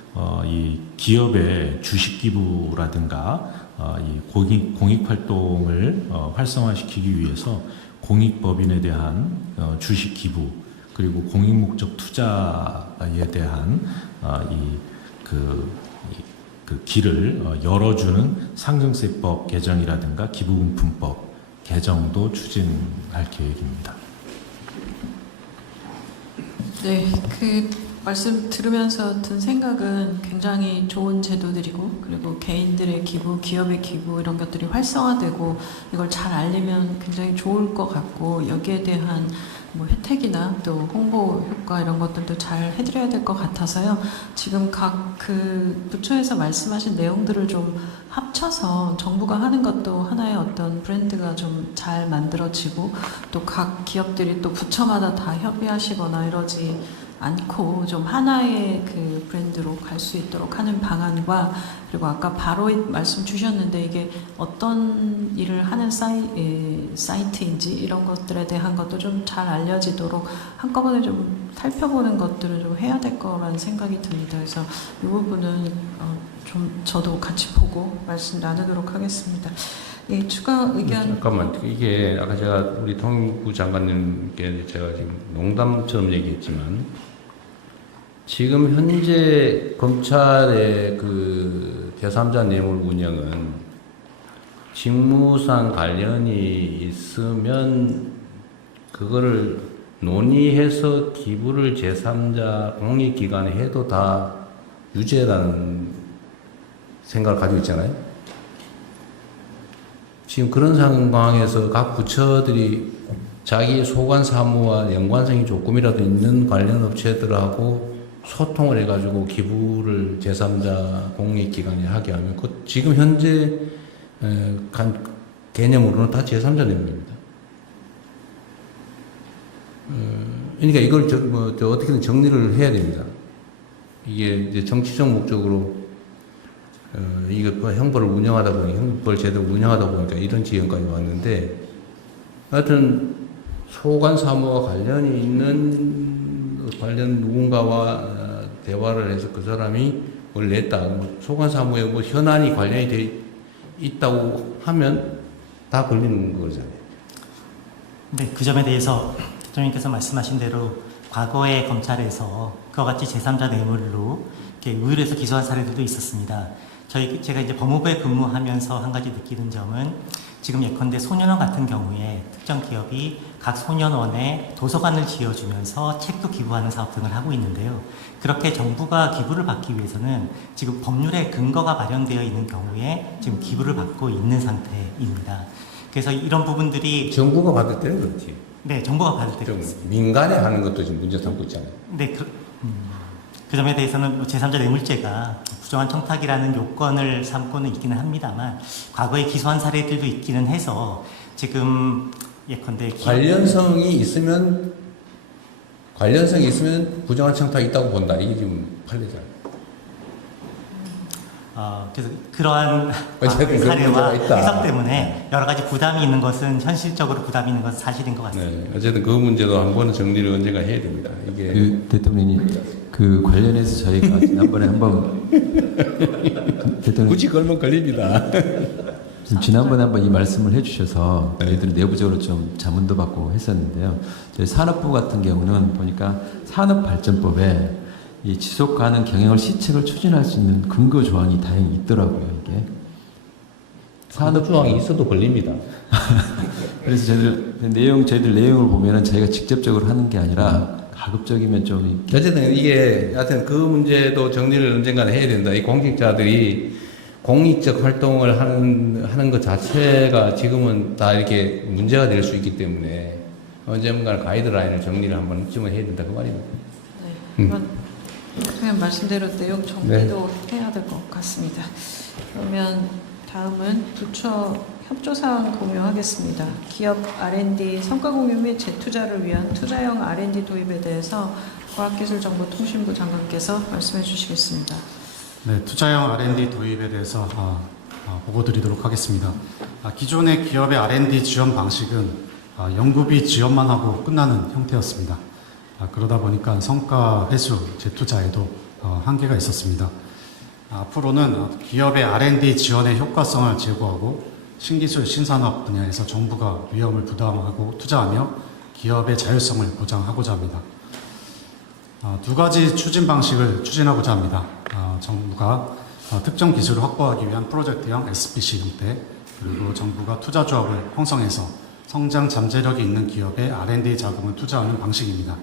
이 기업의 주식 기부라든가 이 공익 활동을 활성화시키기 위해서 공익법인에 대한 주식 기부 그리고 공익 목적 투자에 대한 그 길을 열어주는 상증세법 개정이라든가 기부금품법 개정도 추진할 계획입니다. 네, 말씀 들으면서 든 생각은 굉장히 좋은 제도들이고 그리고 개인들의 기부, 기업의 기부 이런 것들이 활성화되고 이걸 잘 알리면 굉장히 좋을 것 같고 여기에 대한 혜택이나 또 홍보 효과 이런 것들도 잘 해드려야 될 것 같아서요. 지금 각 부처에서 말씀하신 내용들을 좀 합쳐서 정부가 하는 것도 하나의 어떤 브랜드가 좀 잘 만들어지고 또 각 기업들이 또 부처마다 다 협의하시거나 이러지 않고 좀 하나의 브랜드로 갈 수 있도록 하는 방안과 그리고 아까 바로 말씀 주셨는데 이게 어떤 일을 하는 사이트인지 이런 것들에 대한 것도 좀 잘 알려지도록 한꺼번에 좀 살펴보는 것들을 좀 해야 될 거라는 생각이 듭니다. 그래서 이 부분은 좀 저도 같이 보고 말씀 나누도록 하겠습니다. 예, 추가 의견. 잠깐만, 이게 아까 제가 우리 통일부 장관님께 제가 지금 농담처럼 얘기했지만 지금 현재 검찰의 제3자 뇌물 운영은 직무상 관련이 있으면 그거를 논의해서 기부를 제3자 공익기관에 해도 다 유죄라는 생각을 가지고 있잖아요. 지금 그런 상황에서 각 부처들이 자기 소관 사무와 연관성이 조금이라도 있는 관련 업체들하고 소통을 해가지고 기부를 제3자 공익기관에 하게 하면 그 지금 현재 개념으로는 다 제3자 내용입니다. 그러니까 이걸 어떻게든 정리를 해야 됩니다. 이게 이제 정치적 목적으로 이거 형벌을 운영하다 보니 형벌 제도를 운영하다 보니까 이런 지경까지 왔는데, 하여튼 소관 사무와 관련이 있는 관련 누군가와 대화를 해서 그 사람이 뭘 냈다, 소관 사무에 뭐 현안이 관련이 돼 있다고 하면 다 걸리는 거잖아요. 네, 그 점에 대해서 대통령께서 말씀하신 대로 과거에 검찰에서 그와 같이 제3자 뇌물로 이렇게 의뢰해서 기소한 사례들도 있었습니다. 제가 이제 법무부에 근무하면서 한 가지 느끼는 점은, 지금 예컨대 소년원 같은 경우에 특정 기업이 각 소년원에 도서관을 지어주면서 책도 기부하는 사업 등을 하고 있는데요. 그렇게 정부가 기부를 받기 위해서는 지금 법률에 근거가 마련되어 있는 경우에 지금 기부를 받고 있는 상태입니다. 그래서 이런 부분들이 정부가 받을 때는 그렇지. 네, 정부가 받을 때는 좀 민간에 하는 것도 지금 문제 삼고 있잖아요. 네, 그 점에 대해서는 제3자 뇌물죄가 부정한 청탁이라는 요건을 삼고는 있기는 합니다만, 과거에 기소한 사례들도 있기는 해서 지금 예컨대 관련성이 있으면 부정한 청탁이 있다고 본다. 이게 지금 판례잖아요. 그래서 그러한 어쨌든 그런 사례와 문제가 있다. 해석 때문에 여러 가지 부담이 있는 것은, 현실적으로 부담이 있는 것은 사실인 것 같습니다. 네, 어쨌든 그 문제도 한번 정리를 언젠가 해야 됩니다. 이게 대통령님, 그 관련해서 저희가 지난번에 한번 대통령 굳이 걸면 걸립니다. 지난번에 한번 이 말씀을 해주셔서 저희들은 내부적으로 좀 자문도 받고 했었는데요. 저희 산업부 같은 경우는 보니까 산업발전법에 이 지속 가능 경영을 시책을 추진할 수 있는 근거 조항이 다행히 있더라고요. 이게 산업 조항이 있어도 걸립니다. 그래서 저희들 내용을 보면은 저희가 직접적으로 하는 게 아니라 가급적이면 좀 어쨌든 이게 하여튼 그 문제도 정리를 언젠가 해야 된다. 이 공직자들이 공익적 활동을 하는 것 자체가 지금은 다 이렇게 문제가 될 수 있기 때문에 언젠가 가이드라인을 정리를 한번 쯤은 해야 된다 그 말입니다. 네. 그냥 말씀대로 내용 정리도 해야 될 것 같습니다. 그러면 다음은 부처 협조사항 공유하겠습니다. 기업 R&D 성과 공유 및 재투자를 위한 투자형 R&D 도입에 대해서 과학기술정보통신부 장관께서 말씀해 주시겠습니다. 네, 투자형 R&D 도입에 대해서 보고 드리도록 하겠습니다. 기존의 기업의 R&D 지원 방식은 연구비 지원만 하고 끝나는 형태였습니다. 그러다 보니까 성과 회수, 재투자에도 한계가 있었습니다. 앞으로는 기업의 R&D 지원의 효과성을 제고하고 신기술, 신산업 분야에서 정부가 위험을 부담하고 투자하며 기업의 자율성을 보장하고자 합니다. 두 가지 추진 방식을 추진하고자 합니다. 정부가 특정 기술을 확보하기 위한 프로젝트형 SPC 형태, 그리고 정부가 투자조합을 형성해서 성장 잠재력이 있는 기업에 R&D 자금을 투자하는 방식입니다.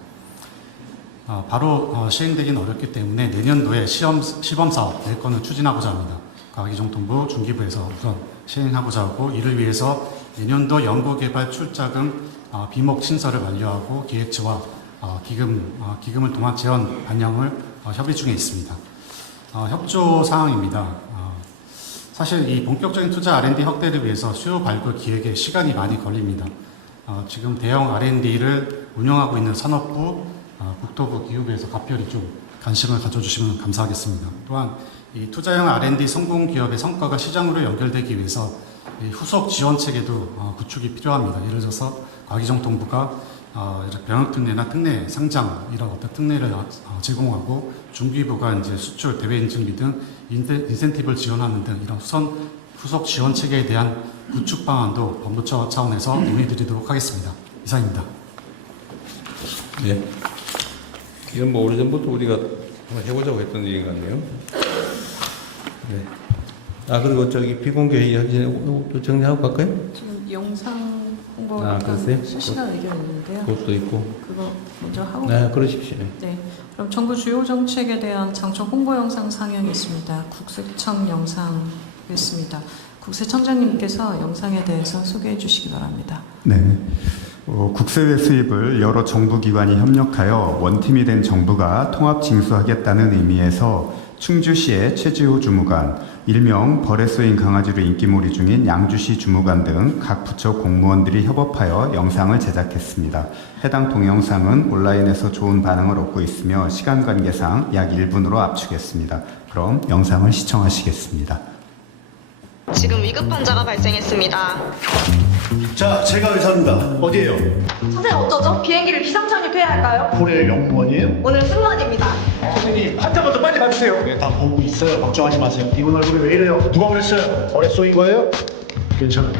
바로 시행되기는 어렵기 때문에 내년도에 시범사업 4건을 추진하고자 합니다. 과학기정통부 중기부에서 우선 시행하고자 하고, 이를 위해서 내년도 연구개발 출자금 비목 심사를 완료하고 기획처와 기금을 통한 재원 반영을 협의 중에 있습니다. 협조 사항입니다. 사실 이 본격적인 투자 R&D 확대를 위해서 수요 발굴 기획에 시간이 많이 걸립니다. 지금 대형 R&D를 운영하고 있는 산업부, 국토부, 기후부에서 각별히 좀 관심을 가져주시면 감사하겠습니다. 또한 이 투자형 R&D 성공 기업의 성과가 시장으로 연결되기 위해서 이 후속 지원 체계도 구축이 필요합니다. 예를 들어서 과기정통부가 병역특례나 특례 상장 이런 어떤 특례를 제공하고, 중기부가 이제 수출, 대외 인증비 등 인센티브를 지원하는 등 이런 후속 지원 체계에 대한 구축 방안도 법무처 차원에서 논의드리도록 하겠습니다. 이상입니다. 네. 이건 오래전부터 우리가 한번 해보자고 했던 얘기 같네요. 네. 그리고 저기 비공개 회의 또 정리하고 갈까요? 지금 영상 홍보 그러세요? 실시간 의견 있는데요. 그것도 있고. 그거 먼저 하고. 네, 그러십시오. 네. 그럼 정부 주요 정책에 대한 장초 홍보 영상 상영이 있습니다. 국세청 영상이었습니다. 국세청장님께서 영상에 대해서 소개해 주시기 바랍니다. 네. 국세외 수입을 여러 정부기관이 협력하여 원팀이 된 정부가 통합 징수하겠다는 의미에서 충주시의 최지호 주무관, 일명 벌에 쏘인 강아지로 인기몰이 중인 양주시 주무관 등 각 부처 공무원들이 협업하여 영상을 제작했습니다. 해당 동영상은 온라인에서 좋은 반응을 얻고 있으며 시간 관계상 약 1분으로 압축했습니다. 그럼 영상을 시청하시겠습니다. 지금 위급 환자가 발생했습니다. 자, 제가 의사입니다. 어디에요? 선생님 어쩌죠? 비행기를 비상착륙해야 할까요? 고래 영무원이에요? 오늘 승무원입니다. 선생님, 환자분들 빨리 가주세요. 네, 다 보고 있어요. 걱정하지 마세요. 이분 얼굴이 왜 이래요? 누가 그랬어요? 벌에 쏘인 거예요? 괜찮아요.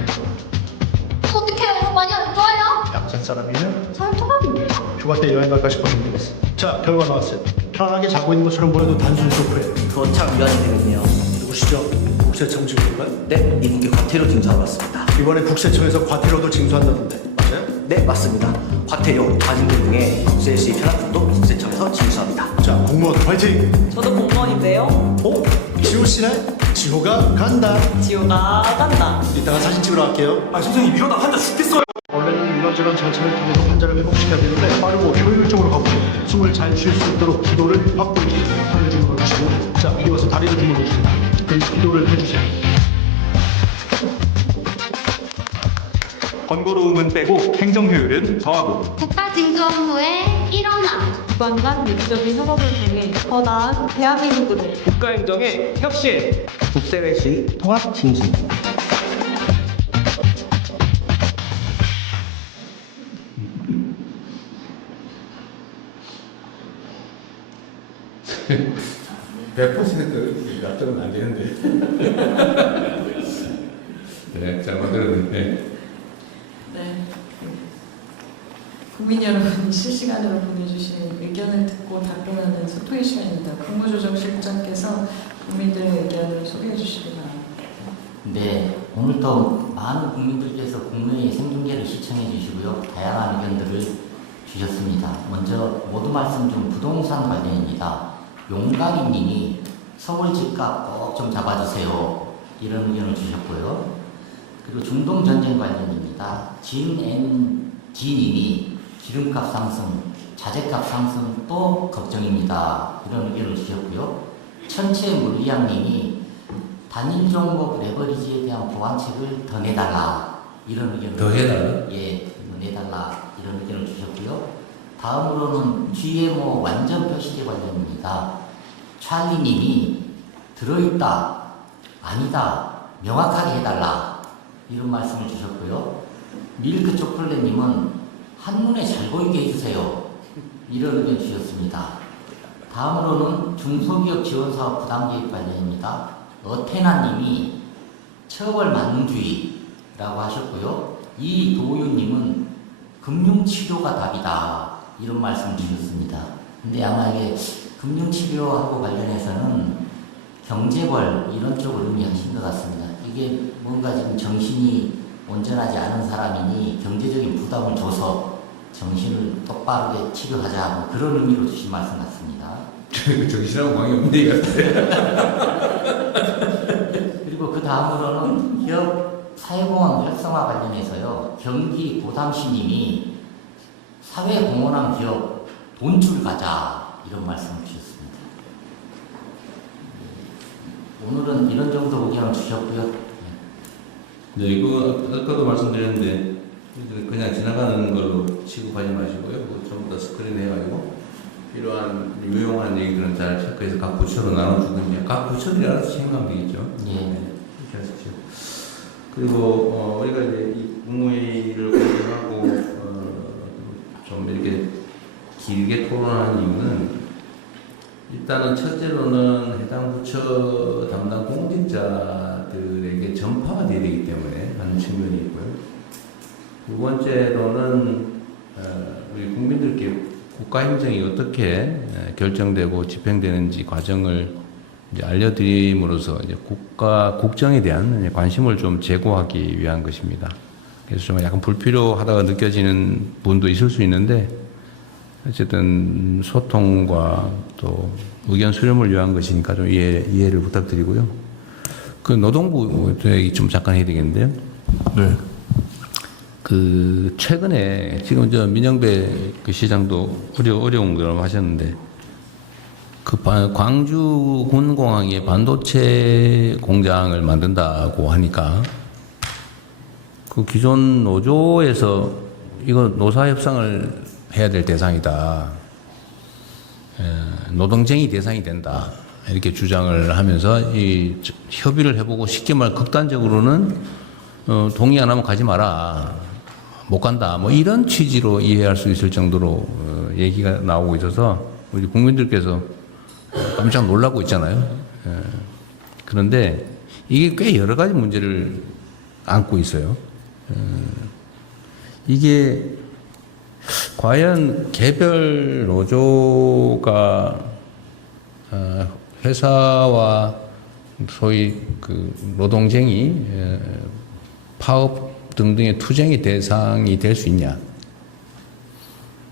어떡해요? 많이 안 좋아요? 약산 사람이에요? 저는 초밥입니다. 휴가 때 여행 갈까 싶었는데. 자, 결과 나왔어요. 편안하게 자고 있는 것처럼 보여도 단순 쇼크예요. 도착 위안이 되겠네요. 누구시죠? 국세청 직원인가요? 네, 이분께 과태료 징수하러 왔습니다. 이번에 국세청에서 과태료도 징수한다던데 맞아요? 네, 맞습니다. 과태료, 과징금 등의 국세 수입 현황금도 국세청에서 징수합니다. 자, 공무원 화이팅! 저도 공무원인데요. 지호 씨네? 지호가 간다. 지호가 간다. 이따가 사진 찍으러 갈게요. 선생님, 이러다 환자 죽겠어요. 원래는 이런저런 절차를 통해서 환자를 회복시켜야 되는데 빠르고 효율적으로 가보세요. 숨을 잘 쉴 수 있도록 기도를 확보해 주세요. 손을 좀 걸으시고 자, 이리 와서 다리를 좀 걸어주세요. 그리고 기도를 해주세요. 번거로움은 빼고 행정 효율은 더하고 국가 징수 업무의 일원화 기관 간 유기적인 협업을 통해 더 나은 대한민국으로 국가행정의 혁신, 국세외 수입 통합 징수. 네. 100% 납득은 안 되는데. 네, 잘 만들었는데. 네. 국민 여러분 실시간으로 보내주신 의견을 듣고 답변하는 소통의 시간입니다. 국무조정실장께서 국민들의 의견을 소개해 주시기 바랍니다. 네, 오늘도 많은 국민들께서 국무회의 생중계를 시청해 주시고요. 다양한 의견들을 주셨습니다. 먼저 모두 말씀 중 부동산 관련입니다. 용가리님이 서울 집값 꼭 좀 잡아주세요. 이런 의견을 주셨고요. 그리고 중동 전쟁 관련입니다. 진NG님이 기름값 상승, 자재값 상승 또 걱정입니다. 이런 의견을 주셨고요. 천채물리양님이 단일 종목 레버리지에 대한 보완책을 더 내달라. 이런 의견을 더 해달라? 예, 더 내달라. 이런 의견을 주셨고요. 다음으로는 GMO 완전 표시제 관련입니다. 찰리님이 들어있다, 아니다, 명확하게 해달라. 이런 말씀을 주셨고요. 밀크 초콜릿님은 한눈에 잘 보이게 해주세요. 이런 의견 주셨습니다. 다음으로는 중소기업 지원사업 부담개입 관련입니다. 어테나님이 처벌 만능주의라고 하셨고요. 이도윤님은 금융치료가 답이다. 이런 말씀 주셨습니다. 근데 아마 이게 금융치료하고 관련해서는 경제벌 이런 쪽을 의미하신 것 같습니다. 이게 뭔가 지금 정신이 온전하지 않은 사람이니 경제적인 부담을 줘서 정신을 똑바르게 치료하자 뭐 그런 의미로 주신 말씀 같습니다. 정신하고 관계 없는 얘기 같아요. 그리고 그 다음으로는 기업 사회공헌 활성화 관련해서요. 경기 고담시님이 사회공헌한 기업 돈줄 가자 이런 말씀을 주셨습니다. 오늘은 이런 정도 의견을 주셨고요. 네, 이거 아까도 말씀드렸는데 그냥 지나가는 걸로 취급하지 마시고요. 좀 더 스크린 해가지고 필요한 유용한 얘기들은 잘 체크해서 각 부처로 나눠주든지 각 부처들이 알아서 책임하면 되겠죠. 예. 이렇게 하십시오. 그리고 우리가 이제 이 국무회의를 운영하고 좀 이렇게 길게 토론하는 이유는 일단은 첫째로는 해당 부처 담당 공직자들에게 전파가 돼야 되기 때문에 하는 측면이 있고요. 두 번째로는 우리 국민들께 국가행정이 어떻게 결정되고 집행되는지 과정을 이제 알려드림으로써 이제 국정에 대한 관심을 좀 제고하기 위한 것입니다. 그래서 좀 약간 불필요하다고 느껴지는 부분도 있을 수 있는데 어쨌든 소통과 또 의견 수렴을 위한 것이니까 좀 이해를 부탁드리고요. 그 노동부 얘기 좀 잠깐 해야 되겠는데요. 네. 그 최근에 지금 저 민영배 그 시장도 어려운 걸 하셨는데 그 광주 군공항에 반도체 공장을 만든다고 하니까 그 기존 노조에서 이거 노사 협상을 해야 될 대상이다. 노동쟁이 대상이 된다. 이렇게 주장을 하면서 이 협의를 해보고 쉽게 말 극단적으로는 동의 안 하면 가지 마라. 못 간다. 뭐 이런 취지로 이해할 수 있을 정도로 얘기가 나오고 있어서 우리 국민들께서 깜짝 놀라고 있잖아요. 그런데 이게 꽤 여러 가지 문제를 안고 있어요. 이게 과연 개별 노조가 회사와 소위 그 노동쟁이 파업 등등의 투쟁의 대상이 될 수 있냐?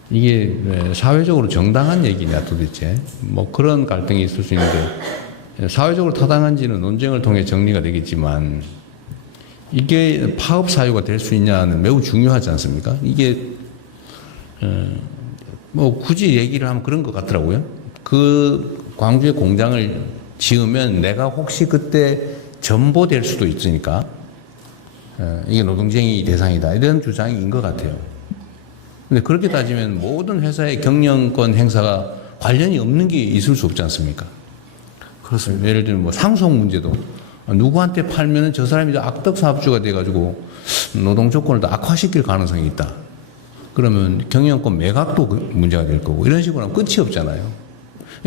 이게 사회적으로 정당한 얘기냐 도대체? 뭐 그런 갈등이 있을 수 있는데 사회적으로 타당한지는 논쟁을 통해 정리가 되겠지만 이게 파업 사유가 될 수 있냐는 매우 중요하지 않습니까? 이게 뭐 굳이 얘기를 하면 그런 것 같더라고요. 그 광주에 공장을 지으면 내가 혹시 그때 전보될 수도 있으니까 이게 노동쟁이 대상이다 이런 주장인 것 같아요. 근데 그렇게 따지면 모든 회사의 경영권 행사가 관련이 없는 게 있을 수 없지 않습니까? 그렇습니다. 예를 들면 뭐 상속 문제도 누구한테 팔면은 저 사람이 악덕 사업주가 돼가지고 노동 조건을 더 악화시킬 가능성이 있다. 그러면 경영권 매각도 문제가 될 거고 이런 식으로 하면 끝이 없잖아요.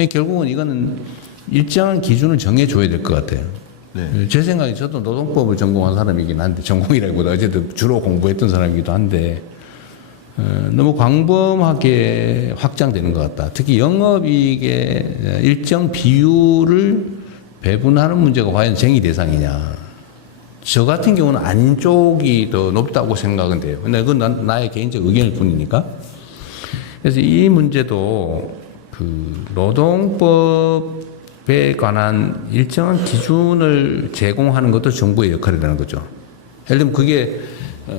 결국은 이거는 일정한 기준을 정해줘야 될 것 같아요. 네. 제 생각에 저도 노동법을 전공한 사람이긴 한데 전공이라기보다 어쨌든 주로 공부했던 사람이기도 한데 너무 광범하게 확장되는 것 같다. 특히 영업이익의 일정 비율을 배분하는 문제가 과연 쟁의 대상이냐. 저 같은 경우는 아닌 쪽이 더 높다고 생각은 돼요. 근데 그건 나의 개인적 의견일 뿐이니까. 그래서 이 문제도 그 노동법에 관한 일정한 기준을 제공하는 것도 정부의 역할이라는 거죠. 예를 들면 그게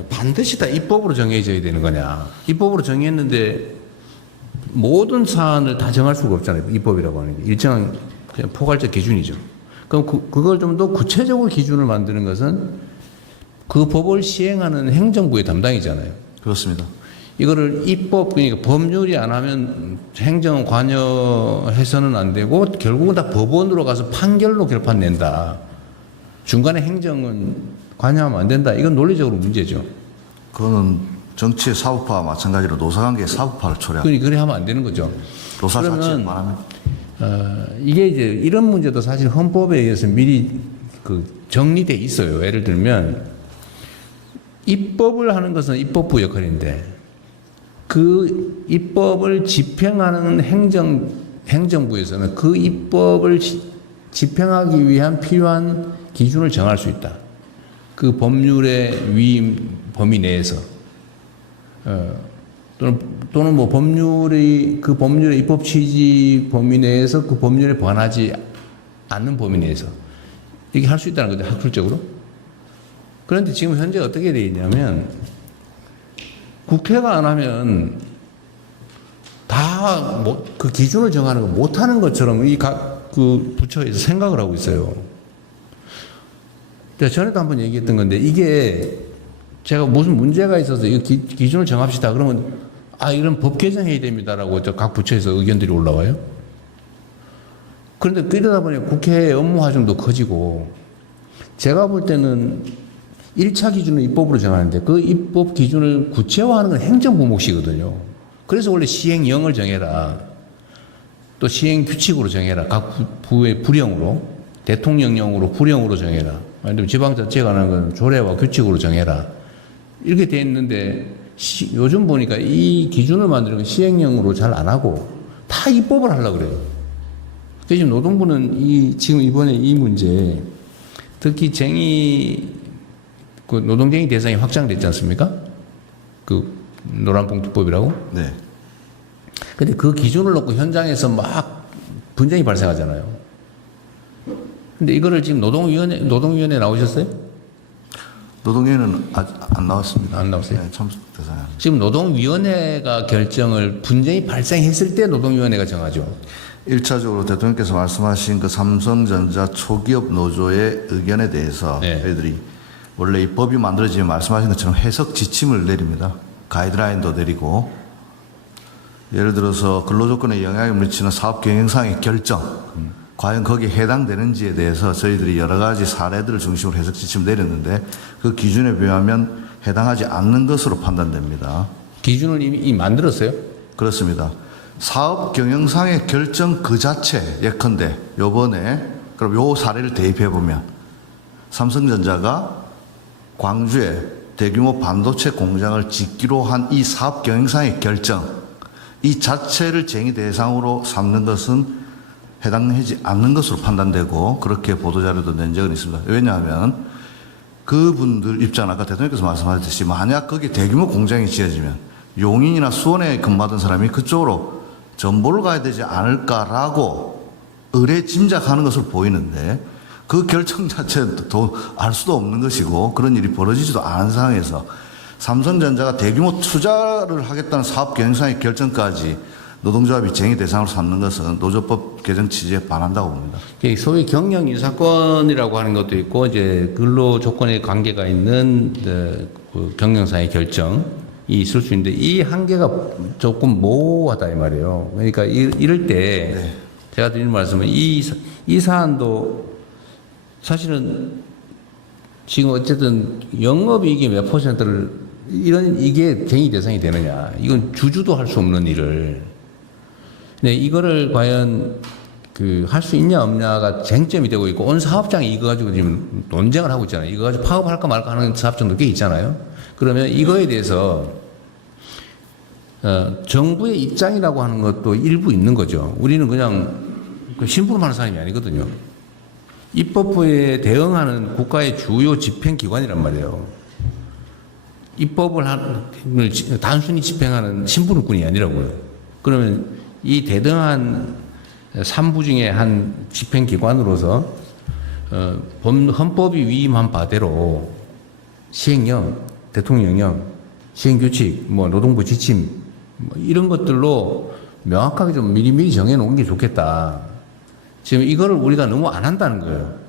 반드시 다 입법으로 정해져야 되는 거냐. 입법으로 정했는데 모든 사안을 다 정할 수가 없잖아요. 입법이라고 하는 게. 일정한 그냥 포괄적 기준이죠. 그럼 그걸 좀 더 구체적으로 기준을 만드는 것은 그 법을 시행하는 행정부의 담당이잖아요. 그렇습니다. 이거를 입법, 그러니까 법률이 안 하면 행정은 관여해서는 안 되고 결국은 다 법원으로 가서 판결로 결판 낸다. 중간에 행정은 관여하면 안 된다. 이건 논리적으로 문제죠. 그거는 정치의 사업화와 마찬가지로 노사관계의 사업화를 초래합니다. 그러니 그래 하면 안 되는 거죠. 노사 자체에 말하면 이게 이제 이런 문제도 사실 헌법에 의해서 미리 그 정리돼 있어요. 예를 들면 입법을 하는 것은 입법부 역할인데 그 입법을 집행하는 행정부에서는 그 입법을 집행하기 위한 필요한 기준을 정할 수 있다. 그 법률의 위임 범위 내에서 또는 뭐 그 법률의 입법 취지 범위 내에서 그 법률에 반하지 않는 범위 내에서 이렇게 할 수 있다는 거죠. 학술적으로. 그런데 지금 현재 어떻게 되어 있냐면 국회가 안 하면 다 그 기준을 정하는 거 못하는 것처럼 이 각 그 부처에서 생각을 하고 있어요. 제가 전에도 한번 얘기했던 건데 이게 제가 무슨 문제가 있어서 이 기준을 정합시다. 그러면 이런 법 개정해야 됩니다라고 각 부처에서 의견들이 올라와요. 그런데 그러다 보니 국회의 업무 하중도 커지고 제가 볼 때는 1차 기준은 입법으로 정하는데 그 입법 기준을 구체화하는 건 행정부 몫이거든요. 그래서 원래 시행령을 정해라. 또 시행규칙으로 정해라. 각 부의 부령으로. 대통령령으로 부령으로 정해라. 아니면 지방자치에 관한 건 조례와 규칙으로 정해라. 이렇게 돼 있는데 요즘 보니까 이 기준을 만드는 건 시행령으로 잘 안 하고 다 입법을 하려고 그래요. 지금 노동부는 지금 이번에 이 문제, 특히 그 노동쟁의 대상이 확장됐지 않습니까? 그 노란봉투법이라고? 네. 근데 그 기준을 놓고 현장에서 막 분쟁이 발생하잖아요. 근데 이거를 지금 노동위원회 나오셨어요? 노동위원회는 아직 안 나왔습니다. 안 나왔어요? 네, 참석 대상이. 지금 노동위원회가 결정을 분쟁이 발생했을 때 노동위원회가 정하죠. 1차적으로 대통령께서 말씀하신 그 삼성전자 초기업 노조의 의견에 대해서 저희들이 원래 이 법이 만들어지면 말씀하신 것처럼 해석 지침을 내립니다. 가이드라인도 내리고, 예를 들어서 근로조건에 영향을 미치는 사업 경영상의 결정, 과연 거기에 해당되는지에 대해서 저희들이 여러 가지 사례들을 중심으로 해석 지침을 내렸는데 그 기준에 비하면 해당하지 않는 것으로 판단됩니다. 기준을 이미 만들었어요? 그렇습니다. 사업 경영상의 결정 그 자체, 예컨대 요번에 그럼 요 사례를 대입해 보면 삼성전자가 광주에 대규모 반도체 공장을 짓기로 한 이 사업 경영상의 결정, 이 자체를 쟁의 대상으로 삼는 것은 해당하지 않는 것으로 판단되고 그렇게 보도자료도 낸 적은 있습니다. 왜냐하면 그분들 입장은 아까 대통령께서 말씀하셨듯이 만약 거기에 대규모 공장이 지어지면 용인이나 수원에 근무하던 사람이 그쪽으로 전보를 가야 되지 않을까라고 의뢰 짐작하는 것으로 보이는데 그 결정 자체도 알 수도 없는 것이고 그런 일이 벌어지지도 않은 상황에서 삼성전자가 대규모 투자를 하겠다는 사업 경영상의 결정까지 노동조합이 쟁의 대상으로 삼는 것은 노조법 개정 취지에 반한다고 봅니다. 소위 경영 인사권이라고 하는 것도 있고 이제 근로 조건에 관계가 있는 그 경영상의 결정이 있을 수 있는데 이 한계가 조금 모호하다 이 말이에요. 그러니까 이럴 때 제가 드리는 말씀은 이 사안도 사실은 지금 어쨌든 영업이익이 몇 퍼센트를 이게 쟁의 대상이 되느냐. 이건 주주도 할 수 없는 일을. 네, 이거를 과연 할 수 있냐 없냐가 쟁점이 되고 있고 온 사업장이 이거 가지고 지금 논쟁을 하고 있잖아요. 이거 가지고 파업할까 말까 하는 사업장도 꽤 있잖아요. 그러면 이거에 대해서 정부의 입장이라고 하는 것도 일부 있는 거죠. 우리는 그냥 심부름하는 사람이 아니거든요. 입법부에 대응하는 국가의 주요 집행기관이란 말이에요. 입법을 단순히 집행하는 심부름꾼이 아니라고요. 그러면 이 대등한 3부 중에 한 집행기관으로서 헌법이 위임한 바대로 시행령, 대통령령, 시행규칙, 노동부 지침 이런 것들로 명확하게 좀 미리미리 정해놓은 게 좋겠다. 지금 이거를 우리가 너무 안 한다는 거예요.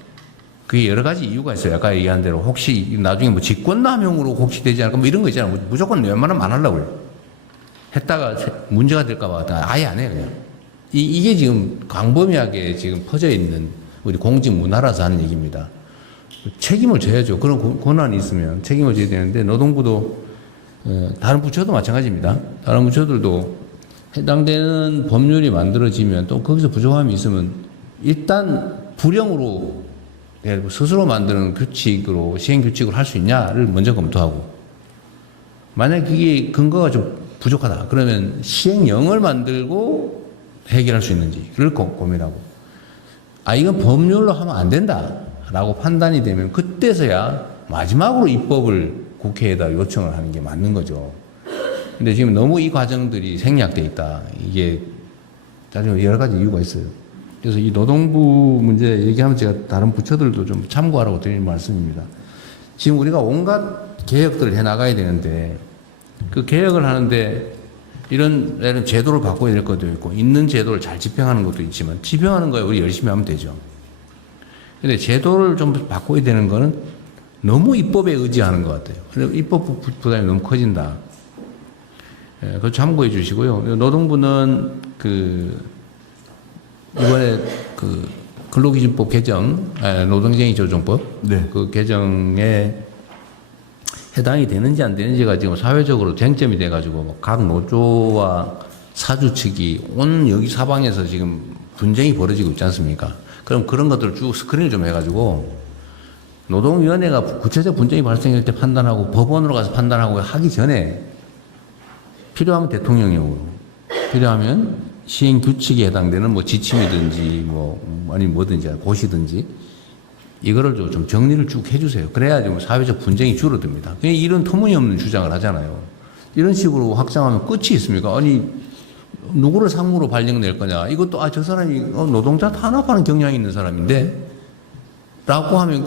그게 여러 가지 이유가 있어요. 아까 얘기한 대로 혹시 나중에 직권남용으로 혹시 되지 않을까 이런 거 있잖아요. 무조건 웬만하면 안 하려고요. 했다가 문제가 될까봐 아예 안 해요. 그냥. 이게 지금 광범위하게 지금 퍼져 있는 우리 공직 문화라서 하는 얘기입니다. 책임을 져야죠. 그런 권한이 있으면 책임을 져야 되는데 노동부도 다른 부처도 마찬가지입니다. 다른 부처들도 해당되는 법률이 만들어지면 또 거기서 부족함이 있으면 일단 불령으로 스스로 만드는 규칙으로 시행규칙을 할 수 있냐를 먼저 검토하고 만약 그게 근거가 좀 부족하다 그러면 시행령을 만들고 해결할 수 있는지를 고민하고 이건 법률로 하면 안 된다라고 판단이 되면 그때서야 마지막으로 입법을 국회에다 요청을 하는 게 맞는 거죠. 근데 지금 너무 이 과정들이 생략돼 있다. 이게 나중에 여러 가지 이유가 있어요. 그래서 이 노동부 문제 얘기하면 제가 다른 부처들도 좀 참고하라고 드리는 말씀입니다. 지금 우리가 온갖 개혁들을 해 나가야 되는데 그 개혁을 하는데 이런 제도를 바꿔야 될 것도 있고 있는 제도를 잘 집행하는 것도 있지만 집행하는 거에 우리 열심히 하면 되죠. 근데 제도를 좀 바꿔야 되는 거는 너무 입법에 의지하는 것 같아요. 그리고 입법 부담이 너무 커진다. 그거 참고해 주시고요. 노동부는 이번에 근로기준법 개정, 노동쟁의 조정법 그 개정에 해당이 되는지 안 되는지가 지금 사회적으로 쟁점이 돼가지고 각 노조와 사주 측이 온 여기 사방에서 지금 분쟁이 벌어지고 있지 않습니까? 그럼 그런 것들을 쭉 스크린을 좀 해가지고 노동위원회가 구체적 분쟁이 발생할 때 판단하고 법원으로 가서 판단하고 하기 전에 필요하면 대통령령으로 필요하면 시행 규칙에 해당되는 뭐 지침이든지 뭐 아니면 뭐든지 고시든지 이거를 좀 정리를 쭉 해주세요. 그래야 좀 사회적 분쟁이 줄어듭니다. 그냥 이런 터무니없는 주장을 하잖아요. 이런 식으로 확장하면 끝이 있습니까? 아니 누구를 상무로 발령낼 거냐? 이것도 저 사람이 노동자 탄압하는 경향이 있는 사람인데 라고 하면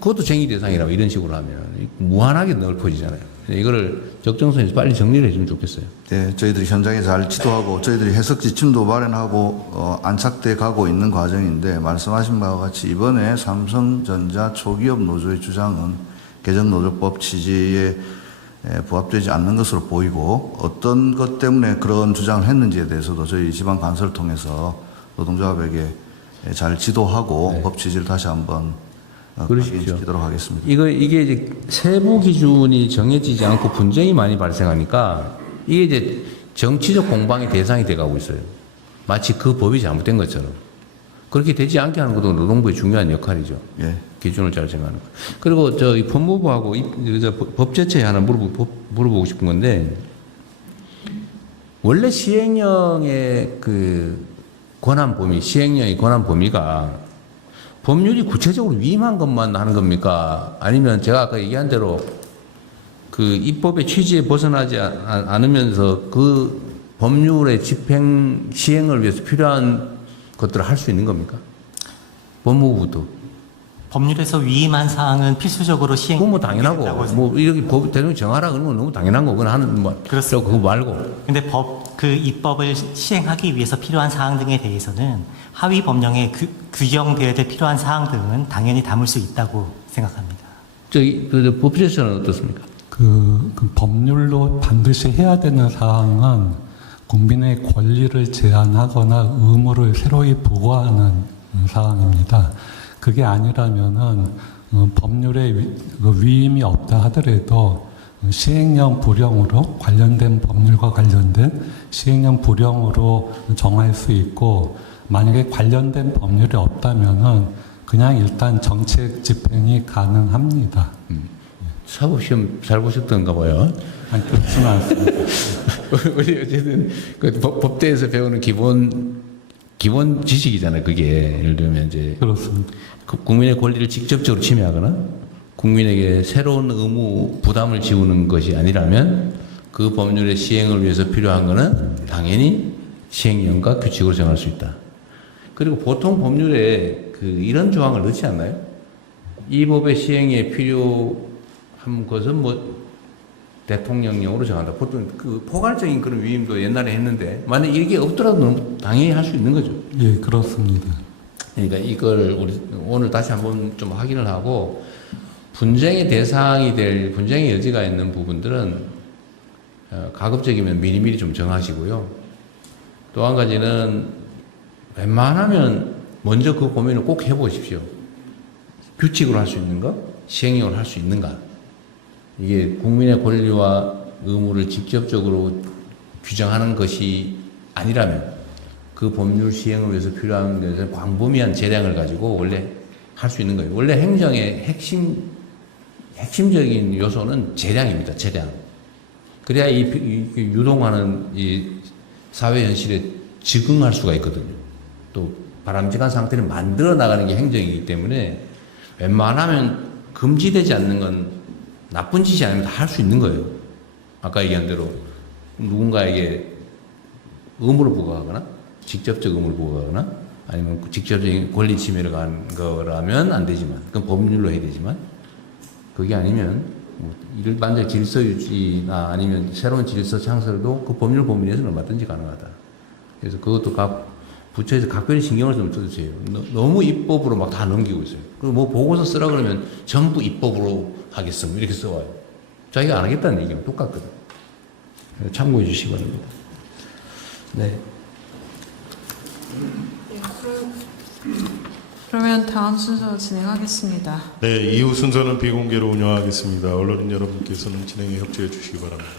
그것도 쟁의 대상이라고 이런 식으로 하면 무한하게 넓어지잖아요. 이거를 적정선에서 빨리 정리를 해주면 좋겠어요. 네, 저희들이 현장에 잘 지도하고 저희들이 해석 지침도 마련하고 안착돼 가고 있는 과정인데 말씀하신 바와 같이 이번에 삼성전자 초기업 노조의 주장은 개정노조법 취지에 부합되지 않는 것으로 보이고 어떤 것 때문에 그런 주장을 했는지에 대해서도 저희 지방 간서를 통해서 노동조합에게 잘 지도하고 법 취지를 다시 한번 확인시키도록 하겠습니다. 이게 이제 세부 기준이 정해지지 않고 분쟁이 많이 발생하니까 이게 이제 정치적 공방의 대상이 돼가고 있어요. 마치 그 법이 잘못된 것처럼. 그렇게 되지 않게 하는 것도 노동부의 중요한 역할이죠. 예. 기준을 잘 정하는 거. 그리고 이 법무부하고 법제처에 하나 물어보고 싶은 건데 원래 시행령의 시행령의 권한 범위가 법률이 구체적으로 위임한 것만 하는 겁니까? 아니면 제가 아까 얘기한 대로 그 입법의 취지에 벗어나지 않으면서 그 법률의 시행을 위해서 필요한 것들을 할 수 있는 겁니까? 법무부도. 법률에서 위임한 사항은 필수적으로 시행. 그건 뭐 당연하고 뭐 이렇게 법 대통령이 정하라 그러는 건 너무 당연한 거. 그건 하는 뭐 그렇죠. 그거 말고. 근데 그 입법을 시행하기 위해서 필요한 사항 등에 대해서는 하위 법령에 규정되어야 될 필요한 사항 등은 당연히 담을 수 있다고 생각합니다. 법제처는 어떻습니까? 그 법률로 반드시 해야 되는 사항은 국민의 권리를 제한하거나 의무를 새로이 부과하는 사항입니다. 그게 아니라면은 법률에 위임이 없다 하더라도 시행령 불령으로 관련된 법률과 관련된 시행령 불령으로 정할 수 있고 만약에 관련된 법률이 없다면은 그냥 일단 정책 집행이 가능합니다. 사법시험 잘 보셨던가 봐요. 아니, 그렇지는 않습니다. 우리 어쨌든 그 법대에서 배우는 기본 지식이잖아요. 그게 예를 들면 이제 그렇습니다. 국민의 권리를 직접적으로 침해하거나 국민에게 새로운 의무 부담을 지우는 것이 아니라면 그 법률의 시행을 위해서 필요한 것은 당연히 시행령과 규칙으로 정할 수 있다. 그리고 보통 법률에 이런 조항을 넣지 않나요? 이 법의 시행에 필요한 것은 뭐 대통령령으로 정한다. 보통 포괄적인 그런 위임도 옛날에 했는데 만약 이게 없더라도 당연히 할 수 있는 거죠. 예, 그렇습니다. 그러니까 이걸 우리 오늘 다시 한번 좀 확인을 하고 분쟁의 대상이 될 분쟁의 여지가 있는 부분들은 가급적이면 미리미리 좀 정하시고요. 또 한 가지는 웬만하면 먼저 그 고민을 꼭 해보십시오. 규칙으로 할 수 있는가? 시행령으로 할 수 있는가? 이게 국민의 권리와 의무를 직접적으로 규정하는 것이 아니라면 그 법률 시행을 위해서 필요한 것은 광범위한 재량을 가지고 원래 할 수 있는 거예요. 원래 행정의 핵심적인 요소는 재량입니다. 재량. 그래야 이 유동하는 이 사회 현실에 적응할 수가 있거든요. 또 바람직한 상태를 만들어 나가는 게 행정이기 때문에 웬만하면 금지되지 않는 건 나쁜 짓이 아니면 다 할 수 있는 거예요. 아까 얘기한 대로 누군가에게 의무를 부과하거나 직접적 의무를 부과하거나 아니면 직접적인 권리 침해를 간 거라면 안 되지만 그건 법률로 해야 되지만 그게 아니면 뭐 일반적 질서 유지나 아니면 새로운 질서 창설도 그 법률 범위 내에서는 얼마든지 가능하다. 그래서 그것도 각 부처에서 각별히 신경을 좀 써주세요. 너무 입법으로 막 다 넘기고 있어요. 그리고 뭐 보고서 쓰라 그러면 전부 입법으로 하겠습니다. 이렇게 써와요. 자기가 안 하겠다는 얘기랑 똑같거든. 참고해 주시기 바랍니다. 네. 그러면 다음 순서 진행하겠습니다. 네, 이후 순서는 비공개로 운영하겠습니다. 언론인 여러분께서는 진행에 협조해 주시기 바랍니다.